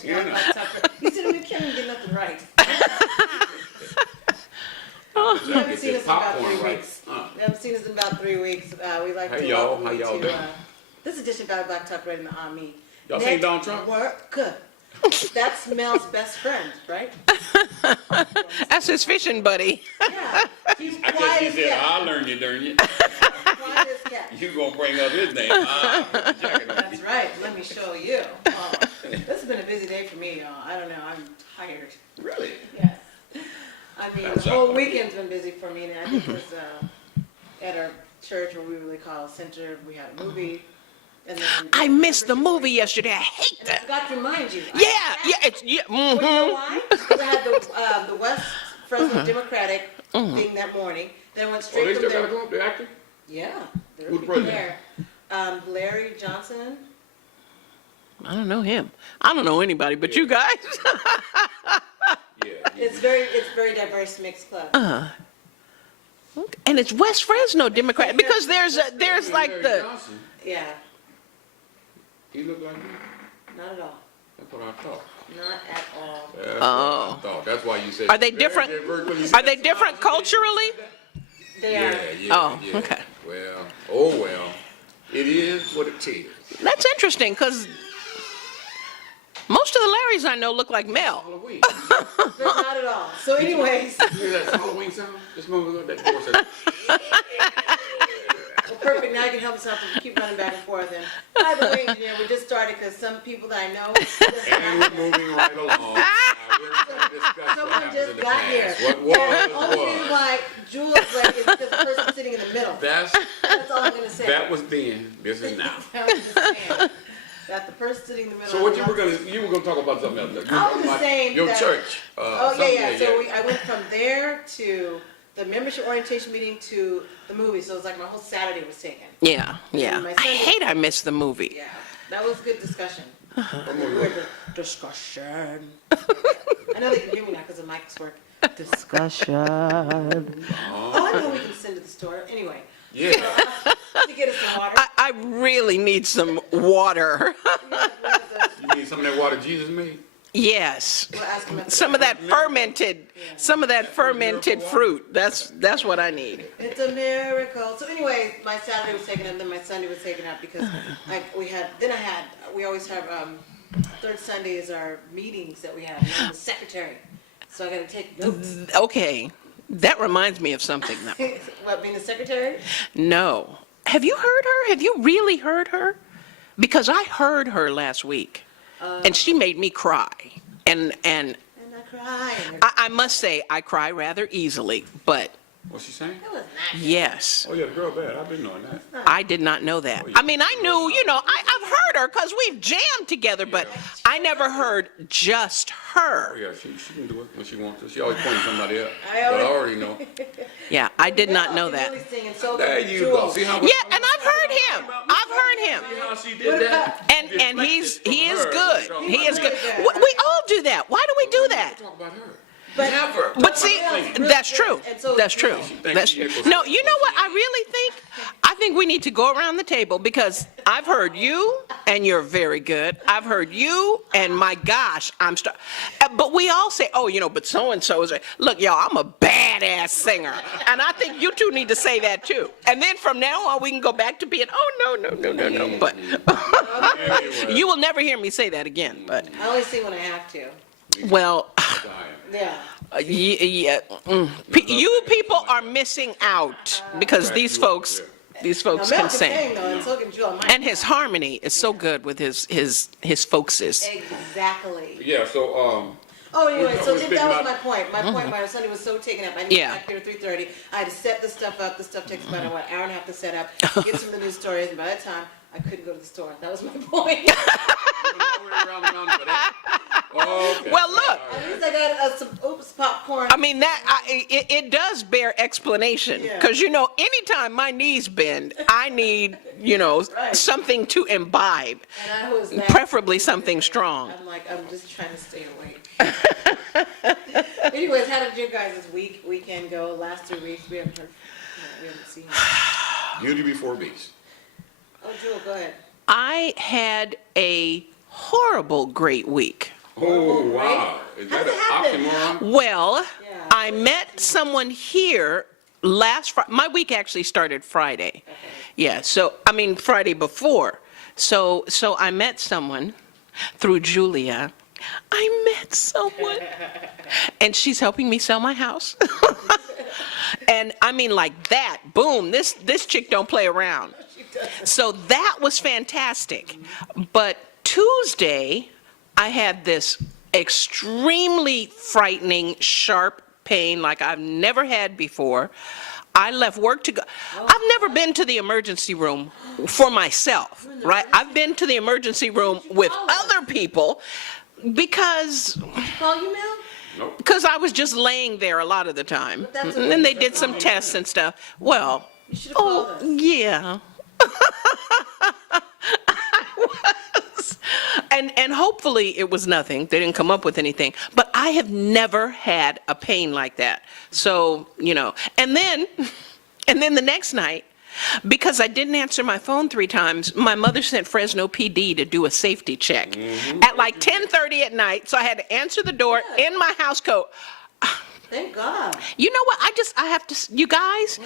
to Yeah. Black Top. He said we can't even get nothing right. You haven't Get seen this us in about popcorn 3 right. weeks. You haven't seen us in about 3 weeks. We'd like Hey, to y'all. welcome How you y'all to doing? this edition of Black Top Radio in the ONME. Y'all seen Donald Trump? Work. That's Mel's best friend, right? That's his fishing buddy. Yeah. He's I guess quiet he as said, cat. I'll learn you, darn you. Quiet as cat. You gonna bring up his name. Put the jacket on. That's right. Let me show you. Oh, this has been a busy day for me, y'all. I don't know. I'm tired. Really? Yes. I mean, That's the whole up. weekend's been busy for me, and I think it was at our church, or we really call it center, we had a movie. And then I missed the movie yesterday. I hate And I that. forgot to remind you. Yeah. Well, you know why? Because I had the West Fresno Democratic thing that morning. Then I went Oh, straight they from still there. gotta go up there acting? Yeah, there Who's were people president? there. Larry Johnson. I don't know him. I don't know anybody but you guys. Yeah. It's very diverse mixed club. And it's West Fresno Democrat because there's like Larry the Johnson, Yeah, he looked like me. not at all. That's what I thought. Not at all. That's what I thought. That's why you said. Are they very different? diverse when you Are said they that. different culturally? They Yeah, are. yeah. Oh, yeah. okay. Well, oh well. It is what it is. That's interesting because most of the Larrys I know look like Mel. Halloween. They're not at all. So anyways, You hear that Halloween sound? This moment that door said. well, perfect. Now you can help us out to keep running back and forth. And by the way, engineer, we just started because some people that I know. And we're moving right along. We're going to discuss what Someone happened just in the got past. here. What And the only reason was. why Jewell is late is because the person sitting in the middle. That's, That's all I'm going to say. that was then, this is now. I'm just saying that the person sitting in the middle. So what you were gonna talk about something else. You were I was talking just about saying your that- church. Oh, something, yeah. So I went from there to the membership orientation meeting to the movie. So it was like my whole Saturday was taken. Yeah. My I son- hate I missed the movie. Yeah, that was good discussion. What movie? Good discussion. I know they can hear me now because the mics work. Discussion. Oh, I know we can send to the store. Anyway, Yeah. to get us some water. I really need some water. You need some of that water Jesus made? Yes. We'll ask him at the- Some of that fermented fruit. That's what I need. It's a miracle. So anyway, my Saturday was taken up, and then my Sunday was taken up because we always have third Sunday is our meetings that we have. And I'm the secretary, so I got to take notes. Okay. That reminds me of something though. What, being the secretary? No. Have you heard her? Have you really heard her? Because I heard her last week and she made me cry. And And I cry. I must say I cry rather easily, but What's she saying? That was nice. yes. Oh yeah, the girl bad. I've been knowing that. I did not know that. I mean, I knew, I've heard her because we've jammed together, but I never heard just Oh her. yeah, she can do it when she wants to. She always pointing somebody else. I But I already- already know. Yeah, I did not Yeah, know she that. really singing so There good. you Jewell. go. See how Yeah, and I've heard him. I've heard him. See how she did that? And he is Deflected good. from her. He is good. Really We good. all do that. Why do we do that? Talk about her. But- Never. But see, that's true. And so That's true. Thank That's you, true. Nicholas. No, you know what I really think? I think we need to go around the table because I've heard you and you're very good. I've heard you and my gosh, but we all say, oh, but so-and-so is, look, y'all, I'm a badass singer. And I think you two need to say that too. And then from now on, we can go back to being, oh, no. But Anyway. you will never hear me say that again. But, I only sing when I have to. well, Yeah. you people are missing out because these folks Now, can Mel can sing. sing, though, and so can Jewell. And his harmony is so good with his folkses. Exactly. Yeah. So Oh, anyway, We're so speaking that was about- my point. My point, my Sunday was so taken up. I needed Yeah. to get back here at 3:30. I had to set the stuff up. The stuff takes about an hour and a half to set up, get some of the news stories, and by that time, I couldn't go to the store. That was my point. Okay. Well, look, At least I got some popcorn. I mean it does bear explanation Yeah. because anytime my knees bend, I need Right. something to imbibe, And I was mad. preferably something strong. I'm like, I'm just trying to stay awake. Anyways, how did you guys' weekend go? Last 3 weeks, we haven't heard, we haven't seen. Beauty before beast. Oh, Jewell, go ahead. I had a horrible great week. Oh, wow. Is How that does it happen? an oxymoron? Well, Yeah. I met someone here last Friday. My week actually started Friday. Yeah, so, I mean, Friday before. So I met someone through Julia. I met someone, and she's helping me sell my house. And I mean, like that, boom, this chick don't play around. So that was fantastic. But Tuesday, I had this extremely frightening, sharp pain like I've never had before. I left work to go. I've never been to the emergency room for myself, right? I've been to the emergency room with other people because Call you, Mel? Nope. because I was just laying there a lot of the time. But that's And then they okay. did some tests and stuff. Well, You should have called us. yeah. And hopefully it was nothing. They didn't come up with anything. But I have never had a pain like that. So, and then the next night, because I didn't answer my phone 3 times, my mother sent Fresno PD to do a safety check at like 10:30 at night. So I had to answer the door in my house coat. Thank God. You know what? I have to, you guys,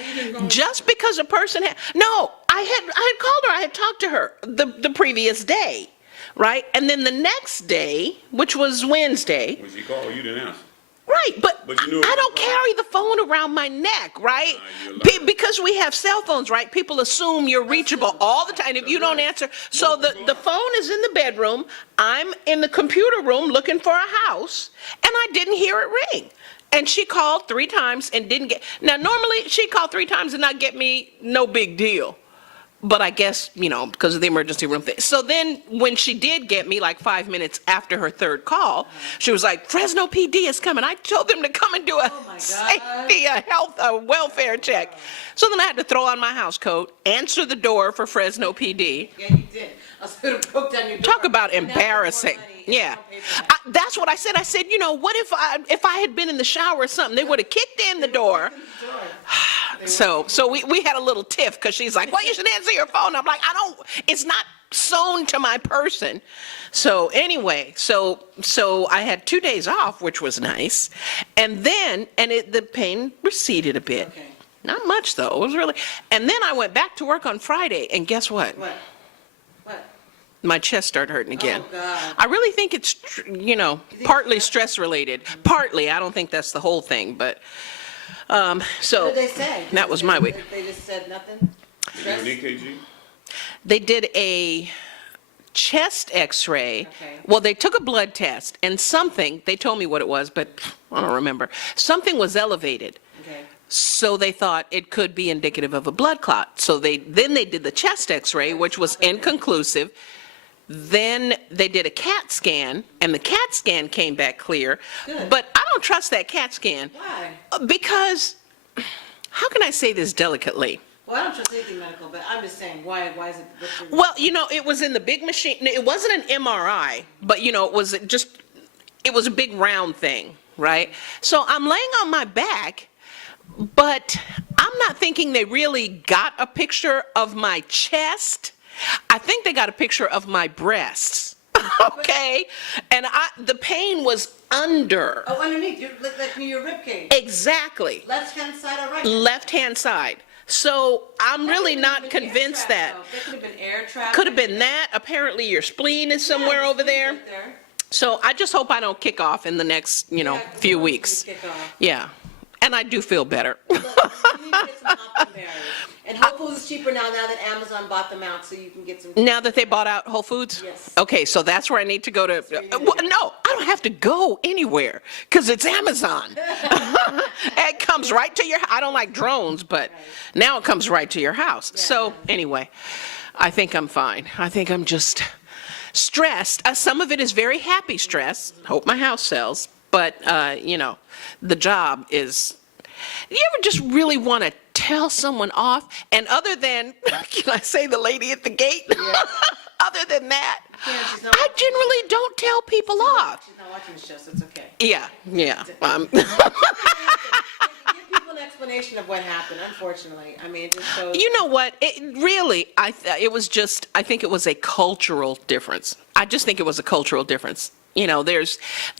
just because a person I had called her, I had talked to her the previous day, right? And then the next day, which was Wednesday, When she called, you didn't answer. right, but But you knew it I was don't a problem. carry the phone around my neck, right? Nah, you're lying. Because we have cell phones, right? People assume you're reachable all the time if you don't answer. So the phone is in the bedroom. I'm in the computer room looking for a house, and I didn't hear it ring. And she called 3 times and didn't get. Now, normally she'd call 3 times and not get me, no big deal. But I guess, because of the emergency room thing. So then when she did get me, like 5 minutes after her 3rd call, she was like, Fresno PD is coming. I told them to come and do a my God. safety, a health, a welfare check. So then I had to throw on my house coat, answer the door for Fresno PD. Yeah, you did. I was going to poke down your door. Talk about And that's more embarrassing. money. Yeah. Don't pay for that. That's what I said. I said, what if I had been in the shower or something? They would have kicked in the door. So we had a little tiff because she's like, well, you should answer your phone. I'm like, it's not sewn to my person. So anyway, so I had 2 days off, which was nice. And then, the pain receded a bit. Okay. Not much though, it was really, and then I went back to work on Friday and guess what? What? What? My chest started hurting again. Oh, God. I really think it's, partly stress related. Partly, I don't think that's the whole thing, but, so. What did they say? That was my week. They just said nothing? Did you do an EKG? They did a chest x-ray. Okay. Well, they took a blood test and they told me what it was, but I don't remember. Something was elevated. Okay. So they thought it could be indicative of a blood clot. So they did the chest x-ray, which was inconclusive. Then they did a CAT scan, and the CAT scan came back clear. Good. But I don't trust that CAT scan. Why? Because, how can I say this delicately? Well, I don't trust anything medical, but I'm just saying, why is it? Well, it was in the big machine. It wasn't an MRI, but, it was a big round thing, right? So I'm laying on my back, but I'm not thinking they really got a picture of my chest. I think they got a picture of my breasts, okay? And the pain was under. Oh, underneath, like near your rib cage. Exactly. Left-hand side or right? Left-hand side. So I'm really That not could've been convinced air that. trapped, though. That could have been air trapped. Could have been that. Apparently your spleen is somewhere Yeah, over there. right there. So I just hope I don't kick off in the next, Yeah, few you weeks. kick off. Yeah. And I do feel better. Look, you need to get some Hopkins berries. And Whole Foods is cheaper now that Amazon bought them out, so you can get some. Now that they bought out Whole Foods? Yes. Okay, so that's where I need to go to. where you need to Well, go. no, I don't have to go anywhere because it's Amazon. It comes right to your. I don't like drones, but now it comes right to your house. So anyway, I think I'm fine. I think I'm just stressed. Some of it is very happy stress. Hope my house sells, but the job is. You ever just really want to tell someone off? And other than, can I say the lady at the gate? Other than that, Yeah, she's not I generally don't tell people off. She's not watching the show, so it's okay. Yeah. Give people an explanation of what happened, unfortunately. I mean, it just shows. You know what? It really, I think it was a cultural difference. I just think it was a cultural difference. You know, there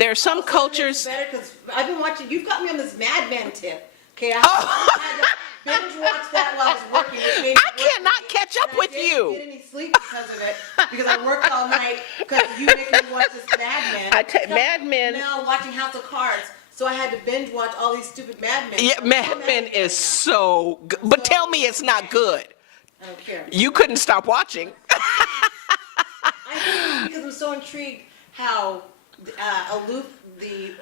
are some cultures. Better because I've been watching. You've got me on this Mad Men tip. Okay, I had to binge watch that while I was working. I cannot catch up with you. I didn't get any sleep because of it because I worked all night because you make me watch this Mad Men. Mad Men. Now watching House of Cards, so I had to binge watch all these stupid Mad Men. Yeah, Mad Men is so good. But tell me it's not good. I don't care. You couldn't stop watching. I think because I'm so intrigued how aloof the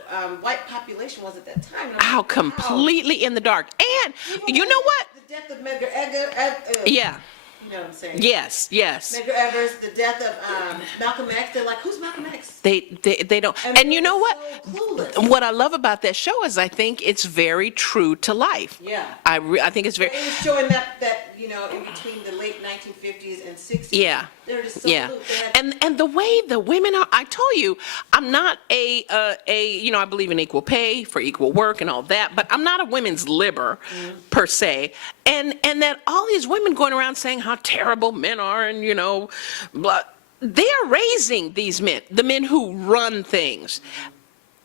white population was at that time. And I'm How like, completely in the dark. And Even you when know what? The death of Medgar Evers. Yeah. You know what I'm saying? Yes. Medgar Evers, the death of Malcolm X. They're like, who's Malcolm X? They don't. And you know what? So clueless. What I love about that show is I think it's very true to life. Yeah. I think it's very. It was showing that in between the late 1950s and 60s. Yeah. They're just so Yeah. aloof. They had- And the way the women are, I told you, I'm not I believe in equal pay for equal work and all that, but I'm not a women's libber per se. And that all these women going around saying how terrible men are and, blah, they're raising these men, the men who run things.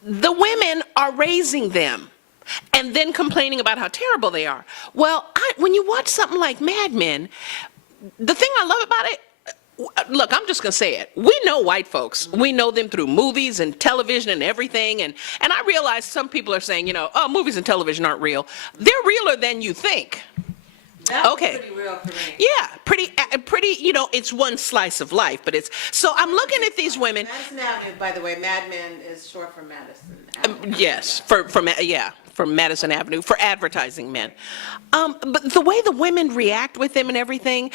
The women are raising them and then complaining about how terrible they are. Well, when you watch something like Mad Men, the thing I love about it, look, I'm just going to say it. We know white folks. We know them through movies and television and everything. And I realize some people are saying, oh, movies and television aren't real. They're realer than you think. That was Okay. pretty real for me. Yeah, pretty, it's one slice of life, but so I'm looking at these women. Madison Avenue, by the way, Mad Men is short for Madison Avenue. Yes, for Madison Avenue, for advertising men. But the way the women react with them and everything,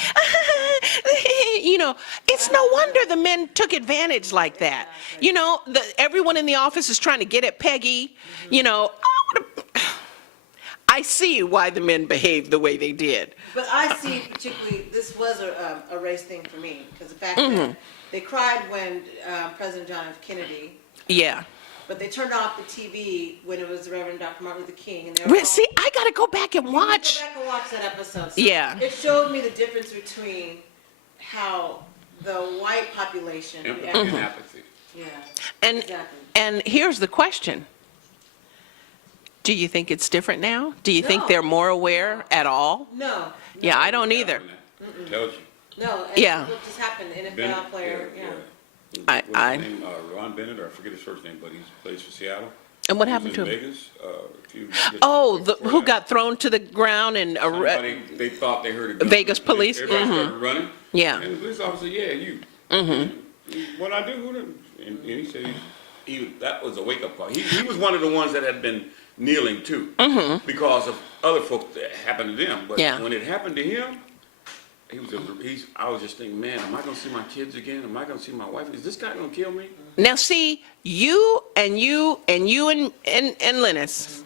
it's no wonder the men took advantage like that. Everyone in the office is trying to get at Peggy. I see why the men behaved the way they did. But I see particularly, this was a race thing for me, because the fact that they cried when President John F. Kennedy, Yeah. but they turned off the TV when it was the Reverend Dr. Martin Luther King. And they were all, See, I got to go back and You watch. Go back and watch that episode. So Yeah. It showed me the difference between how the white population Empathy and reacted. apathy. Yeah. And Exactly. and here's the question. Do you think it's different now? Do you think No. they're more aware at all? No. Yeah, I don't either. Tells you. No. And Yeah. What just happened? NFL Bennett, player. Yeah. What's his I- name? Ron Bennett, or I forget his first name, but he plays for Seattle. And what He was happened to in him? Vegas. Who got thrown to the ground and Somebody, they thought they heard a gun. Vegas police? Everybody started running. Yeah. And the police officer, yeah, you. What I do? Who did? And he said that was a wake up call. He was one of the ones that had been kneeling too, because of other folks that happened to them. But Yeah. when it happened to him, I was just thinking, man, am I going to see my kids again? Am I going to see my wife? Is this guy going to kill me? Now see, you and Linus,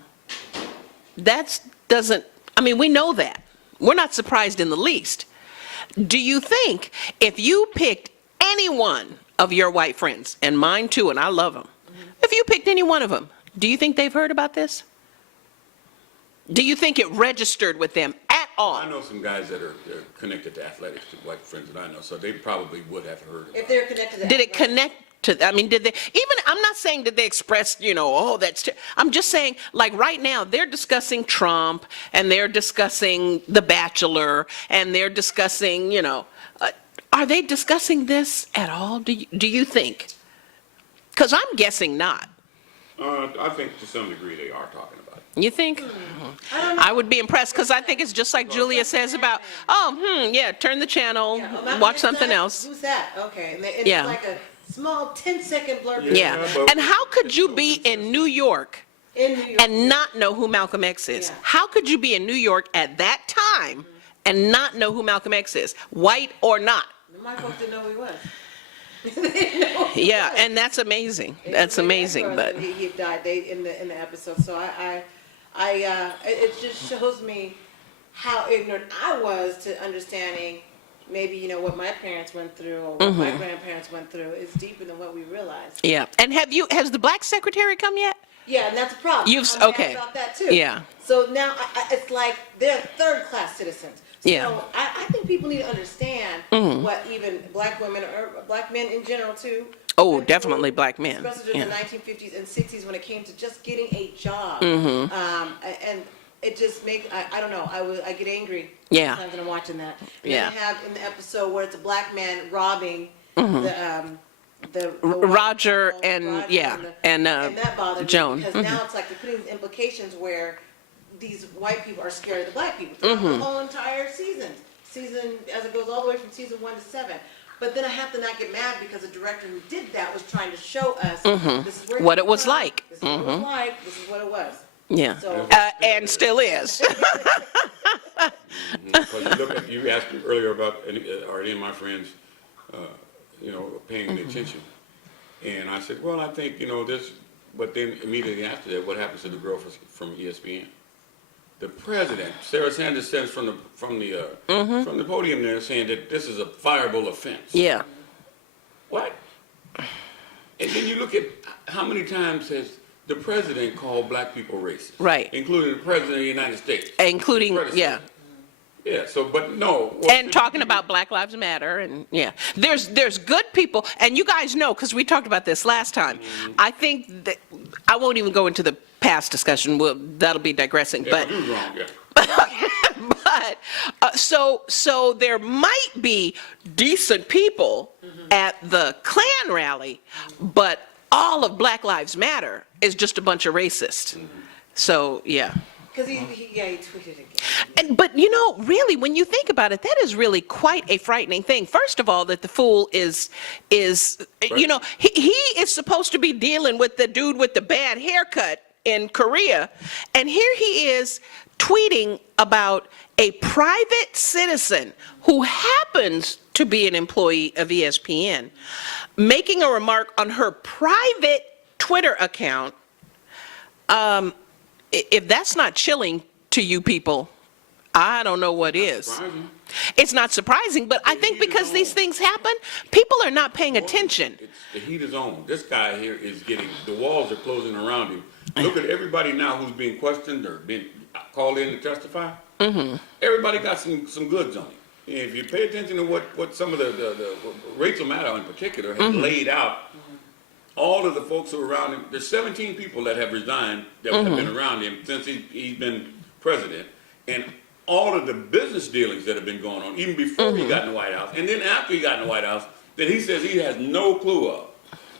we know that. We're not surprised in the least. Do you think if you picked any one of your white friends, and mine too, and I love them, if you picked any one of them, do you think they've heard about this? Do you think it registered with them at all? I know some guys that are connected to athletics, to white friends that I know, so they probably would have heard about If they're connected to Did it connect to, did they, I'm not saying that they expressed, I'm just saying, like right now, they're discussing Trump, and they're discussing The Bachelor, and they're discussing, are they discussing this at all, do you think? Because I'm guessing not. I think to some degree they are talking about it. You think? I don't know. I would be impressed, because I think it's just like Julia says about, turn the channel, Yeah, Malcolm watch X something died? else. Who's that? Okay. And Yeah. it's like a small 10-second blurb. Yeah, but and how could you be in New York In New York. and not know who Malcolm X is? Yeah. How could you be in New York at that time and not know who Malcolm X is, white or not? My folks didn't know who he was. They didn't know who he Yeah, was. and that's amazing. They That's didn't know amazing, who but he died in the episode. So it just shows me how ignorant I was to understanding maybe what my parents went through or what my grandparents went through is deeper than what we realized. yeah. And has the black secretary come yet? Yeah, and that's a problem. You've- I'm mad okay. about that too. Yeah. So now it's like they're third-class citizens. So Yeah. I think people need to understand what even black women or black men in general too Oh, definitely black men. Especially during Yeah. the 1950s and 60s when it came to just getting a job. Mm-hmm. And it just makes, I don't know, I get angry Yeah. sometimes when I'm watching that. And Yeah. then they have in the episode where it's a black man robbing the Roger white- and Roger yeah, and that bothered Joan. me because now it's like they're putting these implications where these white people are scared of the black people throughout the whole entire season as it goes all the way from season 1 to 7. But then I have to not get mad because the director who did that was trying to show us this is where What came it was from, like. This is what it was like. This is what it was. Yeah. So And still is. Because you asked me earlier about are any of my friends, paying any attention, and I said, well, I think this, but then immediately after that, what happens to the girl from ESPN? The president, Sarah Sanders, says from the podium there, saying that this is a fireable offense. Yeah. What? And then you look at how many times has the president called black people racist, Right. including the president of the United States, Including, Predecessor. yeah. Yeah. So, but no. And talking about Black Lives Matter, and yeah, there's good people, and you guys know because we talked about this last time. I think that I won't even go into the past discussion. That'll be digressing. Yeah, But you was wrong. Yeah. so there might be decent people at the Klan rally, but all of Black Lives Matter is just a bunch of racists. So yeah. because he tweeted again. But really, when you think about it, that is really quite a frightening thing. First of all, that the fool is he is supposed to be dealing with the dude with the bad haircut in Korea, and here he is tweeting about a private citizen who happens to be an employee of ESPN, making a remark on her private Twitter account. If that's not chilling to you people, I don't know what is. Surprising. It's not surprising, but I think because these things happen, people are not paying attention. The heat is on. This guy here is the walls are closing around him. Look at everybody now who's being questioned or been called in to testify. Everybody got some goods on him. If you pay attention to what some of the Rachel Maddow in particular has laid out, all of the folks who are around him, there's 17 people that have resigned that have been around him since he's been president, and all of the business dealings that have been going on, even before he got in the White House, and then after he got in the White House, that he says he has no clue of.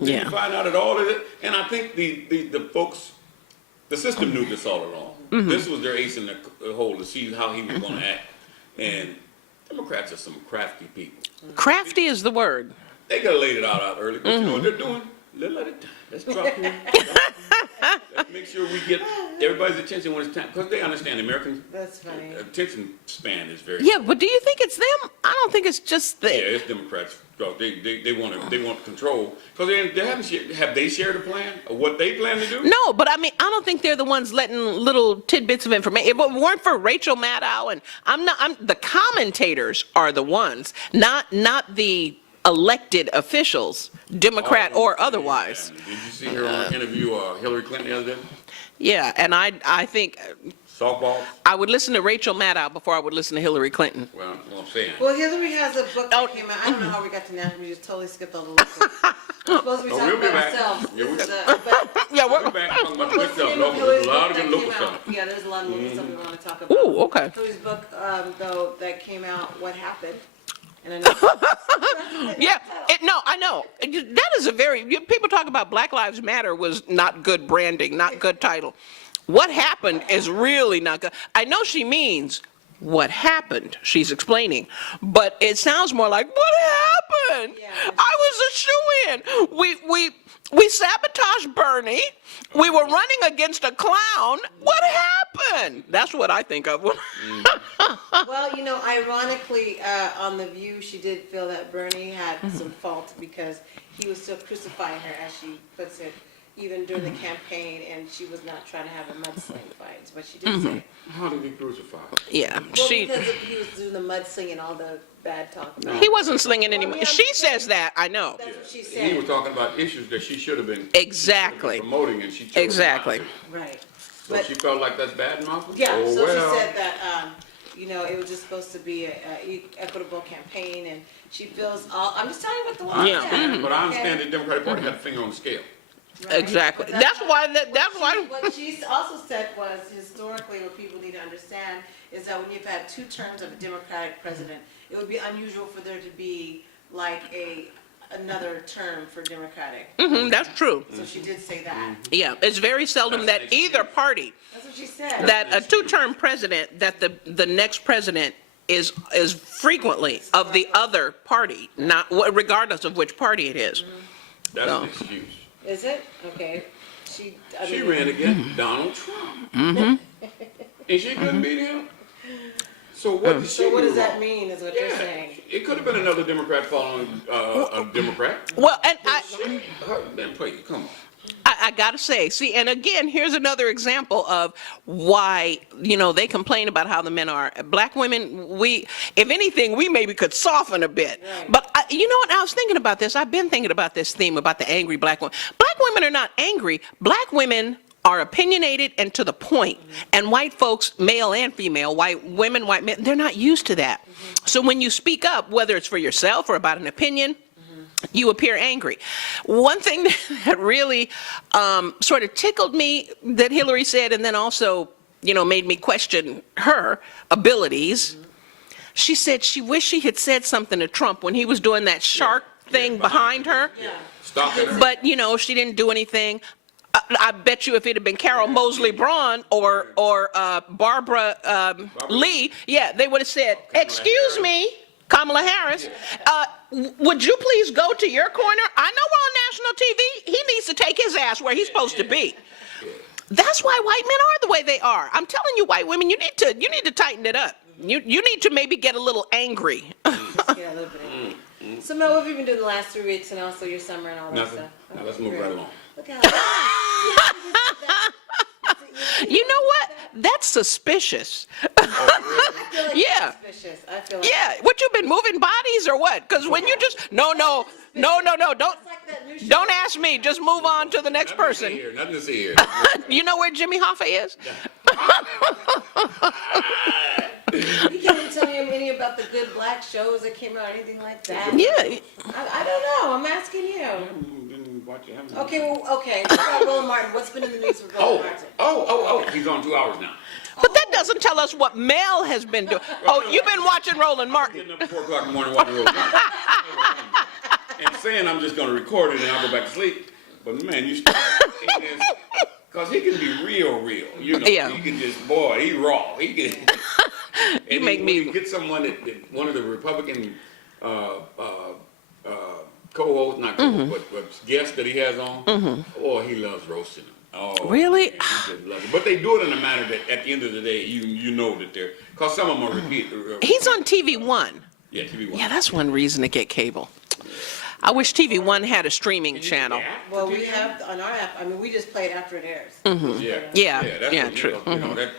Yeah. You find out that all of it, and I think the folks, the system knew this all along. This was their ace in the hole to see how he was going to act. And Democrats are some crafty people. Crafty is the word. They could have laid it out early, but you know what they're doing? Little at a time. Let's drop here. Let's make sure we get everybody's attention when it's time. Because they understand American That's funny. attention span is very Yeah, but do you think it's them? I don't think it's just them. Yeah, it's Democrats. They want control. Because they haven't have they shared a plan of what they plan to do? No, but I don't think they're the ones letting little tidbits of information. If it weren't for Rachel Maddow, and the commentators are the ones, not the elected officials, Democrat or otherwise. Did you see her interview Hillary Clinton the other day? Yeah, and I think Softballs? I would listen to Rachel Maddow before I would listen to Hillary Clinton. Well, I'm saying. Well, Hillary has a book that came out. I don't know how we got to now. We just totally skipped all the little things. We're supposed to be talking we'll be about back. ourselves. Yeah, This is but Yeah, We're back talking about the what's the good name stuff. of Local, Hillary's a lot book of that good local came stuff. out? Yeah, there's a lot of local stuff we want to talk about. Ooh, okay. Hillary's book, though, that came out, What Happened? And I know. Yeah, I know. That is people talk about Black Lives Matter was not good branding, not good title. What happened is really not good. I know she means what happened, she's explaining, but it sounds more like, what happened? Yeah. I was a shoo-in. We sabotaged Bernie. We were running against a clown. What happened? That's what I think of. Well, ironically, on The View, she did feel that Bernie had some fault because he was still crucifying her, as she puts it, even during the campaign, and she was not trying to have a mudsling fight, but she did say. How did he crucify? Yeah, Well, because he was doing the mudslinging and all the bad talk. he wasn't slinging any. Well, yeah, She says that, I know. That's what she He said. was talking about issues that she should have been Exactly. promoting, and she chose Exactly. not to. Right. So But- she felt like that's bad mouth? Yeah, Oh, so well. she said that you know, it was just supposed to be a equitable campaign, and she feels I'm just telling you what the law Yeah. said. But I understand the Democratic Party had a finger on the scale. Right? Exactly. But That's why. what she also said was, historically, what people need to understand is that when you've had 2 terms of a Democratic president, it would be unusual for there to be like another term for Democratic. That's true. So she did say that. Yeah, it's very seldom That's that nice. either party, That's what she said. that a 2-term president, that the next president is frequently of the other party, not regardless of which party it is. That's No. an excuse. Is it? Okay. She Ran against Donald Trump. And she couldn't beat him. So what did she So what do does that wrong? mean, is what you're saying? It could have been another Democrat following a Democrat. Well, and Man, play, come on. I gotta say, see, and again, here's another example of why, they complain about how the men are. Black women, if anything, we maybe could soften a bit. Right. But you know what, I was thinking about this. I've been thinking about this theme about the angry black women. Black women are not angry. Black women are opinionated and to the point. And white folks, male and female, white women, white men, they're not used to that. So when you speak up, whether it's for yourself or about an opinion, you appear angry. One thing that really sort of tickled me that Hillary said, and then also, made me question her abilities. She said she wished she had said something to Trump when he was doing that shark thing behind her. Yeah. Stopping her. But, she didn't do anything. I bet you if it had been Carol Moseley Braun or Barbara Lee, yeah, they would have said, "Excuse me, Kamala Harris, would you please go to your corner? I know we're on national TV. He needs to take his ass where he's supposed to be." That's why white men are the way they are. I'm telling you, white women, you need to tighten it up. You need to maybe get a little angry. Yeah, a little bit angry. So Mel, what have you been doing the last 3 weeks, and also your summer and all that Nothing. stuff? Now let's move right along. Look how You know what? That's suspicious. I feel like Yeah. it's suspicious. I feel like Yeah, what, you've been moving bodies or what? Because when you just, no, don't it's like that new show. ask me, just move on to the next person. Nothing to see here. You know where Jimmy Hoffa is? You can't even tell me any about the good black shows that came out or anything like that. Yeah, I don't know. I'm asking you. Didn't watch it, haven't you? Okay, well, okay. What about Roland Martin? What's been in the news with Roland Martin? He's on 2 hours now. but that doesn't tell us what Mel has been doing. Oh, you've been watching Roland Martin. Getting up at 4 o'clock in the morning watching Road Martin. And saying I'm just going to record it and I'll go back to sleep. But man, you start because he can be real. Yeah. He can just, boy, he raw. He can. You make me- when you get someone that one of the Republican co-hosts, not co-hosts, but guests that he has on. Oh, he loves roasting them. Oh, Really? man, he just loves it. But they do it in a manner that at the end of the day, you know that they're, because some of them are repeat. He's on TV One. Yeah, TV1. Yeah, that's one reason to get cable. I wish TV One had a streaming channel. Well, we have on our app. I mean, we just play it after it airs. Yeah, that's yeah, what, true. You know, that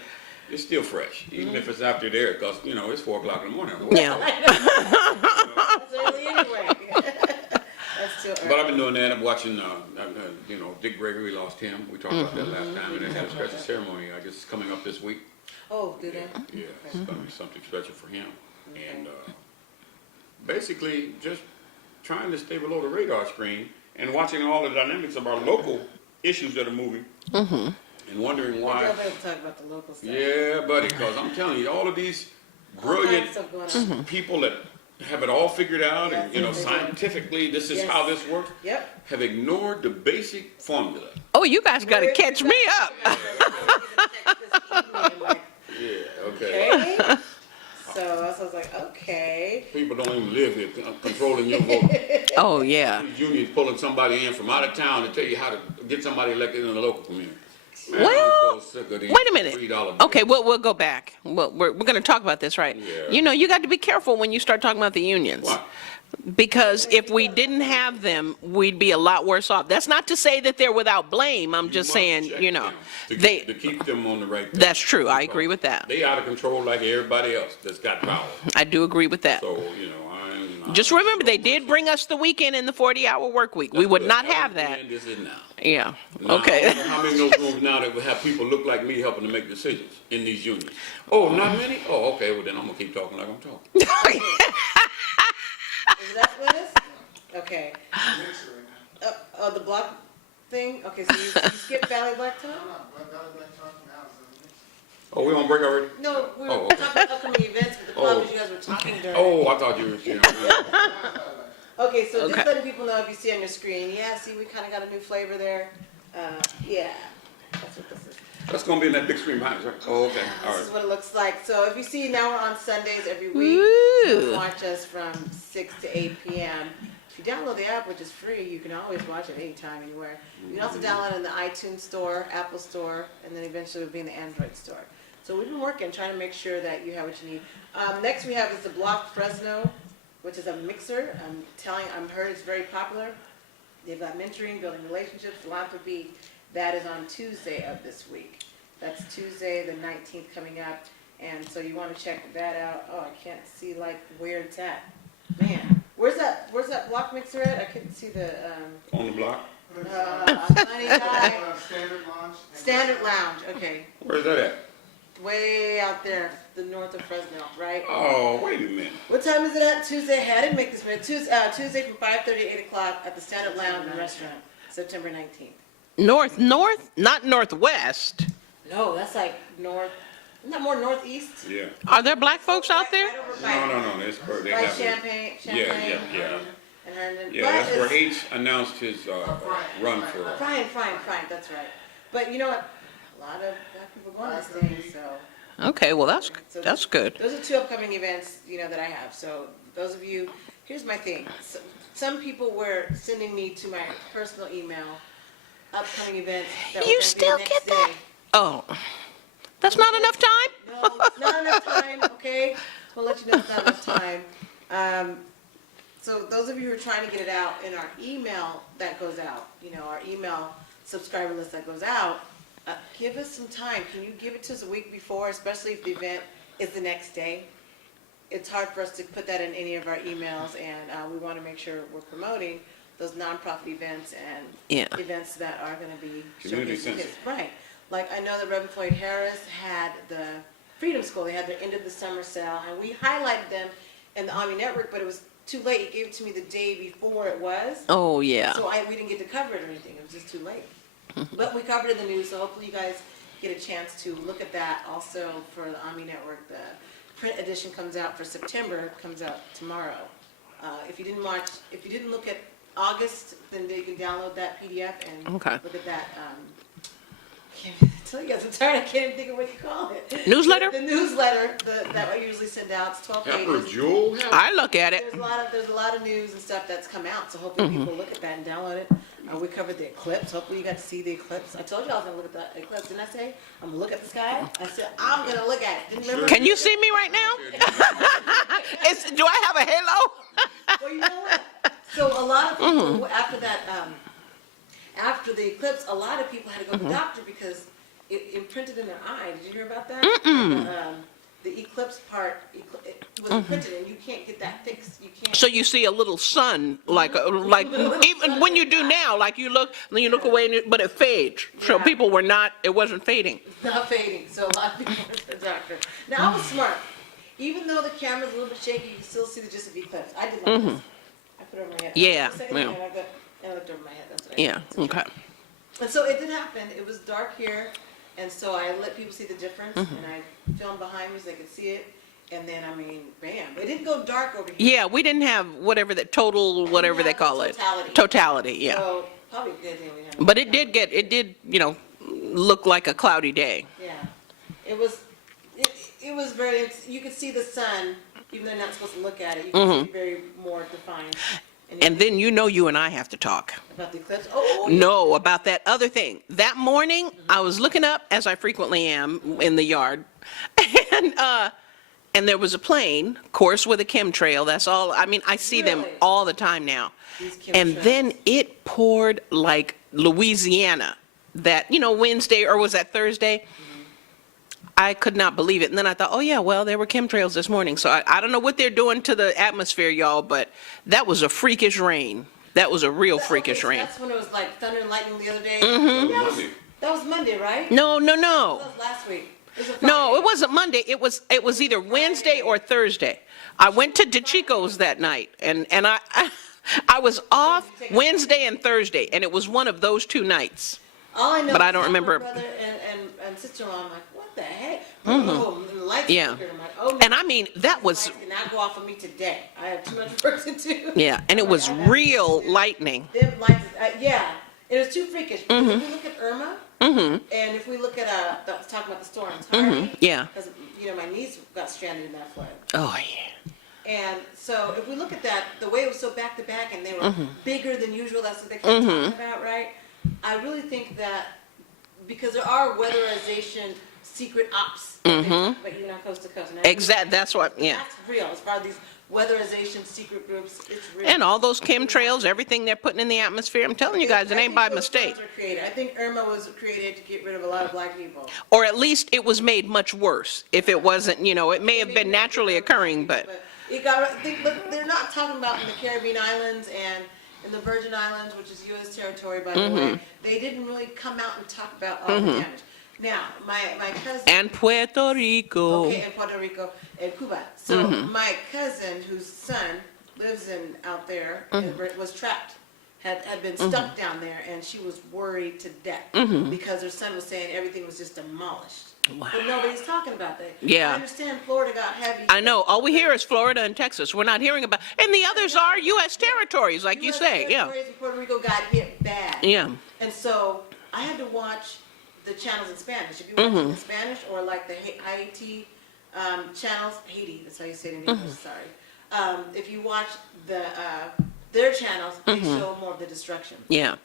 it's still fresh, even if it's after there, because it's 4 o'clock in the morning. Yeah. That's early anyway. That's still early. But I've been doing that. I'm watching, Dick Gregory lost him. We talked about that last time, and they had a special ceremony. I guess it's coming up this week. Oh, do they? Yeah, it's going to be something special for him. And basically, just trying to stay below the radar screen and watching all the dynamics of our local issues that are moving, and wondering why. Y'all better talk about the local stuff. Yeah, buddy, because I'm telling you, all of these brilliant All kinds of stuff going on. people that have it all figured out, and Yes, they do. scientifically, this is Yes. how this works. Yep. Have ignored the basic formula. Oh, you guys got to catch me up. Yeah, okay. Okay. So I was like, okay. People don't even live here controlling your vote. Oh, yeah. These unions pulling somebody in from out of town to tell you how to get somebody elected in the local community. Man, Well, I'm so sick of these wait a minute. $3 bills. Okay, we'll go back. We're going to talk about this, right? Yeah. You got to be careful when you start talking about the unions. Why? Because if we didn't have them, we'd be a lot worse off. That's not to say that they're without blame. I'm just must saying, check them to they. keep them on the right path. That's true. I agree with that. They out of control like everybody else that's got power. I do agree with that. So, Just remember, they did bring us the weekend and the 40-hour work week. We would not have that. And this is now. Yeah, Now, I okay. don't know how many of those rooms now that would have people look like me helping to make decisions in these unions? Oh, not many? Oh, okay, well then I'm gonna keep talking like I'm talking. Is that what it is? Okay. Oh, the block thing? Okay, so you skip Valley Black Top? Oh, we on break already? No, we were Oh, okay. talking about upcoming events with the club, as you guys were talking during. Oh, I thought you were, Okay, so Okay. just letting people know if you see on your screen, yeah, see, we kind of got a new flavor there. Yeah, that's what this is. That's gonna be in that big screen behind us, right? Oh, okay, all This is right. what it looks like. So if you see, now we're on Sundays every week. You Woo. can watch us from 6 to 8 p.m. If you download the app, which is free, you can always watch it anytime, anywhere. You can also download it in the iTunes store, Apple store, and then eventually it'll be in the Android store. So we've been working, trying to make sure that you have what you need. Next we have is the Block Fresno, which is a mixer. I'm heard it's very popular. They've got mentoring, building relationships, philanthropy. That is on Tuesday of this week. That's Tuesday the 19th coming up. And so you want to check that out. Oh, I can't see like where it's at. Man, where's that block mixer at? I couldn't see the On the block? funny guy. Standard Lounge. Standard Lounge, okay. Where's that at? Way out there, the north of Fresno, right? Oh, wait a minute. What time is it at? Tuesday. I didn't make this minute. Tuesday from 5:30 to 8 o'clock at the Standard Lounge and Restaurant, September 19th. North, not northwest. No, that's like north. Isn't that more northeast? Yeah. Are there black folks out there? Right over by, No, that's where they by have it. Champagne. Yeah. And Herndon. Yeah, But that's where it's- H announced his, run for. Fine, that's right. But you know what? A lot of black people going to this thing, so. Okay, well, that's good. Those are two upcoming events, that I have. So those of you, here's my thing. So, some people were sending me to my personal email upcoming events. That were You gonna be still next get that? day. Oh, that's not enough time? No, not enough time, okay? We'll let you know it's not enough time. So those of you who are trying to get it out in our email that goes out, our email subscriber list that goes out, give us some time. Can you give it to us a week before, especially if the event is the next day? It's hard for us to put that in any of our emails, and we want to make sure we're promoting those nonprofit events and events that are going to be Community showcasing sensitive. kids. Right. Like I know that Reverend Floyd Harris had the Freedom School. They had their end of the summer sale, and we highlighted them in the ONME network, but it was too late. He gave it to me the day before it was. Oh, yeah. So we didn't get to cover it or anything. It was just too late. But we covered it in the news, so hopefully you guys get a chance to look at that. Also for the ONME network, the print edition comes out for September, comes out tomorrow. If you didn't look at August, then you can download that PDF and Okay. look at that. I can't tell you guys, I'm tired. I can't even think of what you call it. Newsletter? The newsletter that I usually send out. It's 12 Pepper pages. Jewell? I look at it. There's a lot of news and stuff that's come out, so hopefully people look at that and download it. We covered the eclipse. Hopefully you got to see the eclipse. I told you I was gonna look at the eclipse. Didn't I say I'm gonna look at the sky? I said I'm gonna look at it. Didn't remember? Can you see me right now? Do I have a halo? Well, you know what? So a lot of people after that, after the eclipse, a lot of people had to go to the doctor because it imprinted in their eye. Did you hear about that? The eclipse part it was imprinted, and you can't get that fixed. You can't. So you see a little sun, like even when you do now, like you look away, but it fades. So Yeah. people it wasn't fading. It's not fading, so a lot of people went to the doctor. Now, I was smart. Even though the camera's a little bit shaky, you can still see the gist of the eclipse. I did like this. I put it over my head. Yeah, The second yeah. time I looked over my head. That's what I Yeah, did. okay. And so it did happen. It was dark here, and so I let people see the difference, and I filmed behind me so they could see it. And then, bam. It didn't go dark over here. Yeah, we didn't have whatever they call it. Totality. Totality, yeah. So probably a good thing we didn't. But it did, look like a cloudy day. Yeah. It was very, you could see the sun, even though you're not supposed to look at it. You can see it very more defined. And then you and I have to talk. About the eclipse? Oh, No, about that other thing. That morning, I was looking up, as I frequently am, in the yard, and there was a plane, of course, with a chemtrail. That's all. I see them Really? all the time now. These And chemtrails. then it poured like Louisiana that, Wednesday, or was that Thursday? I could not believe it. And then I thought, oh yeah, well, there were chemtrails this morning. So I don't know what they're doing to the atmosphere, y'all, but that was a freakish rain. That was a real freakish so rain. That's when it was like thunder and lightning the other day. Monday. That was Monday, right? No. That was last week. It was a No, Friday. it wasn't Monday. It was either Wednesday or Thursday. I went to DeChico's that night, and I was off Wednesday and Thursday, and it was one of those 2 nights. All I know But I is don't that remember. My brother and sister-in-law, I'm like, what the heck? Oh, and the lights Yeah. flickered. I'm like, oh, no. And I mean, that was, Lights did not go off of me today. I have too much work to do. yeah, and it I'm was like, I have real to do- lightning. Them lights, yeah, it was too freakish. Because if we look at Irma, and if we look at talking about the storms, Harvey, yeah. because my niece got stranded in that flood. Oh, yeah. And so if we look at that, the way it was so back to back and they were bigger than usual, that's what they kept talking about, right? I really think that because there are weatherization secret ops that they talk about even on coast to coast. Exact. That's what, yeah. That's real. As far as these weatherization secret groups, it's real. And all those chemtrails, everything they're putting in the atmosphere, I'm telling you guys, it ain't by mistake. I think Irma was created to get rid of a lot of black people. Or at least it was made much worse. If it wasn't, it may have been naturally occurring, but It got, but they're not talking about in the Caribbean islands and in the Virgin Islands, which is U.S. territory, by the way. They didn't really come out and talk about all the damage. Now, my cousin. and Puerto Rico. Okay, in Puerto Rico and Cuba. So my cousin, whose son lives out there, was trapped, had been stuck down there, and she was worried to death because her son was saying everything was just demolished. Wow. But nobody's talking about that. Yeah. I understand Florida got heavy. I know. All we hear is Florida and Texas. We're not hearing about, and the others are U.S. territories, like you US say. Yeah. territories in Puerto Rico got hit bad. Yeah. And so I had to watch the channels in Spanish. If you watch it in Spanish or like the Haiti channels, Haiti, that's how you say it in English, sorry. If you watch their channels, they show more of the destruction, Yeah.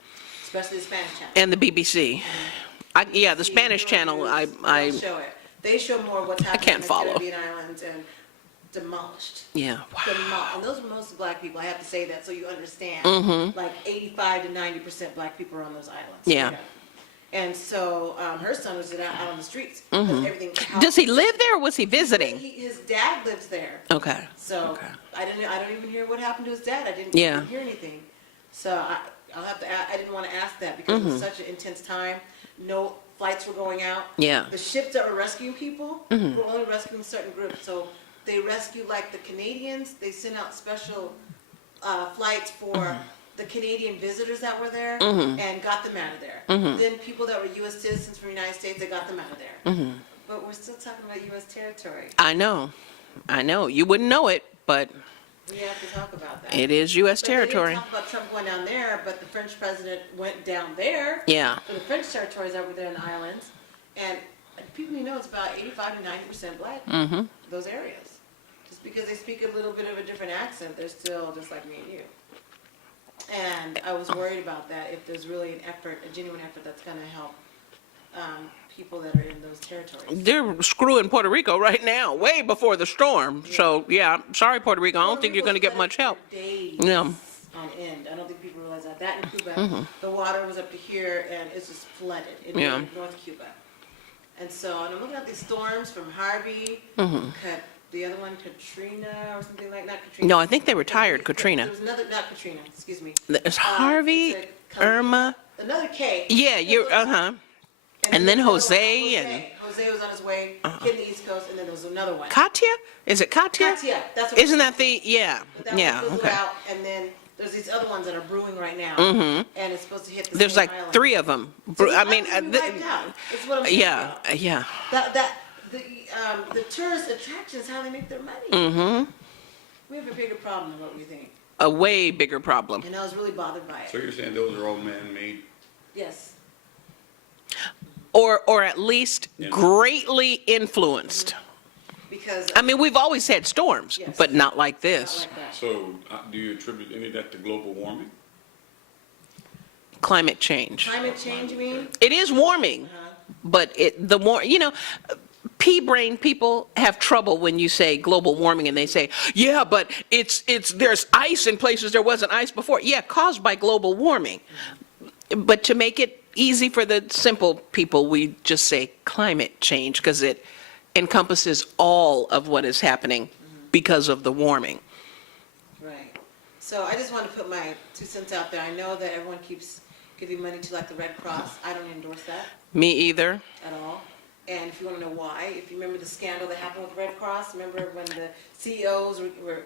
especially the Spanish channel. And the BBC. Yeah, the Spanish channel. I They show it. They show more of what's happening can't in the follow. Caribbean islands and demolished. yeah. Wow. And those are most black people. I have to say that so you understand. Like 85 to 90% black people are on those islands. Yeah. And so her son was out on the streets. Everything. Does he live there, or was he visiting? His dad lives there. Okay. So Okay. I don't even hear what happened to his dad. I didn't Yeah. even hear anything. So I'll have to. I didn't want to ask that because it was such an intense time. No flights were going out. Yeah. The ships that were rescuing people were only rescuing certain groups. So they rescued like the Canadians. They sent out special flights for the Canadian visitors that were there and got them out of there. Then people that were U.S. citizens from the United States, they got them out of there. But we're still talking about U.S. territory. I know. You wouldn't know it, but We have to talk about that. it is U.S. But they didn't territory. talk about Trump going down there, but the French president went down there. Yeah. For the French territories over there in the islands. And people need to know it's about 85 to 90% black, those areas. Just because they speak a little bit of a different accent, they're still just like me and you. And I was worried about that, if there's really an effort, a genuine effort that's going to help people that are in those territories. They're screwing Puerto Rico right now, way before the storm. So, yeah, sorry, Puerto Rico. I don't think you're going to get much help. Days Yeah. on end. I don't think people realize that. That in Cuba, the water was up to here and it's just flooded in Yeah. North Cuba. And so, and I'm looking at these storms from Harvey, the other one, Katrina or something like that. Katrina. No, I think they retired Katrina. There was another, not Katrina, excuse me. There's Harvey, It's a- Irma. Another K. Yeah, you're, And then there was Jose another one, and- Jose was on his way, hitting the East Coast, and then there was another one. Katya? Is it Katya? Katya, that's what. Isn't that the, yeah, But that yeah, one fizzled okay. out, and then there's these other ones that are brewing right now, and it's supposed to hit the There's same like island. 3 of them. So I mean, islands will be wiped out. It's what I'm saying. yeah, yeah. The tourist attractions, how they make their money. We have a bigger problem than what we think, A way bigger problem. and I was really bothered by So it. you're saying those are all man-made? Yes. Or at least Yeah. greatly influenced. Because I mean, we've always had storms, Yes. but not like not this. like that. So do you attribute any of that to global warming? Climate change. Climate change, you mean? It is warming, but pea-brain people have trouble when you say global warming and they say, yeah, but there's ice in places there wasn't ice before. Yeah, caused by global warming. But to make it easy for the simple people, we just say climate change because it encompasses all of what is happening because of the warming. Right. So I just want to put my 2 cents out there. I know that everyone keeps giving money to like the Red Cross. I don't endorse that Me either. at all. And if you want to know why, if you remember the scandal that happened with Red Cross, remember when the CEOs were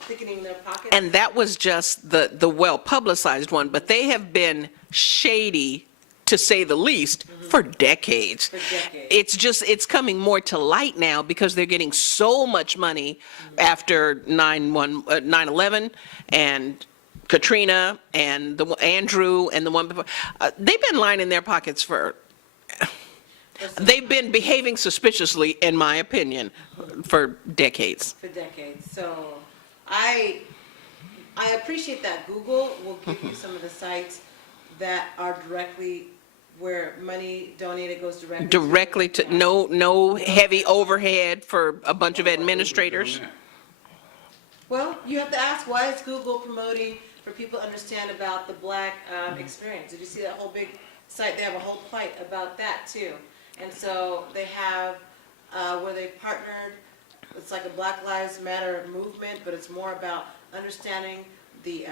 thickening their pockets? And that was just the well-publicized one, but they have been shady, to say the least, for decades. For decades. It's coming more to light now because they're getting so much money after 9/11 and Katrina and Andrew and the one before. They've been lining their pockets they've been behaving suspiciously, in my opinion, for decades. For decades. So I appreciate that Google will give you some of the sites that are directly where money donated goes Directly to, no heavy overhead for a bunch of administrators. Well, you have to ask, why is Google promoting for people to understand about the Black experience? Did you see that whole big site? They have a whole plight about that too. And so they have where they partnered, it's like a Black Lives Matter movement, but it's more about understanding the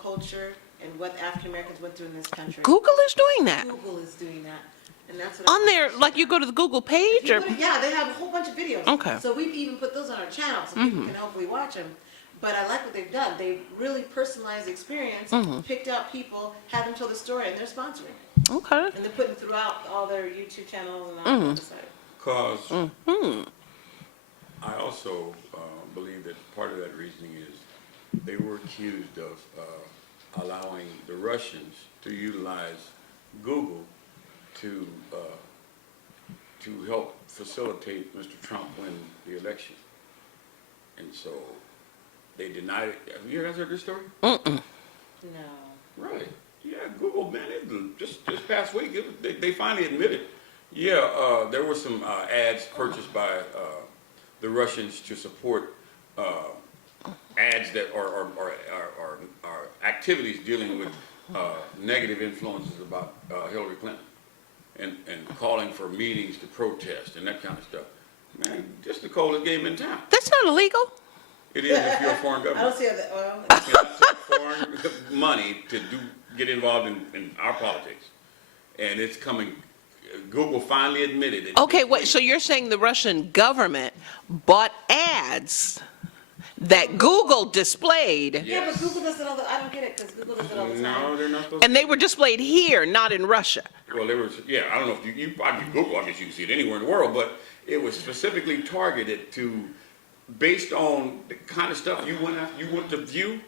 culture and what African Americans went through in this country. Google is doing that. Google is doing that. And that's what On there, like you go to the Google page or? yeah, they have a whole bunch of videos. Okay. So we've even put those on our channel so people can hopefully watch them. But I like what they've done. They've really personalized the experience, picked out people, had them tell the story, and they're sponsoring it. Okay. And they're putting throughout all their YouTube channels and all that stuff. Because I also believe that part of that reasoning is they were accused of allowing the Russians to utilize Google to help facilitate Mr. Trump win the election. And so they denied it. Have you guys heard this story? No. Right. Yeah, Google, man, just this past week, they finally admitted, there were some ads purchased by the Russians to support ads that are activities dealing with negative influences about Hillary Clinton and calling for meetings to protest and that kind of stuff. Man, just the coldest game in town. That's not illegal. It is if you're a foreign I government. don't see how that, well, You have to take foreign money to get involved in our politics. And it's coming, Google finally admitted it. Okay, wait, so you're saying the Russian government bought ads that Google displayed, yeah, but Google does it all the, I don't get it, because Google does it all the time. No, they're not supposed and they were displayed here, not in Russia? Well, there was, I don't know if you probably Google, I guess you can see it anywhere in the world, but it was specifically targeted to, based on the kind of stuff you went to view,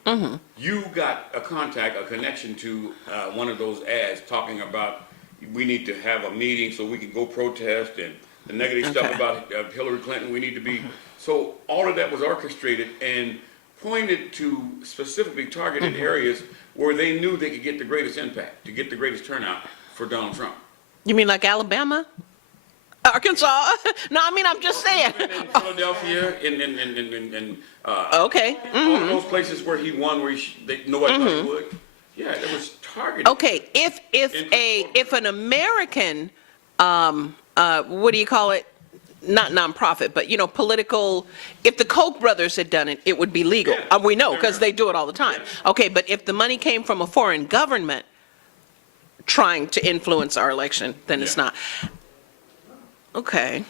you got a connection to one of those ads talking about we need to have a meeting so we can go protest and the negative stuff about Hillary Clinton, we need to be, so all of that was orchestrated and pointed to specifically targeted areas where they knew they could get the greatest impact, to get the greatest turnout for Donald Trump. You mean like Alabama? Arkansas? No, I mean, I'm just saying. In Philadelphia, in Okay. all of those places where he won, where nobody thought he would. Yeah, it was targeted. Okay, if an American, what do you call it? Not nonprofit, but political. If the Koch brothers had done it, it would be legal. Yeah. We know because they do it all the time. Okay, but if the money came from a foreign government trying to influence our election, then it's not. Okay,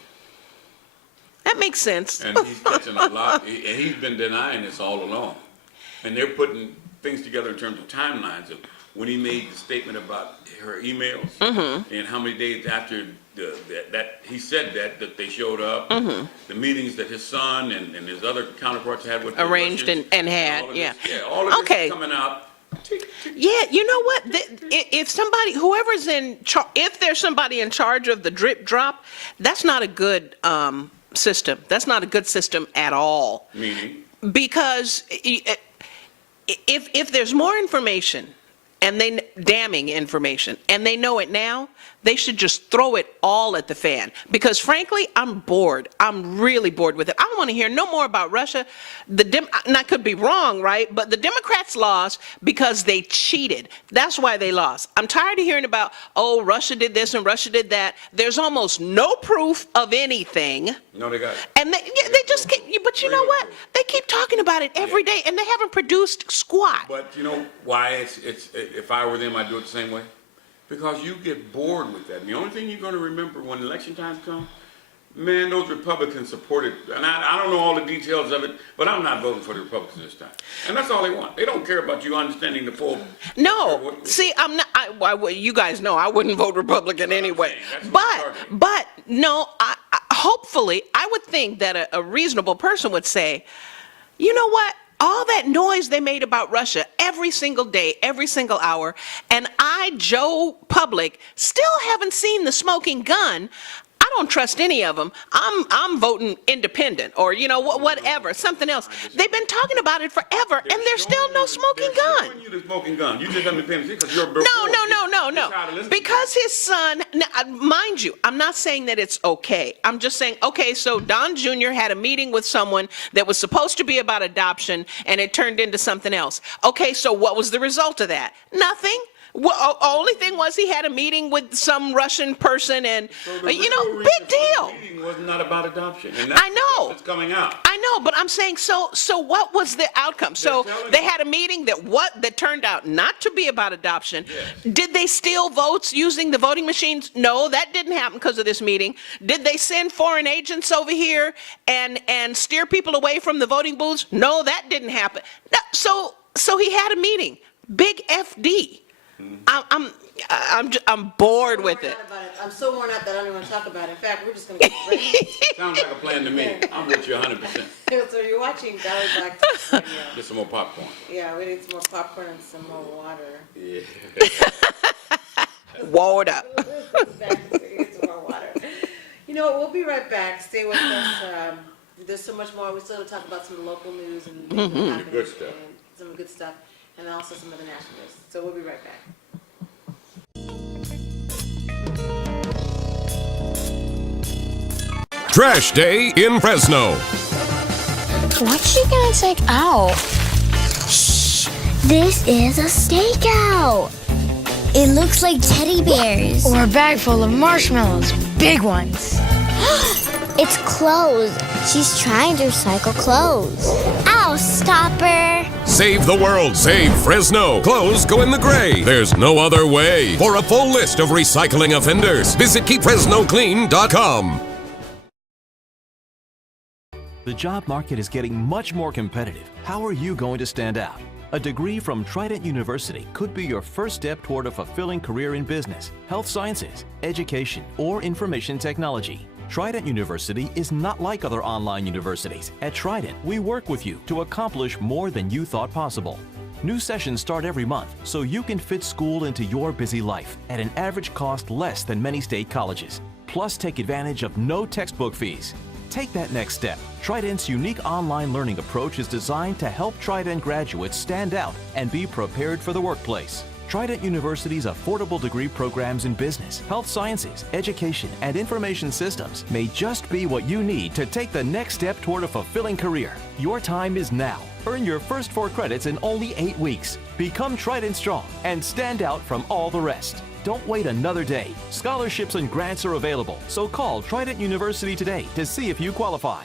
that makes sense. And he's catching a lot, and he's been denying this all along. And they're putting things together in terms of timelines of when he made the statement about her emails and how many days after that he said that they showed up, the meetings that his son and his other counterparts had with the Arranged Russians, and had, all of yeah. this, all of this Okay. is coming out. Yeah, you know what? If somebody, whoever's in charge, if there's somebody in charge of the drip drop, that's not a good system. That's not a good system at all. Meaning? Because if there's more information and damning information, and they know it now, they should just throw it all at the fan. Because frankly, I'm bored. I'm really bored with it. I don't want to hear no more about Russia. And I could be wrong, right? But the Democrats lost because they cheated. That's why they lost. I'm tired of hearing about, oh, Russia did this and Russia did that. There's almost no proof of anything. No, they got it. And they just keep, but you know what? They keep talking about it every day, and they haven't produced squat. But you know why it's if I were them, I'd do it the same way. Because you get bored with that. And the only thing you're going to remember when election times come, man, those Republicans supported, and I don't know all the details of it, but I'm not voting for the Republicans this time. And that's all they want. They don't care about you understanding the full. No, see, I'm not. You guys know I wouldn't vote Republican anyway. But no, hopefully, I would think that a reasonable person would say, you know what? All that noise they made about Russia every single day, every single hour, and I, Joe Public, still haven't seen the smoking gun. I don't trust any of them. I'm voting independent or, you know, whatever, something else. They've been talking about it forever, and there's still no smoking gun. They're showing you the smoking gun. You just haven't been paying attention because you're No. Because his son, mind you, I'm not saying that it's okay. I'm just saying, okay, so Don Jr. had a meeting with someone that was supposed to be about adoption, and it turned into something else. Okay, so what was the result of that? Nothing. Well, only thing was he had a meeting with some Russian person, and you know, big deal. The meeting was not about adoption, and I know it's coming out. I know, but I'm saying, so what was the outcome? So they had a meeting that turned out not to be about adoption. Yes. Did they steal votes using the voting machines? No, that didn't happen because of this meeting. Did they send foreign agents over here and steer people away from the voting booths? No, that didn't happen. So he had a meeting. Big FD. I'm bored with it. I'm so worn out that I don't even want to talk about it. In fact, we're just going to get ready. Sounds like a plan to me. I'm with you 100%. So you're watching Dolly Black. Get some more popcorn. Yeah, we need some more popcorn and some more water. Yeah. Water. Get some more water. You know what? We'll be right back. Stay with us. There's so much more. We still have to talk about some of the local news and Good stuff. And some good stuff, and also some of the national news. So we'll be right back. Trash Day in Fresno. What's she gonna take out? Shh! This is a stakeout. It looks like teddy bears. Or a bag full of marshmallows. Big ones. It's clothes. She's trying to recycle clothes. Ow, stop her. Save the world. Save Fresno. Clothes go in the gray. There's no other way. For a full list of recycling offenders, visit keepfresnoclean.com. The job market is getting much more competitive. How are you going to stand out? A degree from Trident University could be your first step toward a fulfilling career in business, health sciences, education, or information technology. Trident University is not like other online universities. At Trident, we work with you to accomplish more than you thought possible. New sessions start every month, so you can fit school into your busy life at an average cost less than many state colleges. Plus, take advantage of no textbook fees. Take that next step. Trident's unique online learning approach is designed to help Trident graduates stand out and be prepared for the workplace. Trident University's affordable degree programs in business, health sciences, education, and information systems may just be what you need to take the next step toward a fulfilling career. Your time is now. Earn your first 4 credits in only 8 weeks. Become Trident Strong and stand out from all the rest. Don't wait another day. Scholarships and grants are available, so call Trident University today to see if you qualify.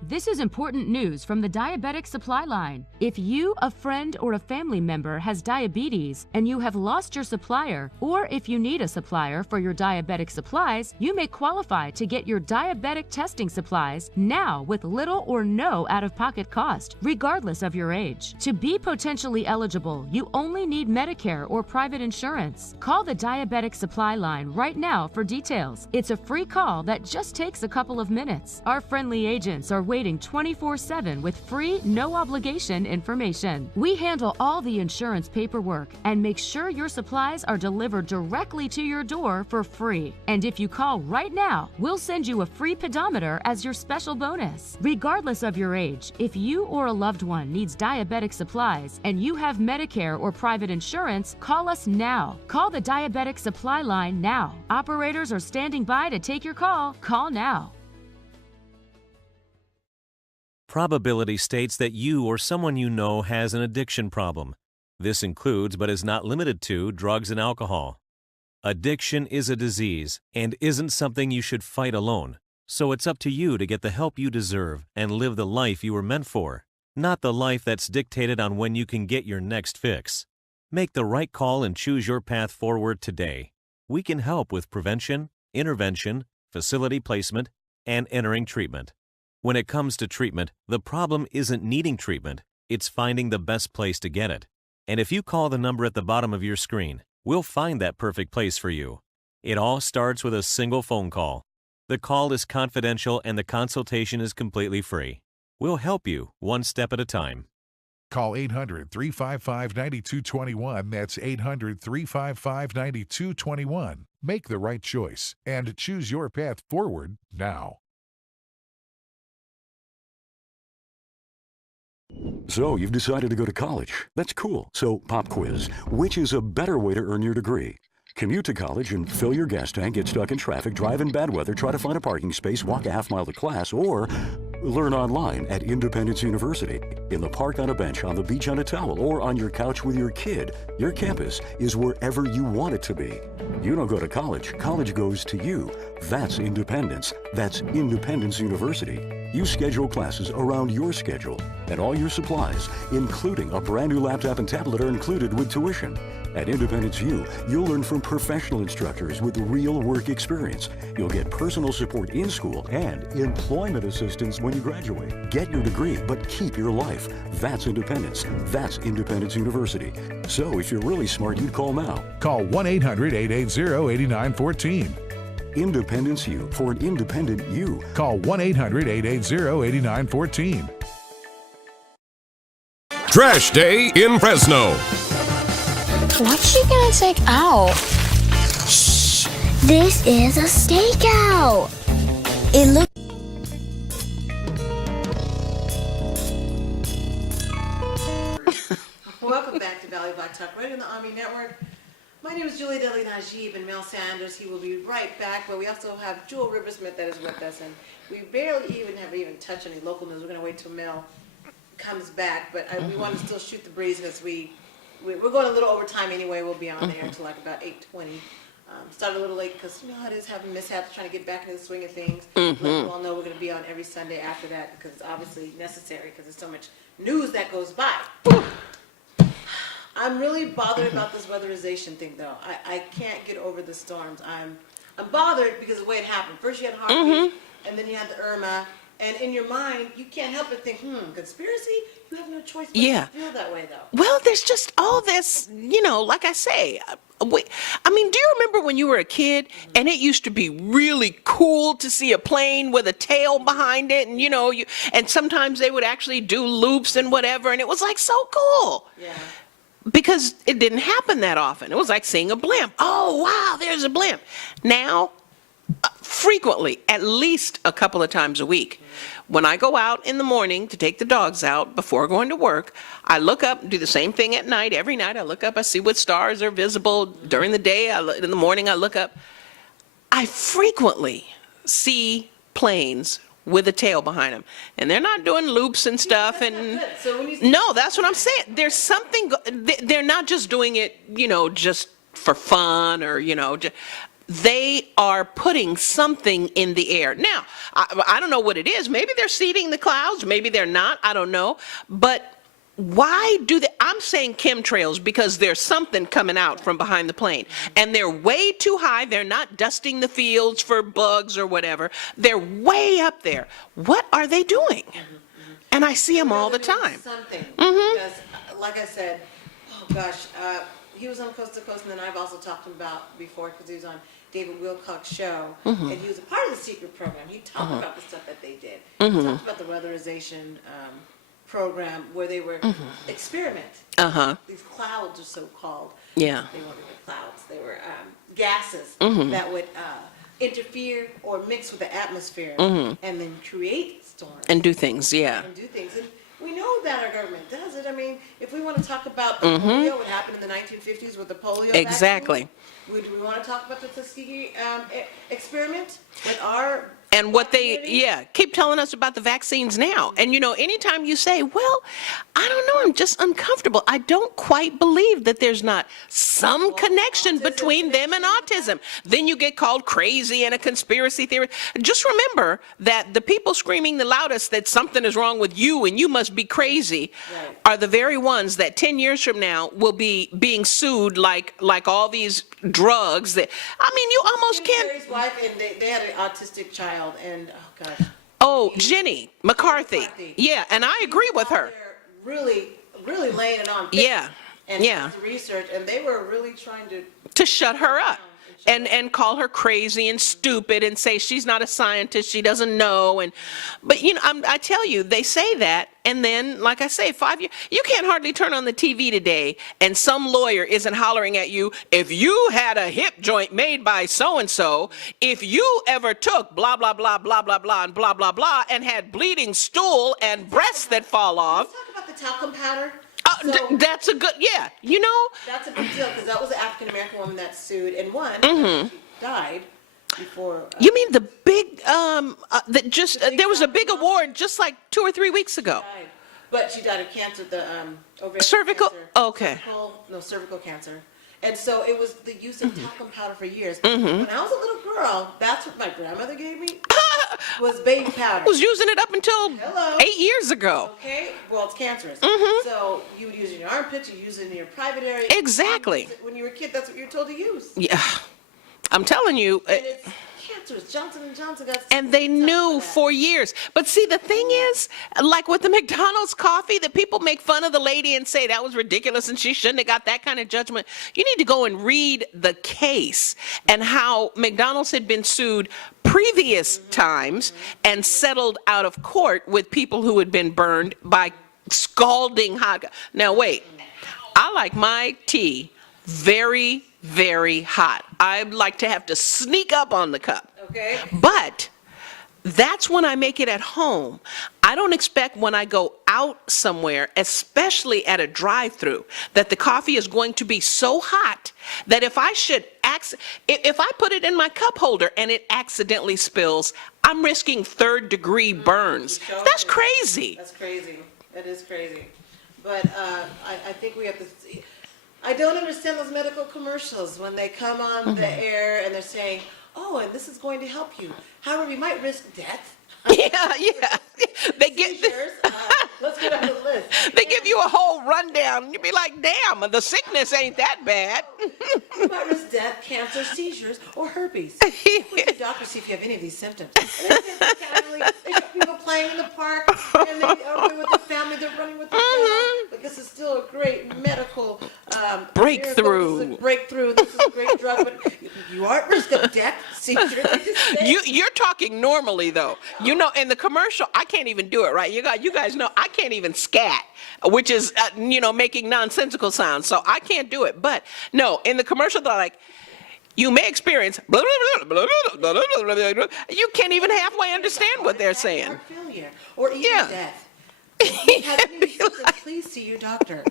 This is important news from the Diabetic Supply Line. If you, a friend, or a family member has diabetes and you have lost your supplier, or if you need a supplier for your diabetic supplies, you may qualify to get your diabetic testing supplies now with little or no out-of-pocket cost, regardless of your age. To be potentially eligible, you only need Medicare or private insurance. Call the Diabetic Supply Line right now for details. It's a free call that just takes a couple of minutes. Our friendly agents are waiting waiting 24/7 with free, no-obligation information. We handle all the insurance paperwork and make sure your supplies are delivered directly to your door for free. And if you call right now, we'll send you a free pedometer as your special bonus. Regardless of your age, if you or a loved one needs diabetic supplies and you have Medicare or private insurance, call us now. Call the Diabetic Supply Line now. Operators are standing by to take your call. Call now. Probability states that you or someone you know has an addiction problem. This includes, but is not limited to, drugs and alcohol. Addiction is a disease and isn't something you should fight alone. So it's up to you to get the help you deserve and live the life you were meant for, not the life that's dictated on when you can get your next fix. Make the right call and choose your path forward today. We can help with prevention, intervention, facility placement, and entering treatment. When it comes to treatment, the problem isn't needing treatment, it's finding the best place to get it. And if you call the number at the bottom of your screen, we'll find that perfect place for you. It all starts with a single phone call. The call is confidential and the consultation is completely free. We'll help you one step at a time. Call 800-355-9221. That's 800-355-9221. Make the right choice and choose your path forward now. So you've decided to go to college. That's cool. So pop quiz. Which is a better way to earn your degree? Commute to college and fill your gas tank, get stuck in traffic, drive in bad weather, try to find a parking space, walk a half mile to class, or learn online at Independence University. In the park on a bench, on the beach on a towel, or on your couch with your kid. Your campus is wherever you want it to be. You don't go to college. College goes to you. That's independence. That's Independence University. You schedule classes around your schedule, and all your supplies, including a brand new laptop and tablet, are included with tuition. At Independence U, you'll learn from professional instructors with real work experience. You'll get personal support in school and employment assistance when you graduate. Get your degree, but keep your life. That's independence. That's Independence University. So if you're really smart, you'd call now. Call 1-800-880-8914. Independence U, for an independent you. Call 1-800-880-8914. Trash Day in Fresno. What's she gonna take out? Shh! This is a stakeout! It looks... Welcome back to Valley Black Talk, right on the ONME Network. My name is Julia Deli Najib and Mel Sanders. He will be right back, but we also have Jewell Riversmith that is with us, and we barely even touched any local news. We're going to wait till Mel comes back, but we want to still shoot the breeze because we're going a little over time anyway. We'll be on there until like about 8:20. Started a little late because you know how it is having mishaps, trying to get back into the swing of things. Let you all know we're going to be on every Sunday after that because it's obviously necessary because there's so much news that goes by. I'm really bothered about this weatherization thing, though. I can't get over the storms. I'm bothered because of the way it happened. First you had Harvey, and then you had the Irma, and in your mind, you can't help but think, conspiracy? You have no choice but to feel that way, though. Well, there's just all this, like I say. Do you remember when you were a kid and it used to be really cool to see a plane with a tail behind it, and and sometimes they would actually do loops and whatever, and it was like so cool. Yeah. Because it didn't happen that often. It was like seeing a blimp. Oh, wow, there's a blimp. Now, frequently, at least a couple of times a week, when I go out in the morning to take the dogs out before going to work, I look up, do the same thing at night. Every night I look up, I see what stars are visible. During the day, in the morning I look up. I frequently see planes with a tail behind them, and they're not doing loops and stuff. No, that's what I'm saying. There's something. They're not just doing it, just for fun or they are putting something in the air. Now, I don't know what it is. Maybe they're seeding the clouds. Maybe they're not. I don't know. But why do they? I'm saying chemtrails because there's something coming out from behind the plane, and they're way too high. They're not dusting the fields for bugs or whatever. They're way up there. What are they doing? And I see them all the time. Something. Because, like I said, oh gosh, he was on Coast to Coast, and then I've also talked to him about before because he was on David Wilcock's show, and he was a part of the secret program. He talked about the stuff that they did. He talked about the weatherization program where they were experiment. These clouds are so called. Yeah. They weren't even clouds. They were gases that would interfere or mix with the atmosphere and then create storms. And do things, yeah. And do things. And we know that our government does it. I mean, if we want to talk about the polio, what happened in the 1950s with the polio Exactly. vaccine, do we want to talk about the Tuskegee experiment with our And what they, community? keep telling us about the vaccines now. And anytime you say, well, I don't know, I'm just uncomfortable. I don't quite believe that there's not some connection between them and autism. Then you get called crazy and a conspiracy theory. Just remember that the people screaming the loudest that something is wrong with you and you must be crazy are the very ones that 10 years from now will be being sued like all these drugs that, I mean, you almost can't. Jerry's wife, and they had an autistic child, and oh gosh. Oh, Jenny McCarthy. Yeah, and I agree with her. They're really, really laying it on thick Yeah, and yeah. the research, and they were really trying to Shut her up and call her crazy and stupid and say she's not a scientist, she doesn't know. But I tell you, they say that, and then, like I say, 5 years, you can't hardly turn on the TV today and some lawyer isn't hollering at you, if you had a hip joint made by so-and-so, if you ever took blah, blah, blah, blah, blah, blah, and blah, blah, blah, and had bleeding stool and breasts that fall off. Let's talk about the talcum powder. That's a good, That's a big deal, because that was an African-American woman that sued and won. She died before. You mean the big, there was a big award just like 2 or 3 weeks ago. Died. But she died of cancer, the ovarian Cervical? cancer. Okay. Cervical cancer. And so it was the use of talcum powder for years. When I was a little girl, that's what my grandmother gave me, was baby powder. Was using it up until 8 years ago. Okay, well, it's cancerous. So you would use it in your armpits, you use it in your private area. Exactly. When you were a kid, that's what you were told to use. Yeah, I'm telling you. And it's cancerous. Johnson & Johnson got. And they knew for years. But see, the thing is, like with the McDonald's coffee, that people make fun of the lady and say that was ridiculous and she shouldn't have got that kind of judgment. You need to go and read the case and how McDonald's had been sued previous times and settled out of court with people who had been burned by scalding hot. Now wait, I like my tea very, very hot. I like to have to sneak up on the cup. Okay. But that's when I make it at home. I don't expect when I go out somewhere, especially at a drive-through, that the coffee is going to be so hot that if I put it in my cup holder and it accidentally spills, I'm risking third-degree burns. That's crazy. That's crazy. That is crazy. But I think we have to see. I don't understand those medical commercials when they come on the air and they're saying, oh, and this is going to help you. However, you might risk death. Yeah. They get Seizures. Let's get on the list. They give you a whole rundown, and you'd be like, damn, the sickness ain't that bad. You might risk death, cancer, seizures, or herpes. Check with your doctor, see if you have any of these symptoms. And they say casually, they show people playing in the park, and they are with their family, they're running with their dog. But this is still a great medical breakthrough. This is a breakthrough. This is a great drug, but you are at risk of death, seizures. You're talking normally, though. In the commercial, I can't even do it, right? You guys know I can't even scat, which is, making nonsensical sounds. So I can't do it. But no, in the commercial, they're like, you may experience blah, blah, blah, blah, blah, blah, blah, blah. You can't even halfway understand what they're saying. Heart failure or even death. Please see your doctor.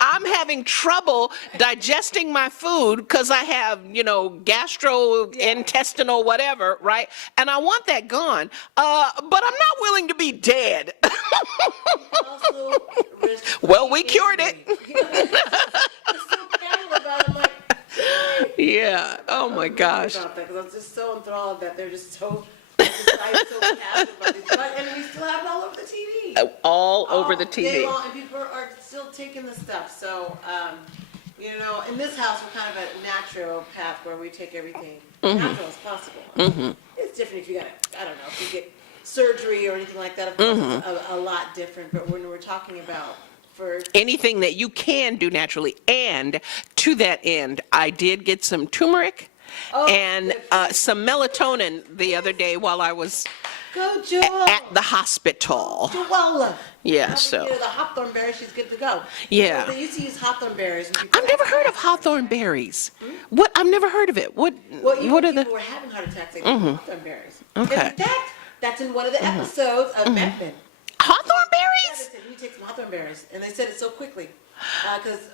I'm having trouble digesting my food because I have, gastrointestinal whatever, right? And I want that gone. But I'm not willing to be dead. Also, well, we cured it. It's so casual about it. I'm like, yeah. Oh my gosh. about that, 'cause I'm just so enthralled that they're just so casual about these. And we still have it all over the TV. All over the Day TV. long, and people are still taking the stuff. So, in this house, we're kind of a naturopath where we take everything natural as possible. It's different if you if you get surgery or anything like that. Of course, it's a lot different. But when we're talking about anything that you can do naturally, and to that end, I did get some turmeric and some melatonin the other day while I was Go, Jewell. at the hospital. Jewell. Yeah, Now so. we get her the hawthorn berry, she's good to go. Yeah. They used to use hawthorn berries. And people I've never ask heard me of hawthorn berries. What? I've never heard of it. What? Well, even What are people the? were having heart attacks, they took hawthorn berries. Okay. And in fact, that's in one of the episodes of Mad Men. Hawthorn Yeah, they berries? said, you take some hawthorn berries. And they said it so quickly. Because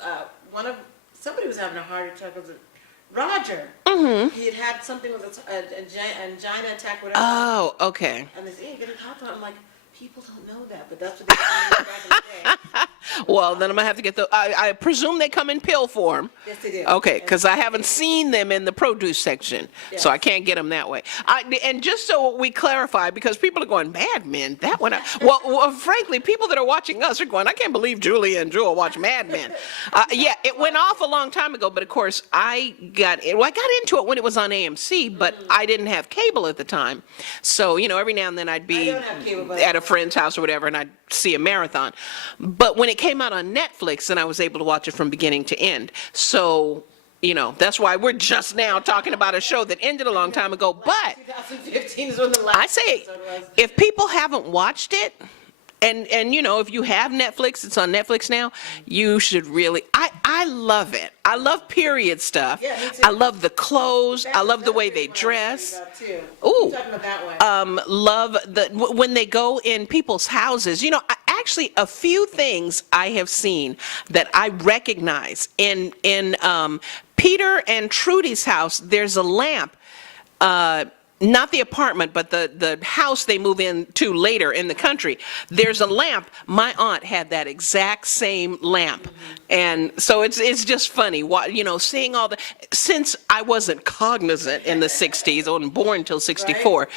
somebody was having a heart attack. Was it Roger? He had had something with a angina attack, whatever. Oh, okay. And they said, hey, get a hawthorn. I'm like, people don't know that, but that's what they did back in the day. Well, then I'm gonna have to get the. I presume they come in pill form. Yes, they do. Okay, because I haven't seen them in the produce section, so I Yes. can't get them that way. And just so we clarify, because people are going, Mad Men, that one. Well, frankly, people that are watching us are going, I can't believe Julia and Jewell watch Mad Men. Yeah, it went off a long time ago, but of course I got into it when it was on AMC, but I didn't have cable at the time, so every now and then I'd be I don't have cable, but at a friend's house or whatever, and I'd see a marathon. But when it came out on Netflix, then I was able to watch it from beginning to end. So, that's why we're just now talking about a show that ended a long time ago. But 2015 is when the last I say, episode was. if people haven't watched it, and if you have Netflix, it's on Netflix now, you should really, I love it. I love period stuff. Yeah, me too. I love the clothes. I love the way they dress. Ooh. Talking about that one. Love when they go in people's houses. Actually, a few things I have seen that I recognize in Peter and Trudy's house. There's a lamp. Not the apartment, but the house they move into later in the country. There's a lamp. My aunt had that exact same lamp. And so it's just funny, seeing all since I wasn't cognizant in the 60s, I wasn't born until 64,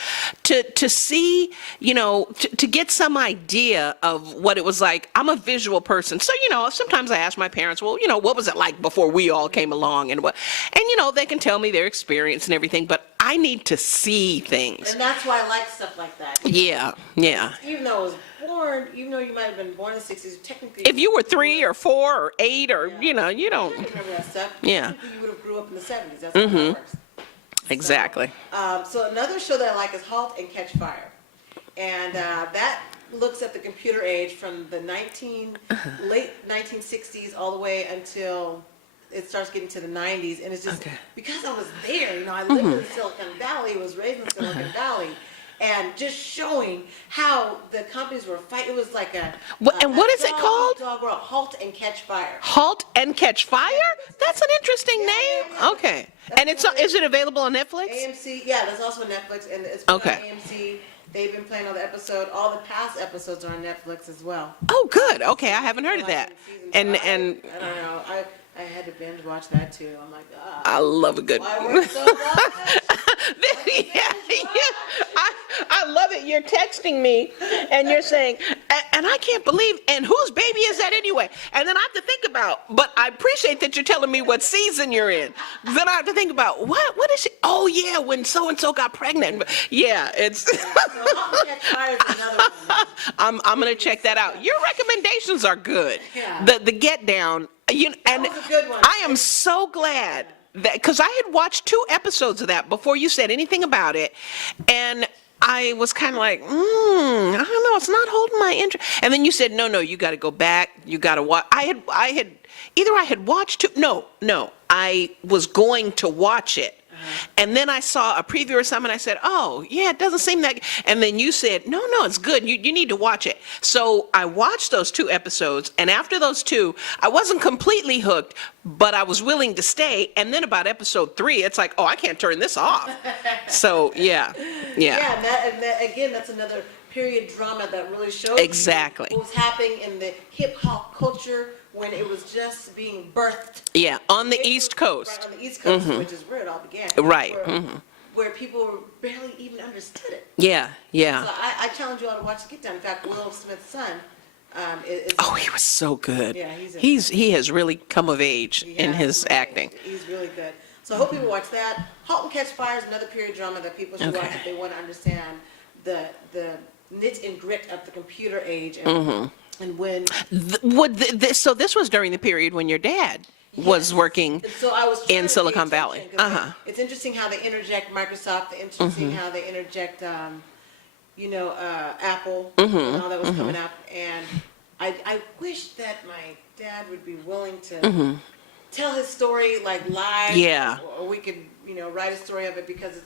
to see, to get some idea of what it was like. I'm a visual person. So, sometimes I ask my parents, well, what was it like before we all came along and they can tell me their experience and everything, but I need to see things. And that's why I like stuff like that. Yeah. Even though I was born, even though you might have been born in the 60s, technically. If you were 3 or 4 or 8 or, you don't. I remember that stuff. Yeah. Technically, you would have grew up in the 70s. That's how it works. Exactly. So another show that I like is Halt and Catch Fire. And that looks at the computer age from the late 1960s all the way until it starts getting to the 90s, and it's just because I was there, I lived in Silicon Valley, was raised in Silicon Valley, and just showing how the companies were fighting. It was like and what is it called? Dog World, Halt and Catch Fire. Halt and Catch Fire? That's an interesting name. Yeah. Okay. And is it available on Netflix? AMC, yeah, there's also Netflix, and it's been on Okay. AMC. They've been playing all the episodes. All the past episodes are on Netflix as well. Oh, good. Okay, I haven't heard of that. And I don't know. I had to binge watch that too. I'm like, I love a good. why work so much? I love it. You're texting me and you're saying, and I can't believe, and whose baby is that anyway? And then I have to think about, but I appreciate that you're telling me what season you're in. Then I have to think about, what is she? Oh yeah, when so-and-so got pregnant. Yeah, it's. I'm going to check that out. Your recommendations are good. Yeah. The Get Down, and was a good one. I am so glad that, because I had watched 2 episodes of that before you said anything about it, and I was kind of like, I don't know, it's not holding my interest. And then you said, no, you got to go back, you got to watch. I had watched 2. No, I was going to watch it. And then I saw a preview or something, and I said, oh, yeah, it doesn't seem that. And then you said, no, it's good. You need to watch it. So I watched those 2 episodes, and after those 2, I wasn't completely hooked, but I was willing to stay. And then about episode 3, it's like, oh, I can't turn this off. So, yeah. Yeah, and that, again, that's another period drama that really shows Exactly. you what was happening in the hip-hop culture when it was just being birthed. Yeah, on the East Coast. Right, on the East Coast, which is where it all began. Right. Where people barely even understood it. Yeah. So I challenge you all to watch The Get Down. In fact, Will Smith's son is... Oh, he was so good. Yeah, he has really come of age in his acting. He's really good. So I hope people watch that. Halt and Catch Fire is another period drama that people should watch if they want to understand the nit and grit of the computer age and when... So this was during the period when your dad was working And so I was trying in to pay Silicon Valley. attention, 'cause it's interesting how they interject Microsoft, interesting how they interject, Apple, and all that was coming up. And I wish that my dad would be willing to tell his story like live. Yeah. Or we could, write a story of it, because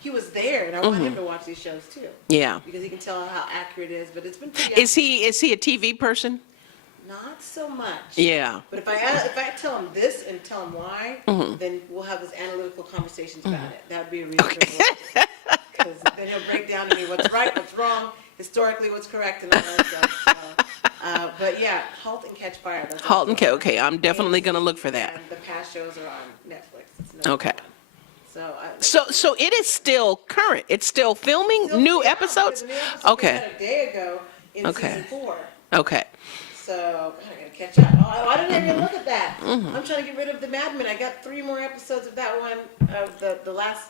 he was there, and I want him to watch these shows too. Yeah. Because he can tell how accurate it is, but it's been pretty Is he a TV person? not so much. Yeah. But if I tell him this and tell him why, then we'll have this analytical conversations about it. That would be a real because then he'll break down to me what's right, what's wrong, historically what's correct, and all that stuff. But yeah, *Halt and Catch Fire*. That's *Halt and Catch*. Okay, I'm definitely gonna look for that. And the past shows are on Netflix. It's no Okay. fun. So it is still current. It's still filming new episodes. Okay. A day ago in season 4. Okay. So I gotta catch up. Oh, I didn't even look at that. I'm trying to get rid of the Mad Men. I got 3 more episodes of that one of the last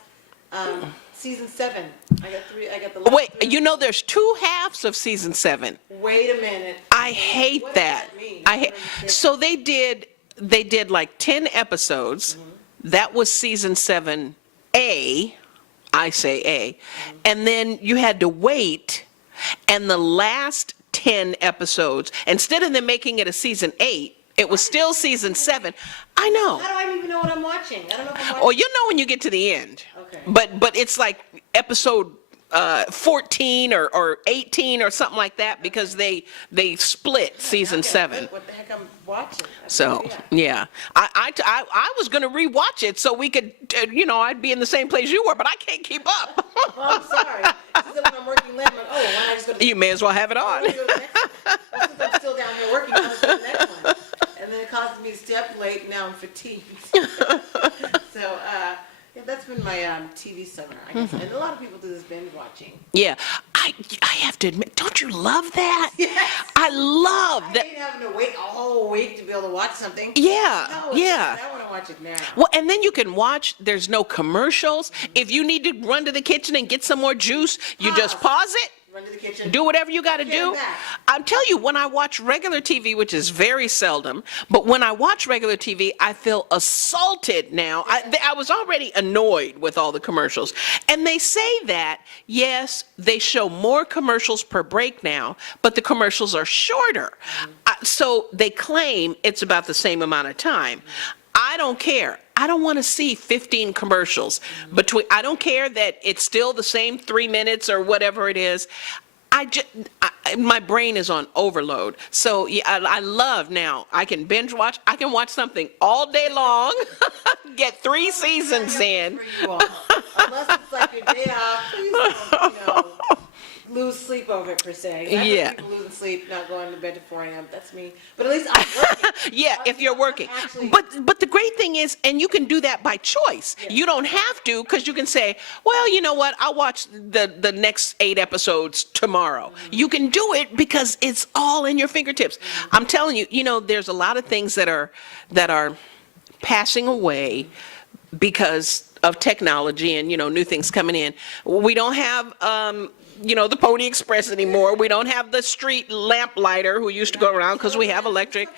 season 7. I got the last. Wait, 3. there's 2 halves of season 7. Wait a minute. I hate What that. Does that mean? I hate. So they did like 10 episodes. That was season 7A. I say A. And then you had to wait, and the last 10 episodes, instead of them making it a season 8, it was still season 7. I know. How do I even know what I'm watching? I don't know if I'm watching. Oh, you'll know when you get to the end. Okay. But it's like episode 14 or 18 or something like that, because they split season 7. What the heck I'm watching? So yeah, I was gonna rewatch it so we could, I'd be in the same place you were, but I can't keep up. Oh, I'm sorry. Since when I'm working late, I'm like, why don't I just go to the You may as well have it on. Well, since I'm still down here working, I'll go to the next one. And then it causes me to stay up late, now I'm fatigued. So, that's been my TV summer, I guess. And a lot of people do this binge watching. Yeah, I have to admit, don't you love that? Yes. I love I that. hate having to wait a whole week to be able to watch something. Yeah, No, yeah. I want to watch it now. Well, and then you can watch, there's no commercials. If you need to run to the kitchen and get some more juice, you just pause it. Run to the kitchen. Do whatever you got to do. back. I'm telling you, when I watch regular TV, which is very seldom, but when I watch regular TV, I feel assaulted now. I was already annoyed with all the commercials. And they say that, yes, they show more commercials per break now, but the commercials are shorter. So they claim it's about the same amount of time. I don't care. I don't want to see 15 commercials between. I don't care that it's still the same 3 minutes or whatever it is. My brain is on overload. So yeah, I love now. I can binge watch. I can watch something all day long. Get 3 seasons in. Unless it's like your day off, please don't, lose sleep over it per se. I Yeah. People losing sleep, not going to bed at 4 a.m. That's me. But at least I'm working. Yeah, if you're working. Actually- But the great thing is, and you can do that by choice. You don't have to, because you can say, well, you know what, I'll watch the next 8 episodes tomorrow. You can do it because it's all in your fingertips. I'm telling you, there's a lot of things that are passing away because of technology and, new things coming in. We don't have, the Pony Express anymore. We don't have the street lamp lighter who used to go around because we have electric.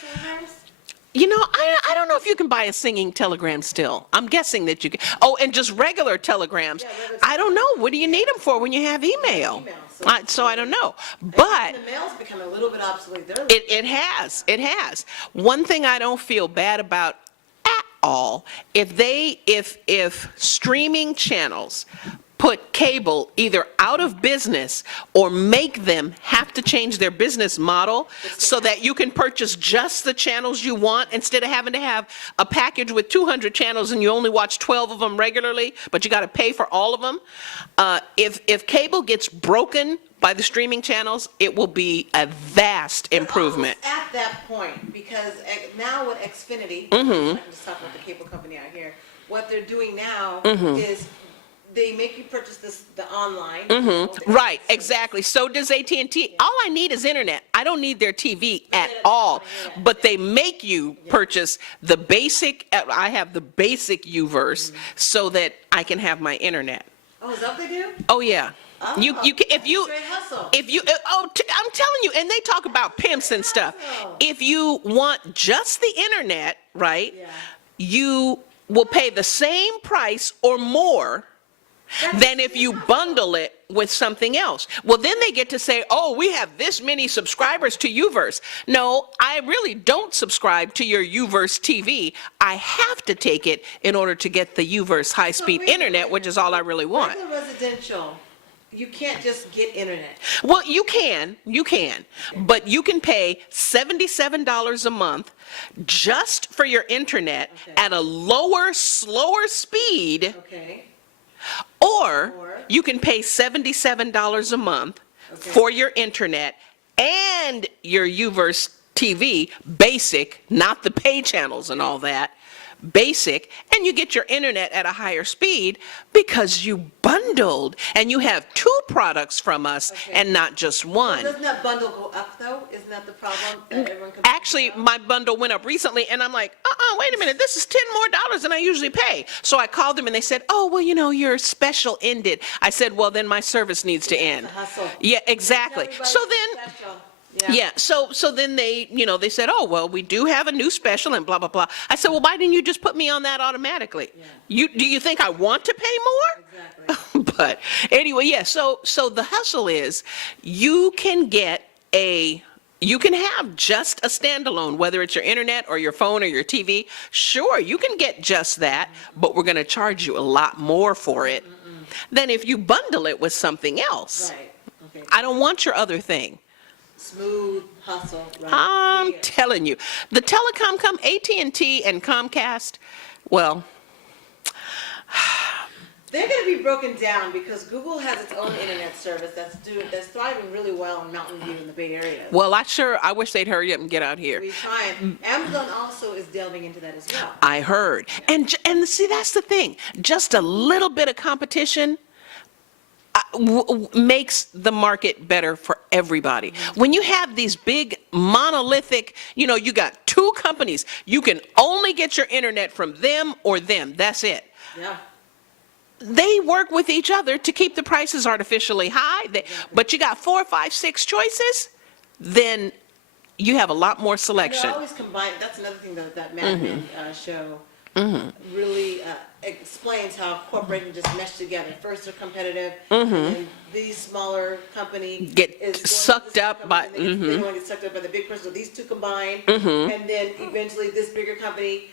I don't know if you can buy a singing telegram still. I'm guessing that you can. Oh, and just regular telegrams. I don't know. What do you need them for when you have email? So I don't know. But the mail's become a little bit obsolete. it has. One thing I don't feel bad about at all, if streaming channels put cable either out of business or make them have to change their business model so that you can purchase just the channels you want instead of having to have a package with 200 channels and you only watch 12 of them regularly, but you got to pay for all of them. If cable gets broken by the streaming channels, it will be a vast improvement. At that point, because now with Xfinity, I can just talk about the cable company out here, what they're doing now is they make you purchase the online. Right, exactly. So does AT&T. All I need is internet. I don't need their TV at all. But they make you purchase the basic. I have the basic UVerse so that I can have my internet. Oh, is that what they do? Oh yeah. You can, if you Straight hustle. I'm telling you, and they talk about pimps and stuff. If you want just the internet, right? Yeah. You will pay the same price or more than if you bundle it with something else. Well, then they get to say, oh, we have this many subscribers to Uverse. No, I really don't subscribe to your Uverse TV. I have to take it in order to get the Uverse high-speed internet, which is all I really want. Regular residential, you can't just get internet. Well, you can, but you can pay $77 a month just for your internet at a lower, slower speed. Okay. Or you can pay $77 a month for your internet and your Uverse TV, basic, not the pay channels and all that, basic, and you get your internet at a higher speed because you bundled and you have 2 products from us and not just one. Doesn't that bundle go up though? Isn't that the problem? That everyone can Actually, my bundle went up recently, and I'm like, wait a minute, this is $10 more than I usually pay. So I called them, and they said, oh, well, your special ended. I said, well, then my service needs to end. It's a hustle. Yeah, exactly. So then, so then they, they said, oh, well, we do have a new special and blah, blah, blah. I said, well, why didn't you just put me on that automatically? Do you think I want to pay more? Exactly. But anyway, so the hustle is you can have just a standalone, whether it's your internet or your phone or your TV. Sure, you can get just that, but we're going to charge you a lot more for it than if you bundle it with something else. Right. Okay. I don't want your other thing. Smooth hustle. Right. I'm telling you, the telecom AT&T and Comcast, well, they're going to be broken down because Google has its own internet service that's thriving really well in Mountain View in the Bay Area. well, I wish they'd hurry up and get out here. We're trying. Amazon also is delving into that as well. I heard. And see, that's the thing. Just a little bit of competition makes the market better for everybody. When you have these big monolithic, you got 2 companies, you can only get your internet from them or them. That's it. Yeah. They work with each other to keep the prices artificially high. But you got 4, 5, 6 choices, then you have a lot more selection. They always combine. That's another thing that Mad Men show really explains how corporations just mesh together. First they're competitive, and then these smaller company Get sucked up by. They want to get sucked up by the big person. So these 2 combine, and then eventually this bigger company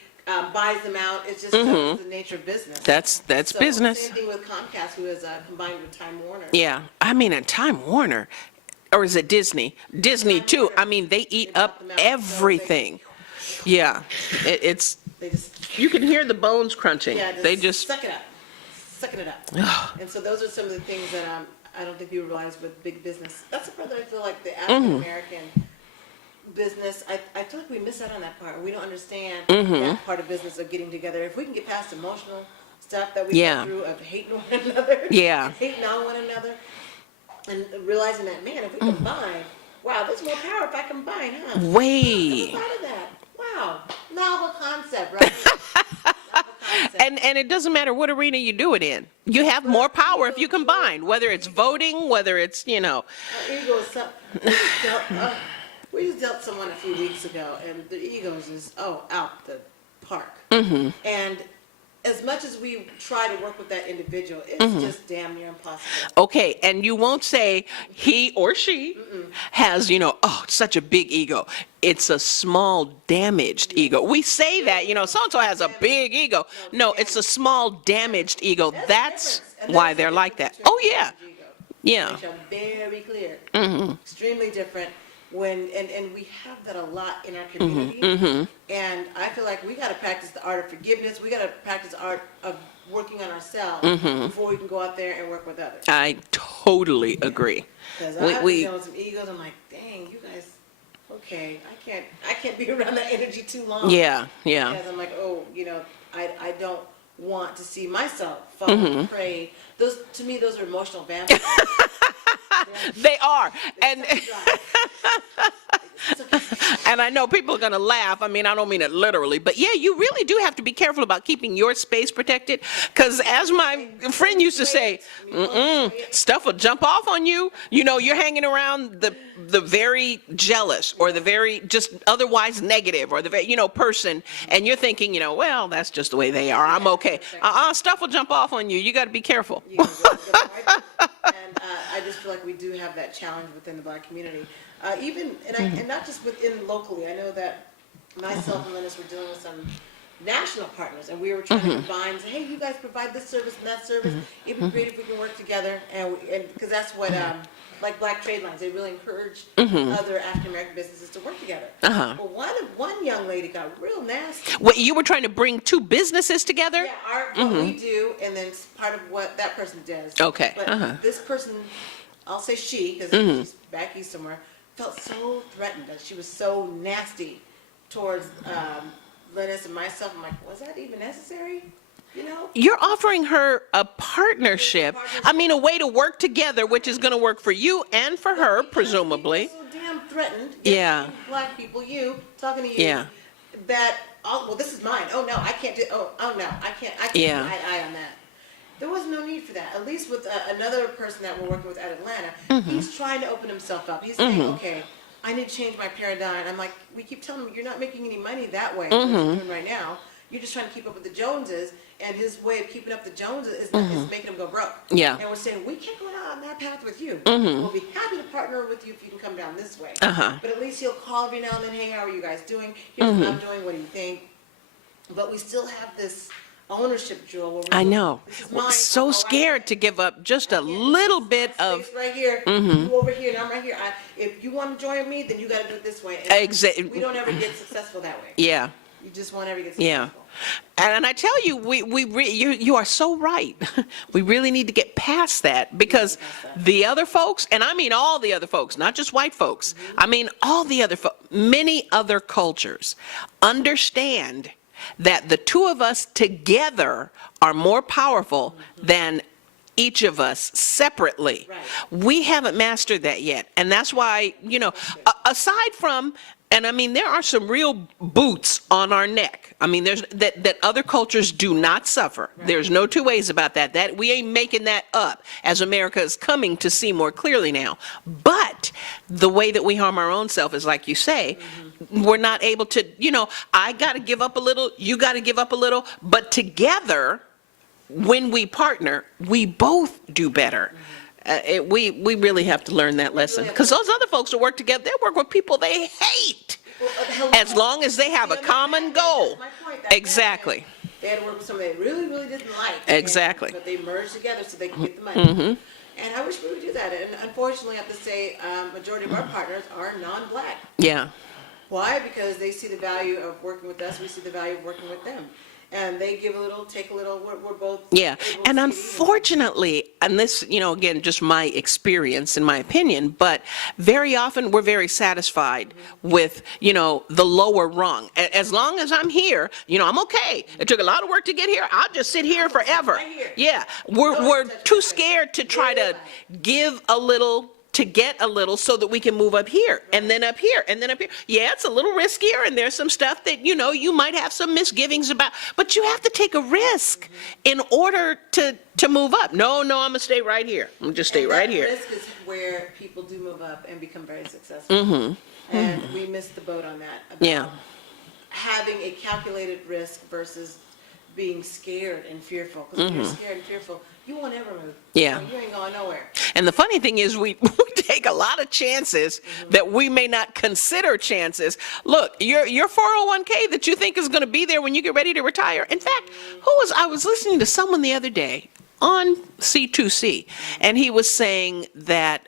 buys them out. It's just the nature of business. That's business. Same thing with Comcast, who is combined with Time Warner. Yeah, I mean, and Time Warner, or is it Disney? Disney too. I mean, they eat up everything. Yeah, it's. They just You can hear the bones crunching. They just. sucking it up. And so those are some of the things that I don't think people realize with big business. That's the part that I feel like the African American business, I feel like we miss out on that part. We don't understand that part of business of getting together. If we can get past emotional stuff that we go through of hating one another, hating on one another, and realizing that, man, if we combine, wow, there's more power if I combine, huh? Wait. I never thought of that. Wow, novel concept, right? And it doesn't matter what arena you do it in. You have more power if you combine, whether it's voting, whether it's, Our ego is we just dealt someone a few weeks ago, and the ego is just, out the park. And as much as we try to work with that individual, it's just damn near impossible. Okay, and you won't say he or she has, such a big ego. It's a small, damaged ego. We say that, so-and-so has a big ego. No, it's a small, damaged ego. That's why they're like that. Oh, yeah. Yeah. Which are very clear. Extremely different. And we have that a lot in our community, and I feel like we got to practice the art of forgiveness. We got to practice the art of working on ourselves before we can go out there and work with others. I totally agree. Because I've been dealing with some egos. I'm like, dang, you guys. Okay, I can't be around that energy too long. Yeah. Because I'm like, I don't want to see myself fall prey. To me, those are emotional vampires. They are, and And I know people are going to laugh. I mean, I don't mean it literally, but yeah, you really do have to be careful about keeping your space protected. Because as my friend used to say, stuff will jump off on you. You know, you're hanging around the very jealous or the very just otherwise negative or the very, person, and you're thinking, well, that's just the way they are. I'm okay. Stuff will jump off on you. You got to be careful. And I just feel like we do have that challenge within the Black community. And not just within locally. I know that myself and Linus were dealing with some national partners, and we were trying to combine and say, hey, you guys provide this service and that service. It'd be great if we can work together, and because that's what like Black Trade Lines, they really encourage other African American businesses to work together. Well, one young lady got real nasty. What, you were trying to bring two businesses together? Yeah, what we do, and then part of what that person does. Okay. But this person, I'll say she, because she's back east somewhere, felt so threatened that she was so nasty towards Linus and myself. I'm like, was that even necessary? You're offering her a partnership. I mean, a way to work together, which is going to work for you and for her, presumably. So damn threatened. Yeah. Black people, talking to you. Yeah. That, well, this is mine. Oh no, I can't do. Oh no, I can't. Yeah. Eye on that. There was no need for that. At least with another person that we're working with at Atlanta, he's trying to open himself up. He's saying, okay, I need to change my paradigm. I'm like, we keep telling him, you're not making any money that way, what you're doing right now. You're just trying to keep up with the Joneses, and his way of keeping up the Joneses is making him go broke. Yeah. And we're saying, we can't go down that path with you. We'll be happy to partner with you if you can come down this way. But at least he'll call every now and then, hey, how are you guys doing? Here's what I'm doing, what do you think? But we still have this ownership, Jewel. Where I know. This is mine. So scared to give up just a little bit of. Space right here, you over here, and I'm right here. If you want to join me, then you got to do it this way. Exactly. We don't ever get successful that way. Yeah. You just won't ever get successful. Yeah. And I tell you, you are so right. We really need to get past that, because the other folks, and I mean all the other folks, not just white folks, I mean all the other many other cultures understand that the two of us together are more powerful than each of us separately. Right. We haven't mastered that yet. And that's why, aside from, and I mean, there are some real boots on our neck. I mean, there's that other cultures do not suffer. Right. There's no two ways about that. That we ain't making that up, as America is coming to see more clearly now. But the way that we harm our own self is, like you say, we're not able to, I got to give up a little, you got to give up a little, but together, when we partner, we both do better. We really have to learn that lesson, because those other folks that work together, they work with people they hate, as long as they have a common goal. Exactly. They had to work with somebody they really, really didn't like. Exactly. But they merged together so they could get the money. And I wish we would do that. And unfortunately, I have to say, majority of our partners are non-Black. Yeah. Why? Because they see the value of working with us. We see the value of working with them. And they give a little, take a little. We're both. Yeah. And unfortunately, and this, again, just my experience and my opinion, but very often we're very satisfied with, the lower rung. As long as I'm here, I'm okay. It took a lot of work to get here. I'll just sit here forever. Right here. Yeah. We're too scared to try to give a little, to get a little, so that we can move up here, and then up here, and then up here. Yeah, it's a little riskier, and there's some stuff that, you might have some misgivings about, but you have to take a risk in order to move up. No, I'm going to stay right here. I'm just stay right here. Risk is where people do move up and become very successful. And we missed the boat on that. About having a calculated risk versus being scared and fearful. Because if you're scared and fearful, you won't ever move. Yeah. You ain't going nowhere. And the funny thing is, we take a lot of chances that we may not consider chances. Look, your 401k that you think is going to be there when you get ready to retire. In fact, I was listening to someone the other day on C2C, and he was saying that,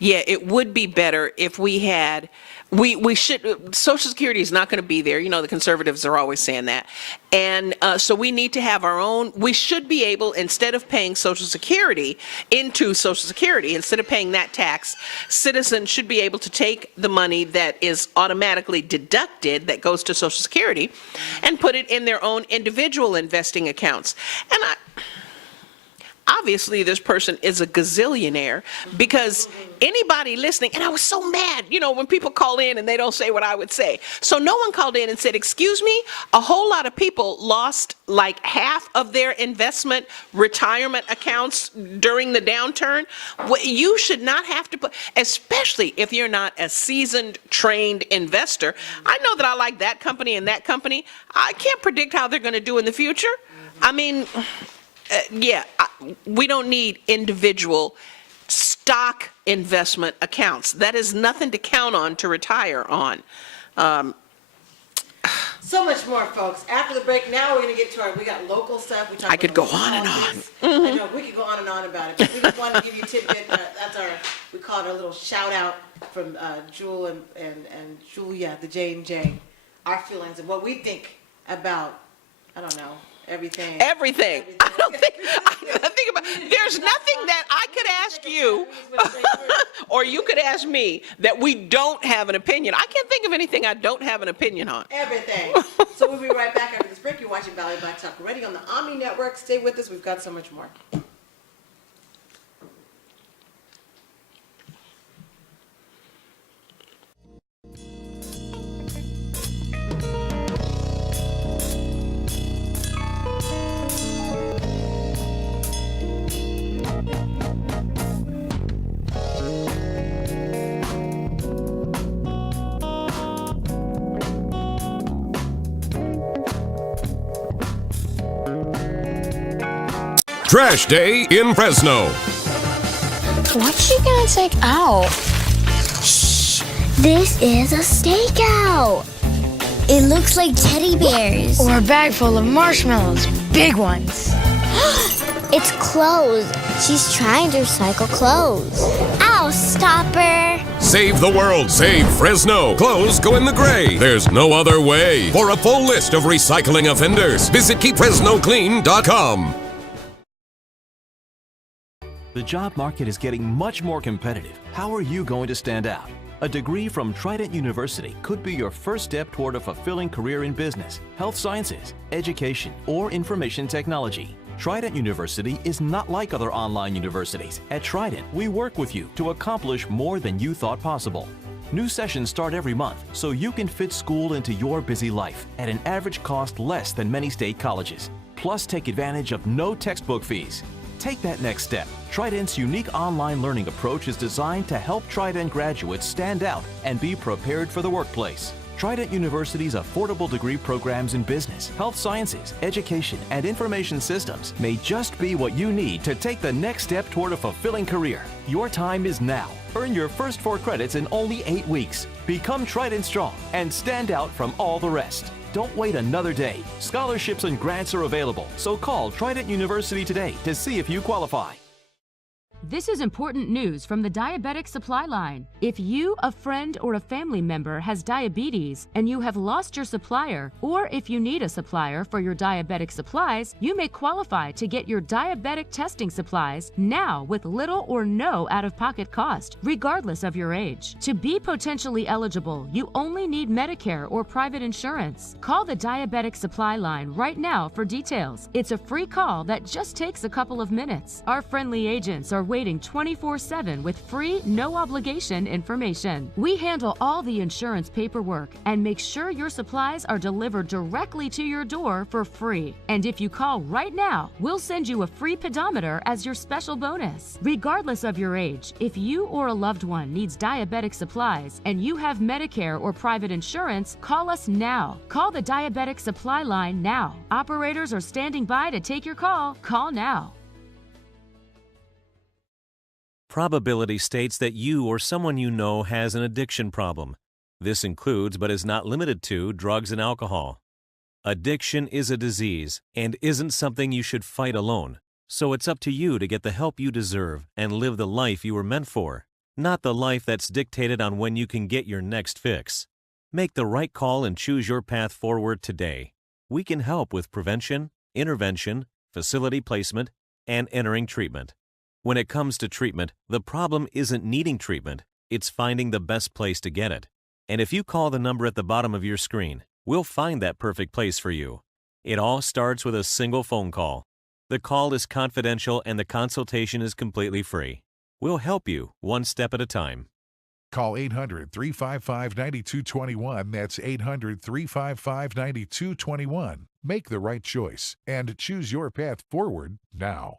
it would be better if we had, we should, Social Security is not going to be there. The conservatives are always saying that. And so we need to have our own, we should be able, instead of paying Social Security into Social Security, instead of paying that tax, citizens should be able to take the money that is automatically deducted that goes to Social Security and put it in their own individual investing accounts. And obviously this person is a gazillionaire, because anybody listening, and I was so mad, when people call in and they don't say what I would say. So no one called in and said, excuse me, a whole lot of people lost like half of their investment retirement accounts during the downturn. You should not have to put, especially if you're not a seasoned, trained investor. I know that I like that company and that company. I can't predict how they're going to do in the future. I mean, we don't need individual stock investment accounts. That is nothing to count on to retire on. So much more, folks. After the break, now we're going to get to we got local stuff. I could go on and on. I know, we could go on and on about it. But we just wanted to give you a tidbit. We call it a little shout out from Jewell and Julia, the J&J. Our feelings and what we think about, I don't know, everything. Everything. I don't think about, there's nothing that I could ask you or you could ask me that we don't have an opinion. I can't think of anything I don't have an opinion on. Everything. So we'll be right back after this break. You're watching Valley Black Talk Radio on the ONME Network. Stay with us. We've got so much more. Trash Day in Fresno. What's she gonna take out? Shh! This is a stakeout. It looks like teddy bears. Or a bag full of marshmallows. Big ones. It's clothes. She's trying to recycle clothes. Ow, stop her. Save the world, save Fresno. Clothes go in the gray. There's no other way. For a full list of recycling offenders, visit keepfresnoclean.com. The job market is getting much more competitive. How are you going to stand out? A degree from Trident University could be your first step toward a fulfilling career in business, health sciences, education, or information technology. Trident University is not like other online universities. At Trident, we work with you to accomplish more than you thought possible. New sessions start every month, so you can fit school into your busy life at an average cost less than many state colleges. Plus, take advantage of no textbook fees. Take that next step. Trident's unique online learning approach is designed to help Trident graduates stand out and be prepared for the workplace. Trident University's affordable degree programs in business, health sciences, education, and information systems may just be what you need to take the next step toward a fulfilling career. Your time is now. Earn your first 4 credits in only 8 weeks. Become Trident Strong and stand out from all the rest. Don't wait another day. Scholarships and grants are available, so call Trident University today to see if you qualify. This is important news from the Diabetic Supply Line. If you, a friend, or a family member has diabetes and you have lost your supplier, or if you need a supplier for your diabetic supplies, you may qualify to get your diabetic testing supplies now with little or no out-of-pocket cost, regardless of your age. To be potentially eligible, you only need Medicare or private insurance. Call the Diabetic Supply Line right now for details. It's a free call that just takes a couple of minutes. Our friendly agents are waiting 24/7 with free, no-obligation information. We handle all the insurance paperwork and make sure your supplies are delivered directly to your door for free. And if you call right now, we'll send you a free pedometer as your special bonus. Regardless of your age, if you or a loved one needs diabetic supplies and you have Medicare or private insurance, call us now. Call the Diabetic Supply Line now. Operators are standing by to take your call. Call now. Probability states that you or someone you know has an addiction problem. This includes, but is not limited to, drugs and alcohol. Addiction is a disease and isn't something you should fight alone. So it's up to you to get the help you deserve and live the life you were meant for, not the life that's dictated on when you can get your next fix. Make the right call and choose your path forward today. We can help with prevention, intervention, facility placement, and entering treatment. When it comes to treatment, the problem isn't needing treatment, it's finding the best place to get it. And if you call the number at the bottom of your screen, we'll find that perfect place for you. It all starts with a single phone call. The call is confidential and the consultation is completely free. We'll help you one step at a time. Call 800-355-9221. That's 800-355-9221. Make the right choice and choose your path forward now.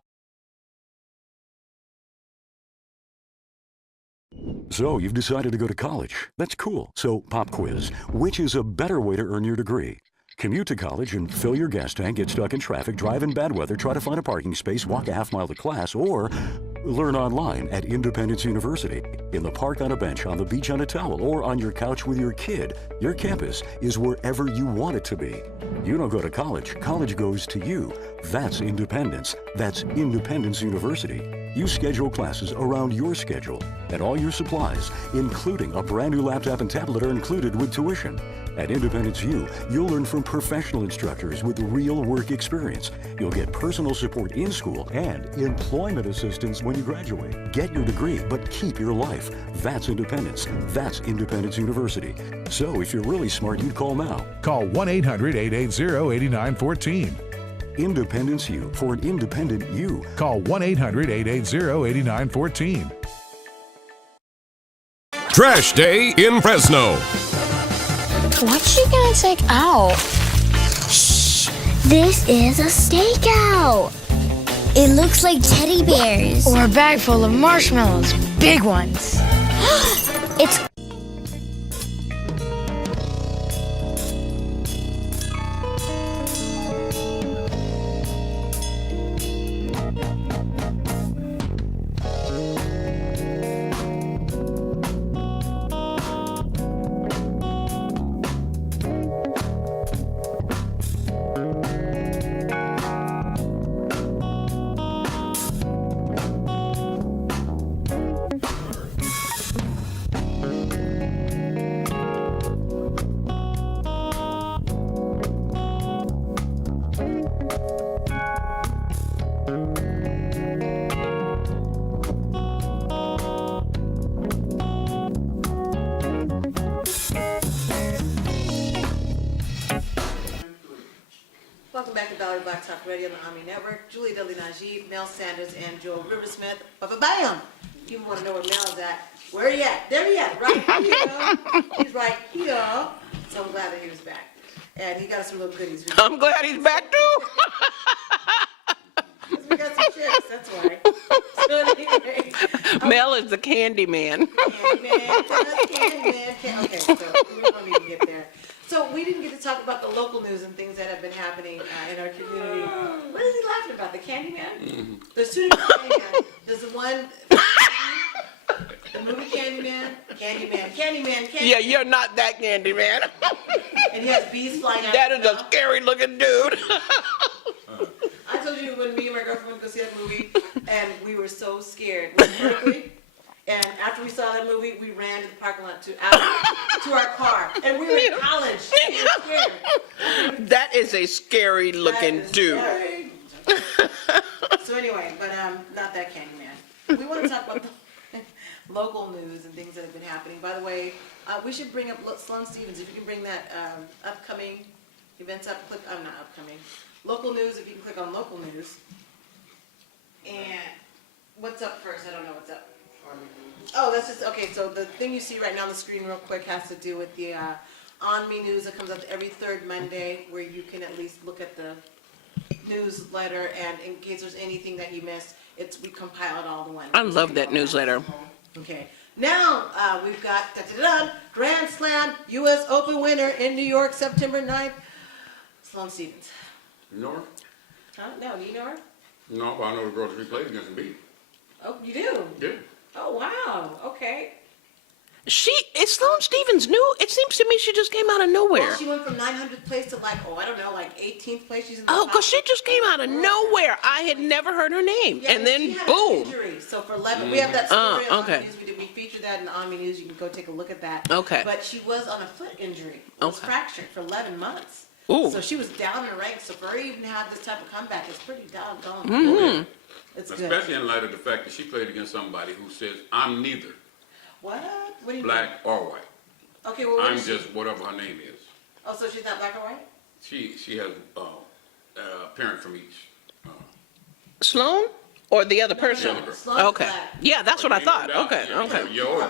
So you've decided to go to college. That's cool. So pop quiz. Which is a better way to earn your degree? Commute to college and fill your gas tank, get stuck in traffic, drive in bad weather, try to find a parking space, walk a half mile to class, or learn online at Independence University. In the park on a bench, on the beach on a towel, or on your couch with your kid. Your campus is wherever you want it to be. You don't go to college. College goes to you. That's independence. That's Independence University. You schedule classes around your schedule, and all your supplies, including a brand new laptop and tablet, are included with tuition. At Independence U, you'll learn from professional instructors with real work experience. You'll get personal support in school and employment assistance when you graduate. Get your degree, but keep your life. That's independence. That's Independence University. So if you're really smart, you'd call now. Call 1-800-880-8914. Independence U, for an independent you. Call 1-800-880-8914. Trash Day in Fresno. What's she gonna take out? Shh! This is a stakeout. It looks like teddy bears. Or a bag full of marshmallows. Big ones. It's Welcome back to Valley Black Talk Radio on the ONME Network. Julia Dudley Najee, Mel Sanders, and Jewell Riversmith. Bam! You want to know where Mel's at? Where he at? There he at, right here. He's right here. So I'm glad that he was back. And he got us some little goodies. I'm glad he's back too. We got some chips, that's why. So anyway, Mel is the candy man. Candyman. Okay, so we don't need to get there. So we didn't get to talk about the local news and things that have been happening in our community. What is he laughing about? The Candyman? Mm-hmm. There's two different Candyman. There's the one, the movie Candyman. Yeah, you're not that candy man. And he has bees flying out. That is a scary looking dude. I told you when me and my girlfriend went to go see that movie, and we were so scared. We were in Berkeley, and after we saw that movie, we ran to the parking lot to our car, and we were in college. We were scared. That is a scary looking dude. So anyway, but not that Candyman. We want to talk about the local news and things that have been happening. By the way, we should bring up Sloan Stevens. If you can bring that upcoming events up, click on not upcoming. Local news, if you can click on local news. And what's up first? I don't know what's up. Oh, that's just, okay, so the thing you see right now on the screen real quick has to do with the ONME news that comes out every third Monday, where you can at least look at the newsletter, and in case there's anything that you missed, we compile it all to one. I love that newsletter. Okay. Now, we've got Grand Slam U.S. Open winner in New York, September 9th, Sloan Stevens. You know her? Huh? No, do you know her? No, but I know the girl she played against and beat. Oh, you do? Yeah. Oh, wow. Okay. Is Sloan Stevens new? It seems to me she just came out of nowhere. Well, she went from 900th place to 18th place. She's in the because she just came out of nowhere. I had never heard her name. Yeah, and then she had boom. An injury. So for 11, we have that story on okay. ONME News. We featured that in the ONME News. You can go take a look at that. Okay. But she was on a foot injury. It was fractured for 11 months. Ooh. So she was down in ranks. So for her even to have this type of comeback, it's pretty doggone. Mm-hmm. It's good. Especially in light of the fact that she played against somebody who says, I'm neither What? What do you black mean? or white. Okay, well, I'm just whatever her name is. Oh, so she's not black or white? She has a parent from each Sloan or the other person? other girl. Sloan's Okay. black. Yeah, that's what I thought. Okay, Yeah, okay.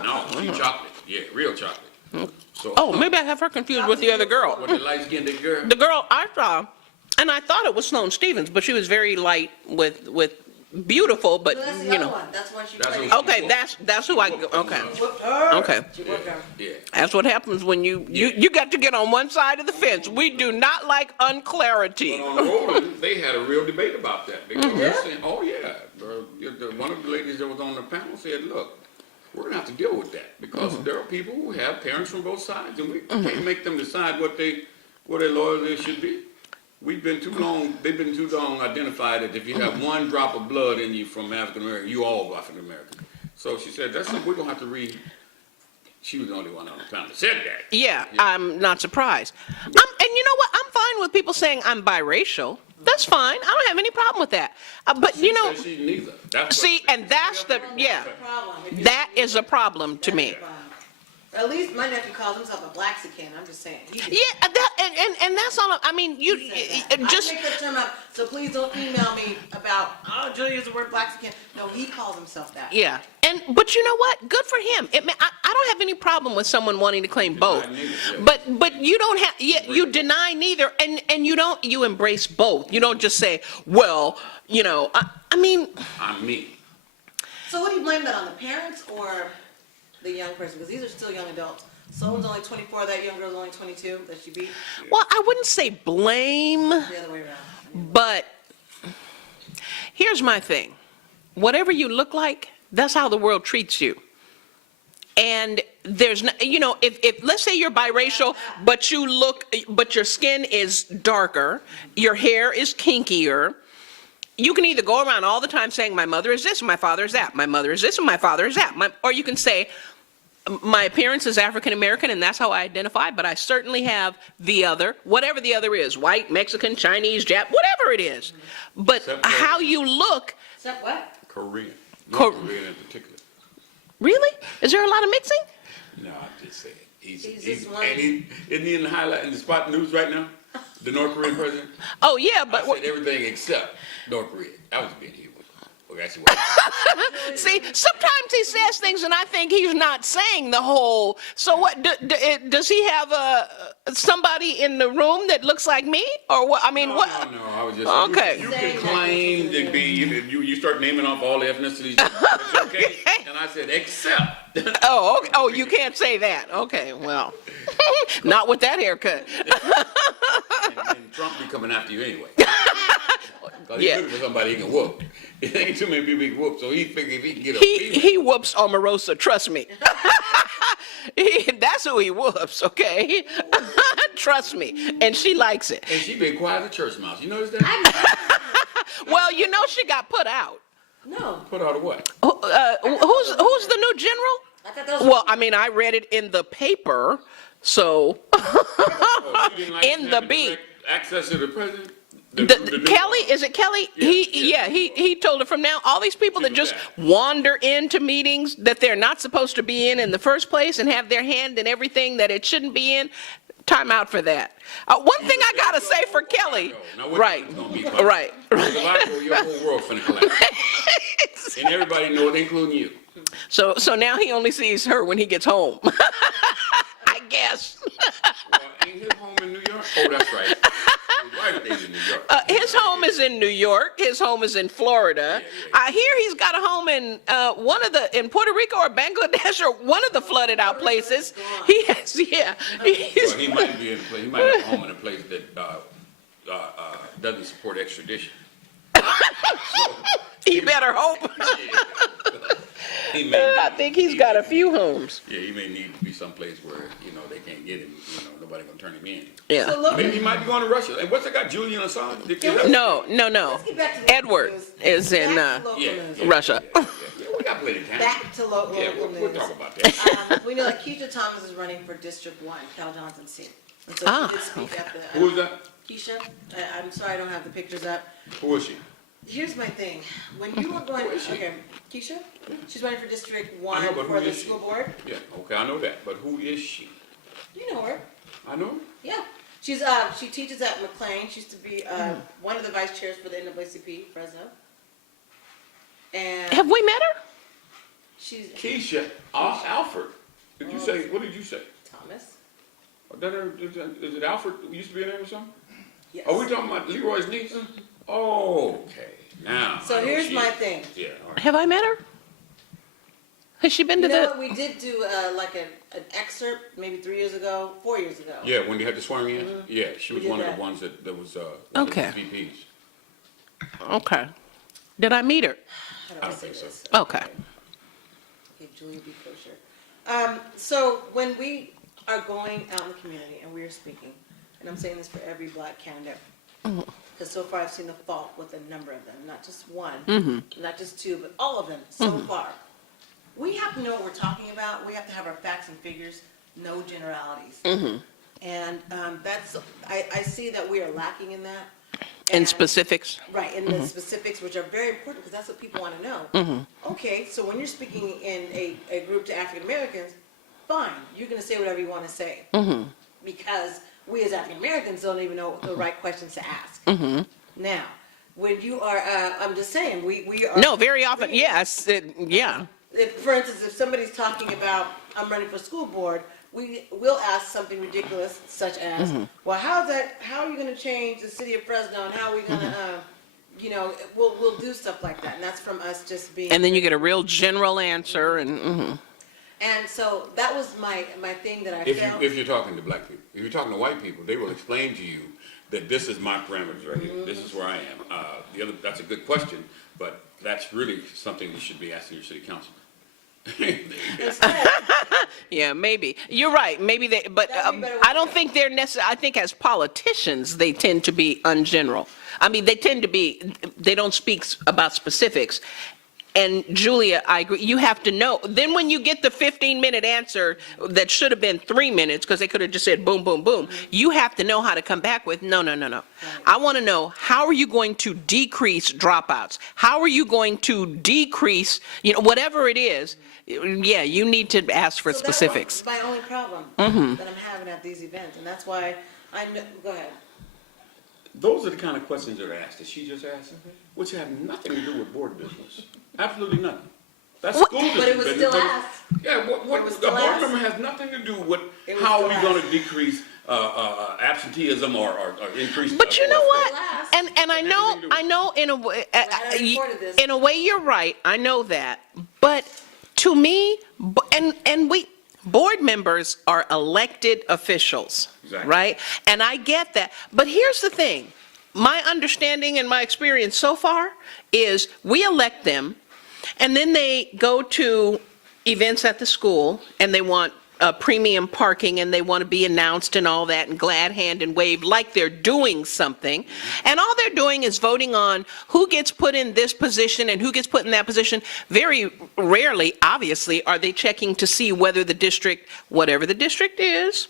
no, she chocolate. Yeah, real chocolate. So, Oh, maybe I have her confused with the other girl. with the light-skinned girl. The girl I saw, and I thought it was Sloane Stevens, but she was very light with beautiful, but So that's the you other know. one. That's one she That's played. who- Okay, that's who I. Okay, Whooped her. Okay. She whooped her. Yeah. that's what happens when you got to get on one side of the fence. We do not like unclarity. But on Roland, they had a real debate about that because they're saying, "Oh yeah," one of the ladies that was on the panel said, "Look, we're gonna have to deal with that because there are people who have parents from both sides, and we can't make them decide what their loyalty should be. We've been too long. They've been too long identified that if you have one drop of blood in you from African American, you all African American." So she said, "That's something we're gonna have to read." She was the only one on the panel that said that. Yeah, I'm not surprised. And you know what? I'm fine with people saying I'm biracial. That's fine. I don't have any problem with that. But you know, She said she's neither. That's see, and that's the That's the problem. If you- that is a problem to that's me. the problem. At least my nephew calls himself a Blaxican. I'm just saying. He just- Yeah, that and that's all. I mean, you he said that. just I make that term up, so please don't email me about, oh, Julia used the word Blaxican. No, he calls himself that. yeah. But you know what? Good for him. I don't have any problem with someone wanting to claim both. But you don't have. Yeah, you deny neither, and you embrace both. You don't just say, well, you know. I mean. I'm me. So what do you blame that on, the parents or the young person? Because these are still young adults. Someone's only 24, that young girl's only 22 that she beat. Well, I wouldn't say blame, The other way around. but here's my thing. Whatever you look like, that's how the world treats you. And there's no, you know, if let's say you're biracial, but your skin is darker, your hair is kinkier, you can either go around all the time saying my mother is this and my father is that, my mother is this and my father is that, or you can say my appearance is African American and that's how I identify, but I certainly have the other, whatever the other is, white, Mexican, Chinese, Jap, whatever it is. But how you look. Except what? Korean. North Korean in particular. Really? Is there a lot of mixing? No, I'm just saying. He's just one- and isn't he in the highlight in the spot news right now? The North Korean president. Oh yeah, but I said everything except North Korea. That was being here. Well, that's what. see, sometimes he says things and I think he's not saying the whole. So what? Does he have somebody in the room that looks like me, or what? I mean, what? No, I was just Okay. You can claim to be. You start naming off all the ethnicities. It's okay. And I said except. Oh, okay. Oh, you can't say that. Okay, well, not with that haircut. and Trump be coming after you anyway. Cause Yeah. he's looking for somebody he can whoop. It ain't too many people he can whoop, so he figure if he can get a female. He whoops Omarosa, trust me. That's who he whoops, okay? Trust me. And she likes it. And she been quiet as a church mouse. You notice that? Well, you know she got put out. No. Put out of what? Who's the new general? I thought that was Well, I mean, I read it in the paper, so Oh, she didn't like in the having beat. direct access to the president? Kelly, is it Kelly? He told her from now, all these people that just wander into meetings that they're not supposed to be in the first place and have their hand in everything that it shouldn't be in, time out for that. One thing I gotta say for Kelly, right. Because if I go, your whole world's finna collapse. And everybody knows, including you. So now he only sees her when he gets home. I guess. Well, ain't his home in New York? Oh, that's right. His wife stays in New York. His home is in New York. His home is in Florida. I hear he's got a home in in Puerto Rico or Bangladesh or one of the flooded out places. He has, yeah. Well, he might be in a place. He might have a home in a place that doesn't support extradition. He better hope. I think he's got a few homes. Yeah, he may need to be someplace where they can't get him. Nobody gonna turn him in. Yeah. So Maybe he might be going to Russia. And what's that got? Julian Assange? No. Let's get back to the Edward news. is in Back to local news. Russia. Yeah, we got plenty of time. Back to local Yeah, news. we'll talk about that. We know that Keisha Thomas is running for District 1, Cal Johnson's seat. And so Ah, she did speak at the, Who is that? Keisha, I'm sorry I don't have the pictures up. Who is she? Here's my thing. When you are going, okay, Keisha, she's running for District I 1 know, but who for the is she? school board. Yeah, okay, I know that. But who is she? You know her. I know her. Yeah. She teaches at McLean. She used to be one of the vice chairs for the NAACP, Fresno. And Have we met her? she's Keisha, Alfred. Did you say, what did you say? Thomas. Is it Alfred who used to be a name or something? Yes. Are we talking about Leroy's niece? Oh, okay. Now. So I know here's she my is. thing. Yeah, all right. Have I met her? Has she been to You know the? what? We did do like an excerpt maybe 4 years ago. Yeah, when you had to swear in? Yeah, she We was did one of that. the ones that was, one Okay. of the VPs. Okay. Did I meet her? How do I don't think so. this? Okay. Okay, Julia, be kosher. So when we are going out in the community and we are speaking, and I'm saying this for every black candidate, because so far I've seen the fault with a number of them, not just one, not just two, but all of them so far. We have to know what we're talking about. We have to have our facts and figures, no generalities. And that's, I see that we are lacking in that. In specifics. Right, in the specifics, which are very important, because that's what people want to know. Okay, so when you're speaking in a group to African Americans, fine, you're going to say whatever you want to say. Because we as African Americans don't even know the right questions to ask. Now, when you are, I'm just saying, we are. No, very often, yes, yeah. For instance, if somebody's talking about, I'm running for school board, we will ask something ridiculous, such as, well, how are you going to change the city of Fresno, and how are we going to, we'll do stuff like that, and that's from us just being. And then you get a real general answer, and And so that was my thing that I felt. If you're talking to black people, if you're talking to white people, they will explain to you that this is my parameters right here. This is where I am. That's a good question, but that's really something you should be asking your city councilman. yeah, maybe you're right. Maybe they, but I don't think they're necessary. I think as politicians, they tend to be ungeneral. I mean, they tend to be. They don't speak about specifics. And Julia, I agree. You have to know. Then when you get the 15-minute answer that should have been 3 minutes, because they could have just said boom, boom, boom, you have to know how to come back with, no. I want to know, how are you going to decrease dropouts? How are you going to decrease, whatever it is? Yeah, you need to ask for specifics. So that's my only problem that I'm having at these events, and that's why I know. Go ahead. Those are the kind of questions that are asked that she just asked, which have nothing to do with board business. Absolutely nothing. That's school business. But it was still asked. Yeah, the board member has nothing to do with how we're going to decrease absenteeism or increase. But you know what? And I know in a way you're right. I know that. But to me, and we board members are elected officials, right? And I get that. But here's the thing. My understanding and my experience so far is we elect them, and then they go to events at the school, and they want premium parking, and they want to be announced and all that, and glad hand and wave like they're doing something. And all they're doing is voting on who gets put in this position and who gets put in that position. Very rarely, obviously, are they checking to see whether the district, whatever the district is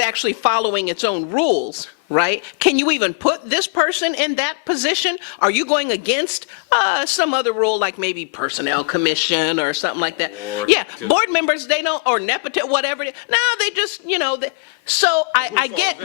actually following its own rules, right? Can you even put this person in that position? Are you going against some other rule, like maybe personnel commission or something like that? Yeah, board members, they don't, or nepotism, whatever. No, they just, so I get,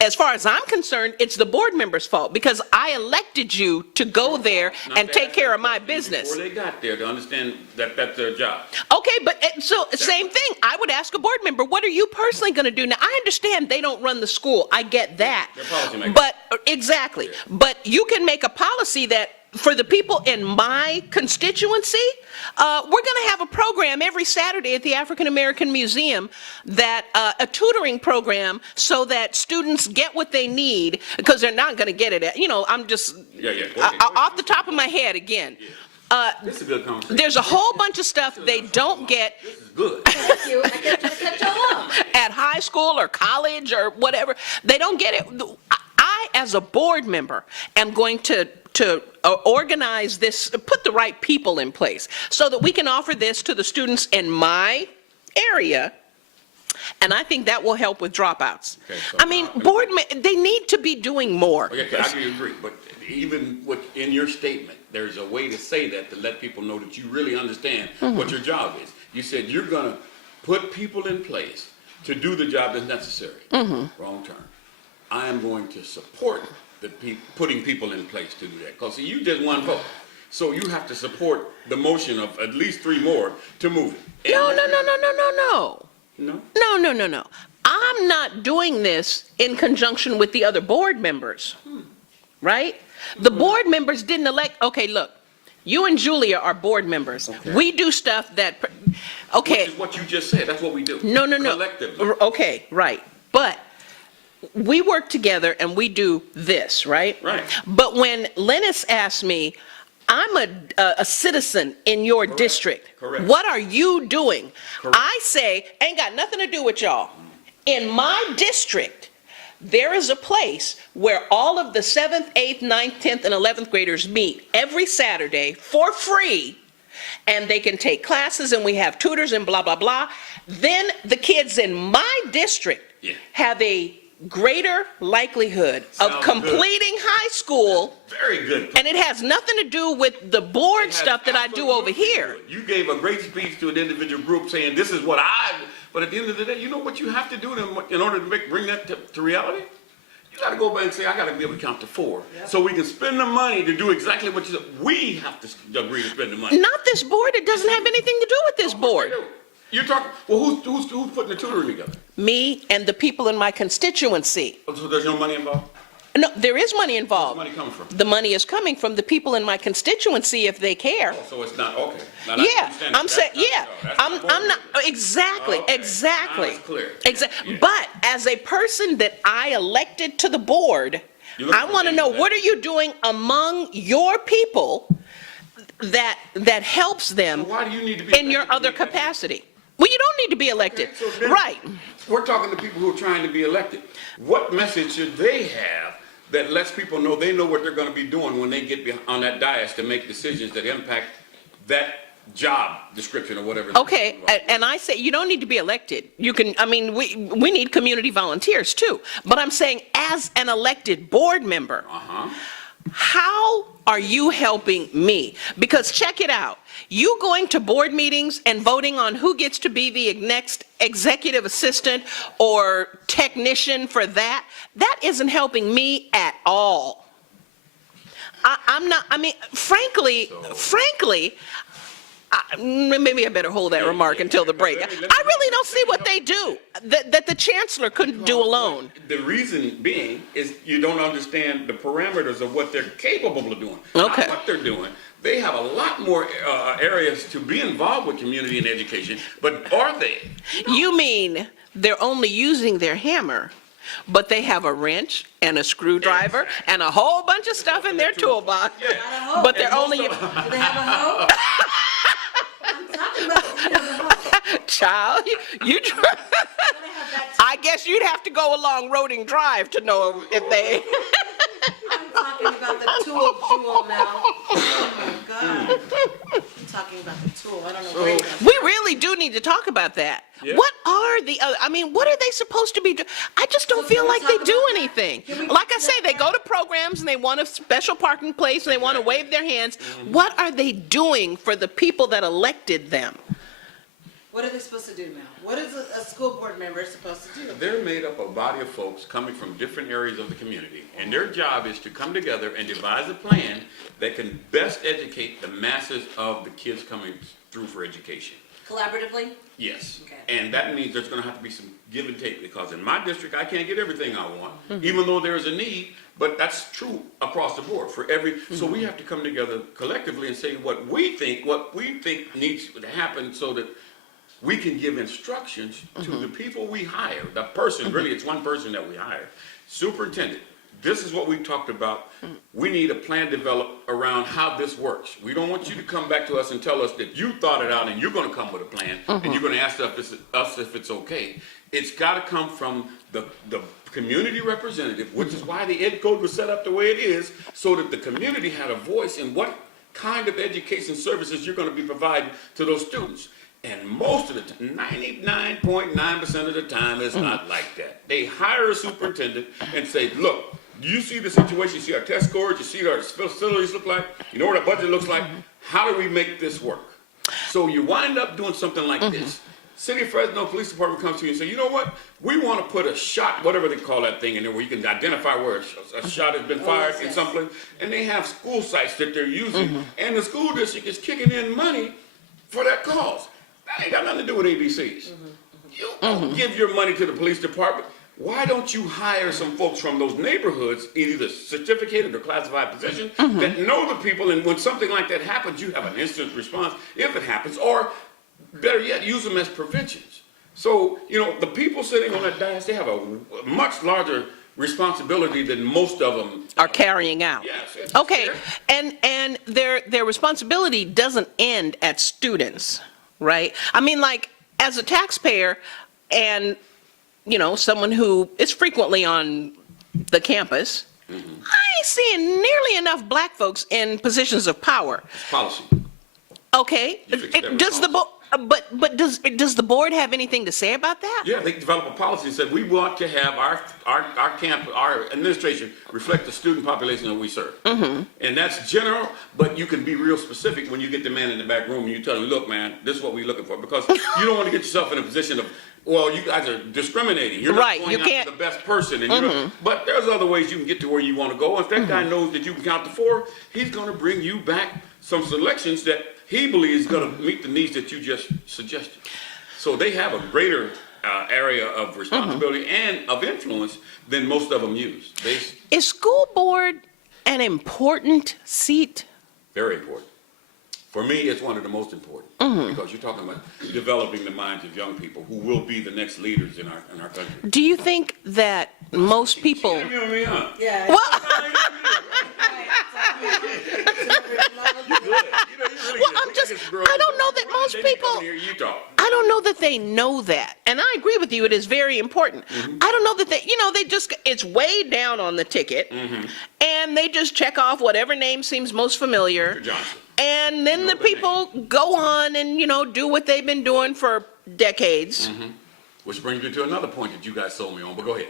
as far as I'm concerned, it's the board member's fault, because I elected you to go there and take care of my business. Before they got there, to understand that that's their job. Okay, but so same thing. I would ask a board member, what are you personally going to do? Now, I understand they don't run the school. I get that. They're policymakers. But exactly. Yeah. But you can make a policy that for the people in my constituency, we're going to have a program every Saturday at the African American Museum, that a tutoring program, so that students get what they need, because they're not going to get it at, I'm just off the top of my head again. This is a good conversation. There's a whole bunch of stuff they don't get. This is good. Thank you. I kept trying to cut you off. At high school or college or whatever. They don't get it. I, as a board member, am going to organize this, put the right people in place, so that we can offer this to the students in my area. And I think that will help with dropouts. Okay, so they need to be doing more. Okay, I can agree, but even in your statement, there's a way to say that, to let people know that you really understand what your job is. You said you're going to put people in place to do the job that's necessary. Wrong turn. I am going to support putting people in place to do that. Because you just one vote. So you have to support the motion of at least 3 more to move it. No. No? I'm not doing this in conjunction with the other board members, right? The board members didn't elect, okay, look, you and Julia are board members. Okay. We do stuff that, okay. Which is what you just said. That's what we do. No. Collectively. Okay, right. But we work together and we do this, right? Right. But when Lennis asked me, I'm a citizen in your district. Correct. What are you doing? Correct. I say, ain't got nothing to do with y'all. In my district, there is a place where all of the 7th, 8th, 9th, 10th, and 11th graders meet every Saturday for free, and they can take classes, and we have tutors and blah, blah, blah. Then the kids in my district have a greater likelihood of completing high school. Very good. And it has nothing to do with the board stuff that I do over here. You gave a great speech to an individual group saying, this is what but at the end of the day, you know what you have to do in order to bring that to reality? You got to go back and say, I got to be able to count to 4. Yep. So we can spend the money to do exactly what you said. We have to agree to spend the money. Not this board. It doesn't have anything to do with this board. You're talking, well, who's putting the tutoring together? Me and the people in my constituency. Oh, so there's no money involved? No, there is money involved. Where's the money coming from? The money is coming from the people in my constituency if they care. Oh, so it's not, okay. Now, Yeah, I'm saying, yeah, I'm not, exactly, Okay. exactly. Now it's clear. Exactly. But as a person that I elected to the board, I want to know, what are you doing among your people that helps them So why do you need to be in your other capacity? Well, you don't need to be elected. Okay, so then Right. We're talking to people who are trying to be elected. What message should they have that lets people know they know what they're going to be doing when they get on that dais to make decisions that impact that job description or whatever? Okay, and I say you don't need to be elected. You can, I mean, we need community volunteers too. But I'm saying as an elected board member, how are you helping me? Because check it out. You going to board meetings and voting on who gets to be the next executive assistant or technician for that, that isn't helping me at all. I'm not, I mean, frankly, maybe I better hold that remark until the break. I really don't see what they do that the chancellor couldn't do alone. The reason being is you don't understand the parameters of what they're capable of doing. Okay. Not what they're doing. They have a lot more areas to be involved with community and education, but are they? You mean they're only using their hammer, but they have a wrench and a screwdriver and a whole bunch of stuff in their toolbox, but they're only... Do they have a hoe? I'm talking about the hoe. Child, you try. I guess you'd have to go along Roding Drive to know if they... I'm talking about the tool, Jewell, now. Oh my God. I'm talking about the tool. I don't know where you're We really do need to talk about that. Yeah. What are the other, I mean, what are they supposed to be doing? I just don't feel like they do anything. Like I say, they go to programs and they want a special parking place and they want to wave their hands. What are they doing for the people that elected them? What are they supposed to do now? What is a school board member supposed to do? They're made up of a body of folks coming from different areas of the community, and their job is to come together and devise a plan that can best educate the masses of the kids coming through for education. Collaboratively? Yes. Okay. And that means there's going to have to be some give and take, because in my district, I can't get everything I want, even though there's a need, but that's true across the board for every, so we have to come together collectively and say what we think needs to happen so that we can give instructions to the people we hire, the person, really it's one person that we hire, superintendent. This is what we talked about. We need a plan developed around how this works. We don't want you to come back to us and tell us that you thought it out and you're going to come with a plan and you're going to ask us if it's okay. It's got to come from the community representative, which is why the ed code was set up the way it is, so that the community had a voice in what kind of education services you're going to be providing to those students. And most of the time, 99.9% of the time, it's not like that. They hire a superintendent and say, look, do you see the situation? You see our test scores? You see what our facilities look like? You know what our budget looks like? How do we make this work? So you wind up doing something like this. City of Fresno Police Department comes to you and say, you know what? We want to put a shot, whatever they call that thing in there, where you can identify where a shot has been fired in some place. And they have school sites that they're using, and the school district is kicking in money for that cause. That ain't got nothing to do with ABCs. You don't give your money to the police department. Why don't you hire some folks from those neighborhoods, in either certificated or classified positions, that know the people, and when something like that happens, you have an instant response if it happens, or better yet, use them as preventions. So, you know, the people sitting on that dais, they have a much larger responsibility than most of them are carrying out. Yes. Okay, and their responsibility doesn't end at students, right? I mean, like, as a taxpayer and, you know, someone who is frequently on the campus, I ain't seeing nearly enough black folks in positions of power. It's policy. Okay, does the but does the board have anything to say about that? Yeah, they developed a policy that said we want to have our administration reflect the student population that we serve. And that's general, but you can be real specific when you get the man in the back room and you tell him, look, man, this is what we're looking for, because you don't want to get yourself in a position of, well, you guys are discriminating. You're not going after the best person. And but there's other ways you can get to where you want to go. If that guy knows that you can count to 4, he's going to bring you back some selections that he believes is going to meet the needs that you just suggested. So they have a greater area of responsibility and of influence than most of them use. Is school board an important seat? Very important. For me, it's one of the most important, because you're talking about developing the minds of young people who will be the next leaders in our country. Do you think that most people? Yeah. Well, I don't know that most people, I don't know that they know that. And I agree with you, it is very important. I don't know that they just, it's way down on the ticket, and they just check off whatever name seems most familiar. And then the people go on and, do what they've been doing for decades. Which brings me to another point that you guys sold me on, but go ahead.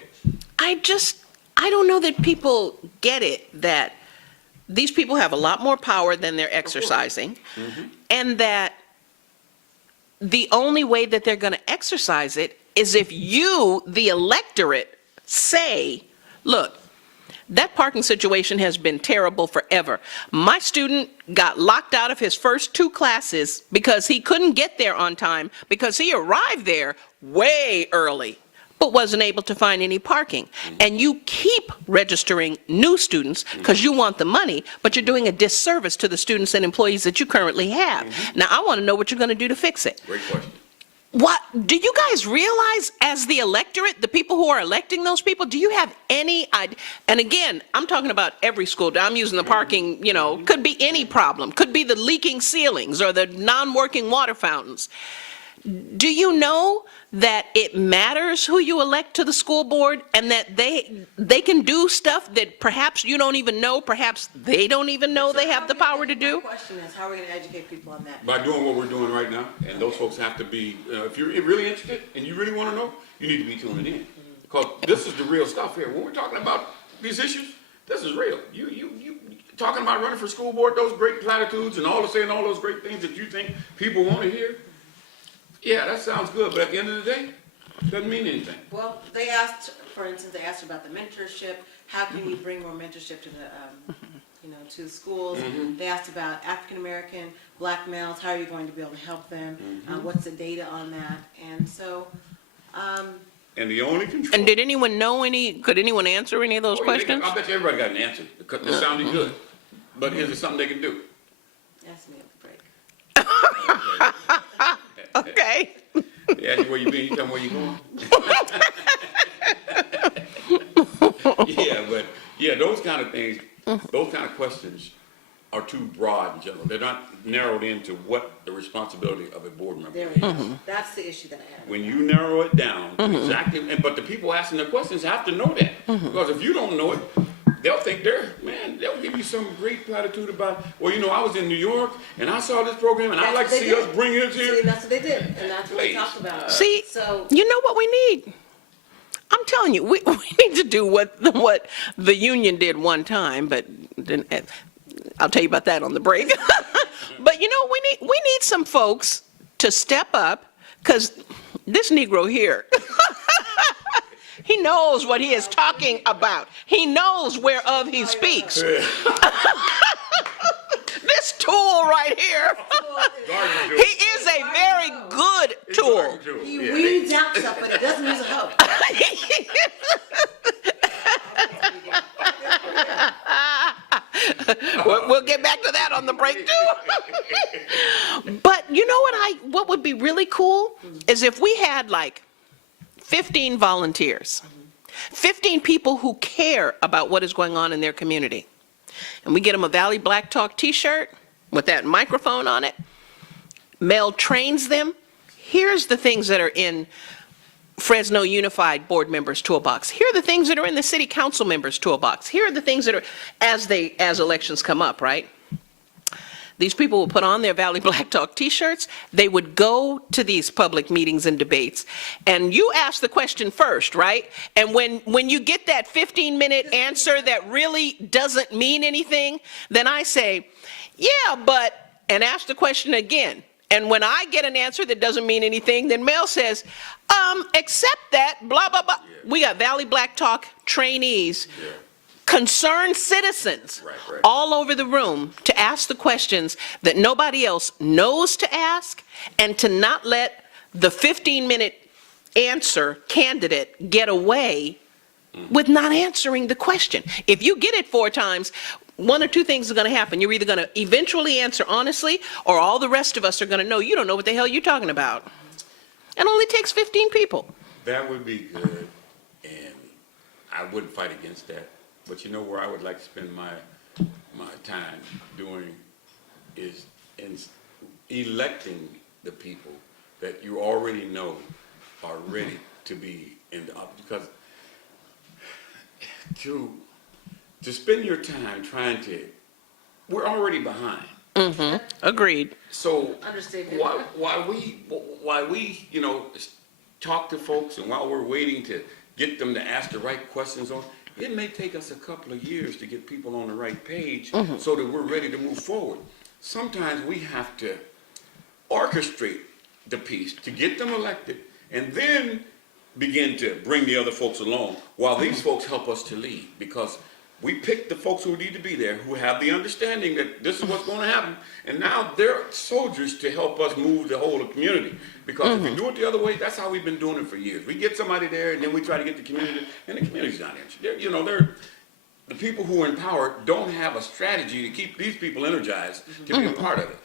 I don't know that people get it, that these people have a lot more power than they're exercising, and that the only way that they're going to exercise it is if you, the electorate, say, look, that parking situation has been terrible forever. My student got locked out of his first 2 classes because he couldn't get there on time because he arrived there way early, but wasn't able to find any parking. And you keep registering new students because you want the money, but you're doing a disservice to the students and employees that you currently have. Now, I want to know what you're going to do to fix it. Great question. What do you guys realize as the electorate, the people who are electing those people, do you have any idea? And again, I'm talking about every school. I'm using the parking, could be any problem. Could be the leaking ceilings or the non-working water fountains. Do you know that it matters who you elect to the school board, and that they can do stuff that perhaps you don't even know, perhaps they don't even know they have the power to do? The question is, how are we going to educate people on that? By doing what we're doing right now, and those folks have to be, if you're really interested and you really want to know, you need to be tuning in. Because this is the real stuff here. When we're talking about these issues, this is real. You talking about running for school board, those great platitudes and saying all those great things that you think people want to hear. Yeah, that sounds good, but at the end of the day, it doesn't mean anything. Well, they asked, for instance, about the mentorship. How can you bring more mentorship to the, to the schools? They asked about African American, black males. How are you going to be able to help them? What's the data on that? And so, and the only control. And did anyone know could anyone answer any of those questions? I bet you everybody got an answer. It sounded good. But is it something they can do? Ask me at the break. Okay. Yeah, where you been? You tell me where you going? Those kind of things, those kind of questions are too broad in general. They're not narrowed into what the responsibility of a board member is. That's the issue that I have. When you narrow it down exactly, but the people asking the questions have to know that. Because if you don't know it, they'll think they'll give you some great platitude about, I was in New York and I saw this program and I'd like to see us bring it here. See, that's what they did, and that's what we talked about. See, you know what we need? I'm telling you, we need to do what the union did one time, but then, I'll tell you about that on the break. But we need some folks to step up, Because this Negro here, he knows what he is talking about. He knows whereof he speaks. This tool right here, he is a very good tool. He weeds out stuff, but it doesn't use a hoe. We'll get back to that on the break too. But you know what would be really cool is if we had like 15 volunteers, 15 people who care about what is going on in their community. And we get them a Valley Black Talk t-shirt with that microphone on it. Mel trains them. Here's the things that are in Fresno Unified Board Members Toolbox. Here are the things that are in the City Council Members Toolbox. Here are the things that are as elections come up, right? These people will put on their Valley Black Talk t-shirts. They would go to these public meetings and debates. And you ask the question first, right? And when you get that 15-minute answer that really doesn't mean anything, then I say, yeah, but, and ask the question again. And when I get an answer that doesn't mean anything, then Mel says, except that, blah, blah, blah. Yeah. We got Valley Black Talk trainees, concerned citizens all over the room to ask the questions that nobody else knows to ask, and to not let the 15-minute answer candidate get away with not answering the question. If you get it 4 times, one or two things are going to happen. You're either going to eventually answer honestly, or all the rest of us are going to know you don't know what the hell you're talking about. It only takes 15 people. That would be good, and I wouldn't fight against that. But you know where I would like to spend my time doing is in electing the people that you already know are ready to be in the office. Because to spend your time trying to, we're already behind. Mm-hmm. Agreed. So why we talk to folks, and while we're waiting to get them to ask the right questions on, it may take us a couple of years to get people on the right page so that we're ready to move forward. Sometimes we have to orchestrate the piece to get them elected, and then begin to bring the other folks along while these folks help us to lead, because we pick the folks who need to be there, who have the understanding that this is what's going to happen, and now they're soldiers to help us move the whole community. Because if we do it the other way, that's how we've been doing it for years. We get somebody there, and then we try to get the community, and the community's not interested. The people who are in power don't have a strategy to keep these people energized to be a part of it.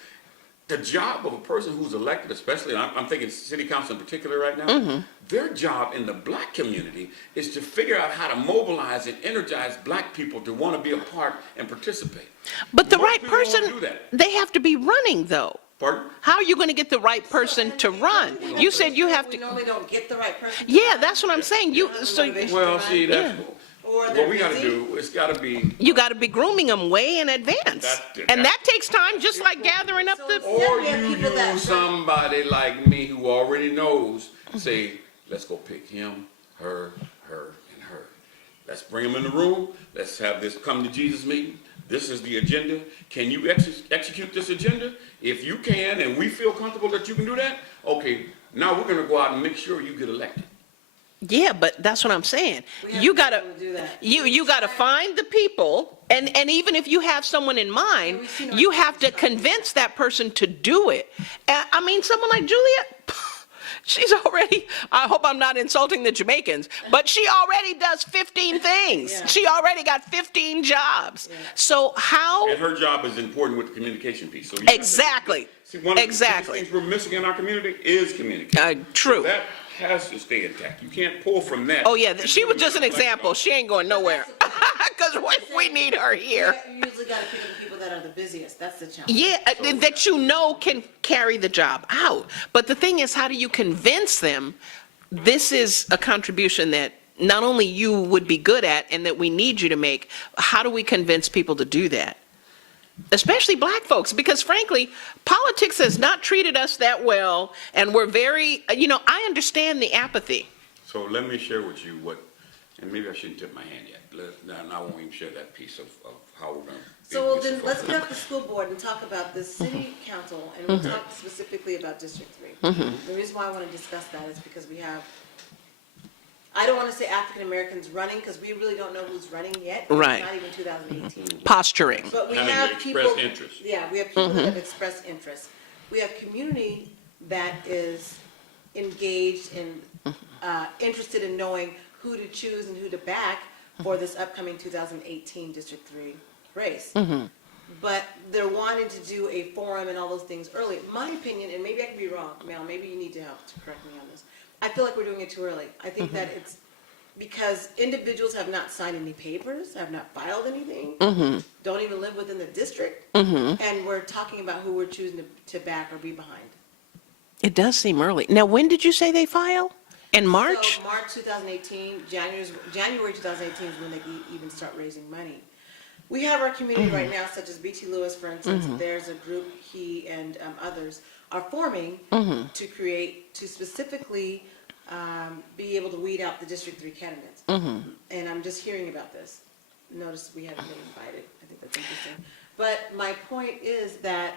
The job of a person who's elected, especially, and I'm thinking city council in particular right now, their job in the black community is to figure out how to mobilize and energize black people to want to be a part and participate. But the right person, they have to be running though. Pardon? How are you going to get the right person to run? You said you have to. We normally don't get the right person. Yeah, that's what I'm saying. Well, see, that's what we got to do. It's got to be. You got to be grooming them way in advance, and that takes time, just like gathering up the. Or you use somebody like me who already knows. Say, let's go pick him, her, and her. Let's bring them in the room. Let's have this come to Jesus meeting. This is the agenda. Can you execute this agenda? If you can, and we feel comfortable that you can do that, okay, now we're going to go out and make sure you get elected. Yeah, but that's what I'm saying. You gotta find the people, and even if you have someone in mind, you have to convince that person to do it. I mean, someone like Julia, she's already, I hope I'm not insulting the Jamaicans, but she already does 15 things. Yeah. She already got 15 jobs. Yeah. So how? And her job is important with the communication piece. So exactly. See, one of the things we're missing in our community is communication. True. So that has to stay intact. You can't pull from that. Oh yeah, she was just an example. She ain't going nowhere because we need her here. You usually got to pick the people that are the busiest. That's the challenge. Yeah, that you know can carry the job out. But the thing is, how do you convince them this is a contribution that not only you would be good at and that we need you to make? How do we convince people to do that? Especially black folks, because frankly, politics has not treated us that well, and we're very, I understand the apathy. So let me share with you and maybe I shouldn't tip my hand yet, and I won't even share that piece of how we're gonna. So well, then let's get up the school board and talk about the city council, and we'll talk specifically about District 3. The reason why I want to discuss that is because we have, I don't want to say African Americans running, because we really don't know who's running yet. Right. It's not even 2018. Posturing. But we Having have expressed people. interest. Yeah, we have people that have expressed interest. We have community that is engaged and interested in knowing who to choose and who to back for this upcoming 2018 District 3 race. But they're wanting to do a forum and all those things early. My opinion, and maybe I can be wrong, Mel, maybe you need to help to correct me on this. I feel like we're doing it too early. I think that it's because individuals have not signed any papers, have not filed anything, don't even live within the district, and we're talking about who we're choosing to back or be behind. It does seem early. Now, when did you say they file? In March? So March 2018, January 2018 is when they even start raising money. We have our community right now, such as B.T. Lewis, for instance. There's a group he and others are forming to specifically be able to weed out the District 3 candidates. And I'm just hearing about this. Notice we haven't been invited. I think that's interesting. But my point is that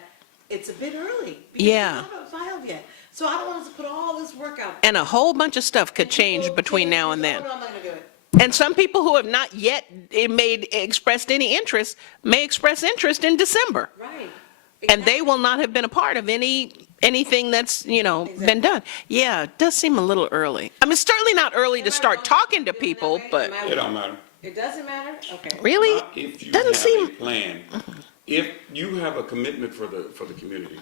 it's a bit early. Because we haven't filed yet. So I don't want us to put all this work out. And a whole bunch of stuff could change between now and then. No, I'm not going to do it. And some people who have not yet expressed any interest may express interest in December. Right. And they will not have been a part of anything that's, been done. Yeah, it does seem a little early. I mean, it's certainly not early to start talking to people, but. It don't matter. It doesn't matter? Okay. Really? Not if you Doesn't have seem. a plan. If you have a commitment for the community,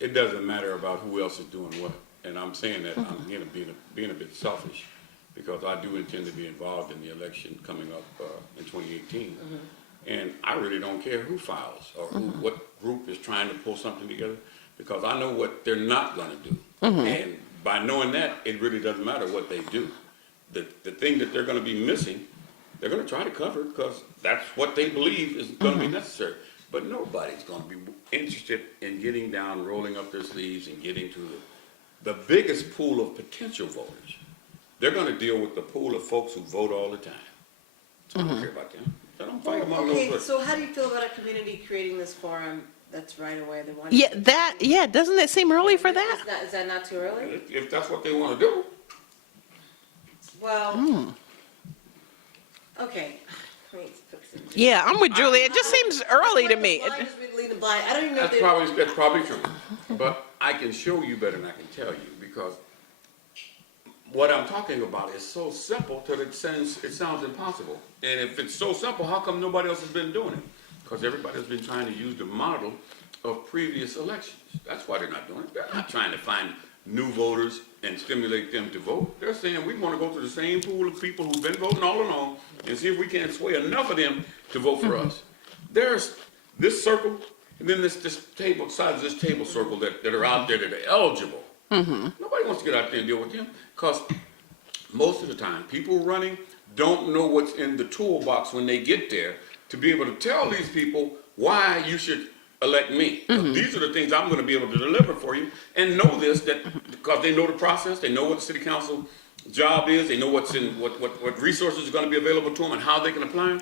it doesn't matter about who else is doing what. And I'm saying that I'm being a bit selfish, because I do intend to be involved in the election coming up in 2018. And I really don't care who files or what group is trying to pull something together, because I know what they're not going to do. And by knowing that, it really doesn't matter what they do. The thing that they're going to be missing, they're going to try to cover, because that's what they believe is going to be necessary. But nobody's going to be interested in getting down, rolling up their sleeves, and getting to the biggest pool of potential voters. They're going to deal with the pool of folks who vote all the time. So I don't care about them. I don't fight among Okay, those. so how do you feel about a community creating this forum that's right away? They want Doesn't that seem early for that? Is that not too early? If that's what they want to do. Well, okay. Yeah, I'm with Julie. It just seems early to me. I don't even know if That's probably true. But I can show you better than I can tell you, because what I'm talking about is so simple that it sounds impossible. And if it's so simple, how come nobody else has been doing it? Because everybody's been trying to use the model of previous elections. That's why they're not doing it. They're not trying to find new voters and stimulate them to vote. They're saying we want to go to the same pool of people who've been voting all along and see if we can sway enough of them to vote for us. There's this circle, and then this table, sides of this table circle that are out there that are eligible. Nobody wants to get out there and deal with them, because most of the time, people running don't know what's in the toolbox when they get there to be able to tell these people why you should elect me. These are the things I'm going to be able to deliver for you, and know this, that because they know the process, they know what the city council job is, they know what's in what resources are going to be available to them and how they can apply them.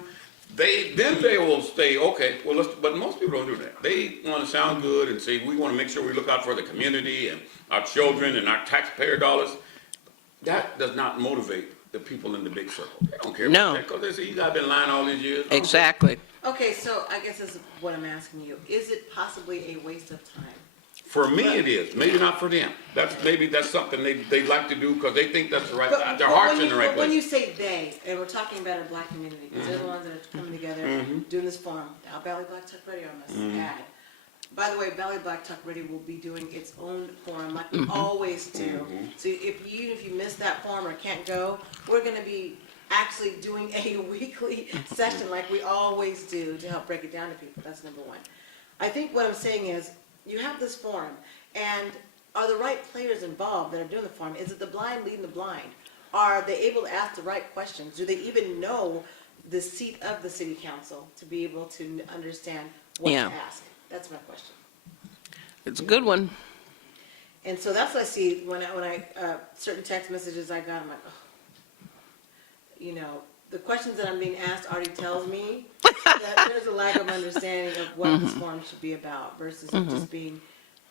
They will say, okay, well, but most people don't do that. They want to sound good and say, we want to make sure we look out for the community and our children and our taxpayer dollars. That does not motivate the people in the big circle. They don't care about that, because they say, you guys been lying all these years. Exactly. Okay, so I guess this is what I'm asking you. Is it possibly a waste of time? For me, it is. Maybe not for them. Maybe that's something they like to do because they think that's the right. Their heart's in the right place. When you say they, and we're talking about our black community, because they're the ones that are coming together, doing this forum. Now, Valley Black Talk Radio, I must add. By the way, Valley Black Talk Radio will be doing its own forum like we always do. So if you missed that forum or can't go, we're going to be actually doing a weekly session like we always do to help break it down to people. That's number one. I think what I'm saying is, you have this forum, and are the right players involved that are doing the forum? Is it the blind leading the blind? Are they able to ask the right questions? Do they even know the seat of the city council to be able to understand what to ask? That's my question. It's a good one. And so that's what I see when I certain text messages I got. I'm like, oh, the questions that I'm being asked already tells me that there's a lack of understanding of what this forum should be about versus it just being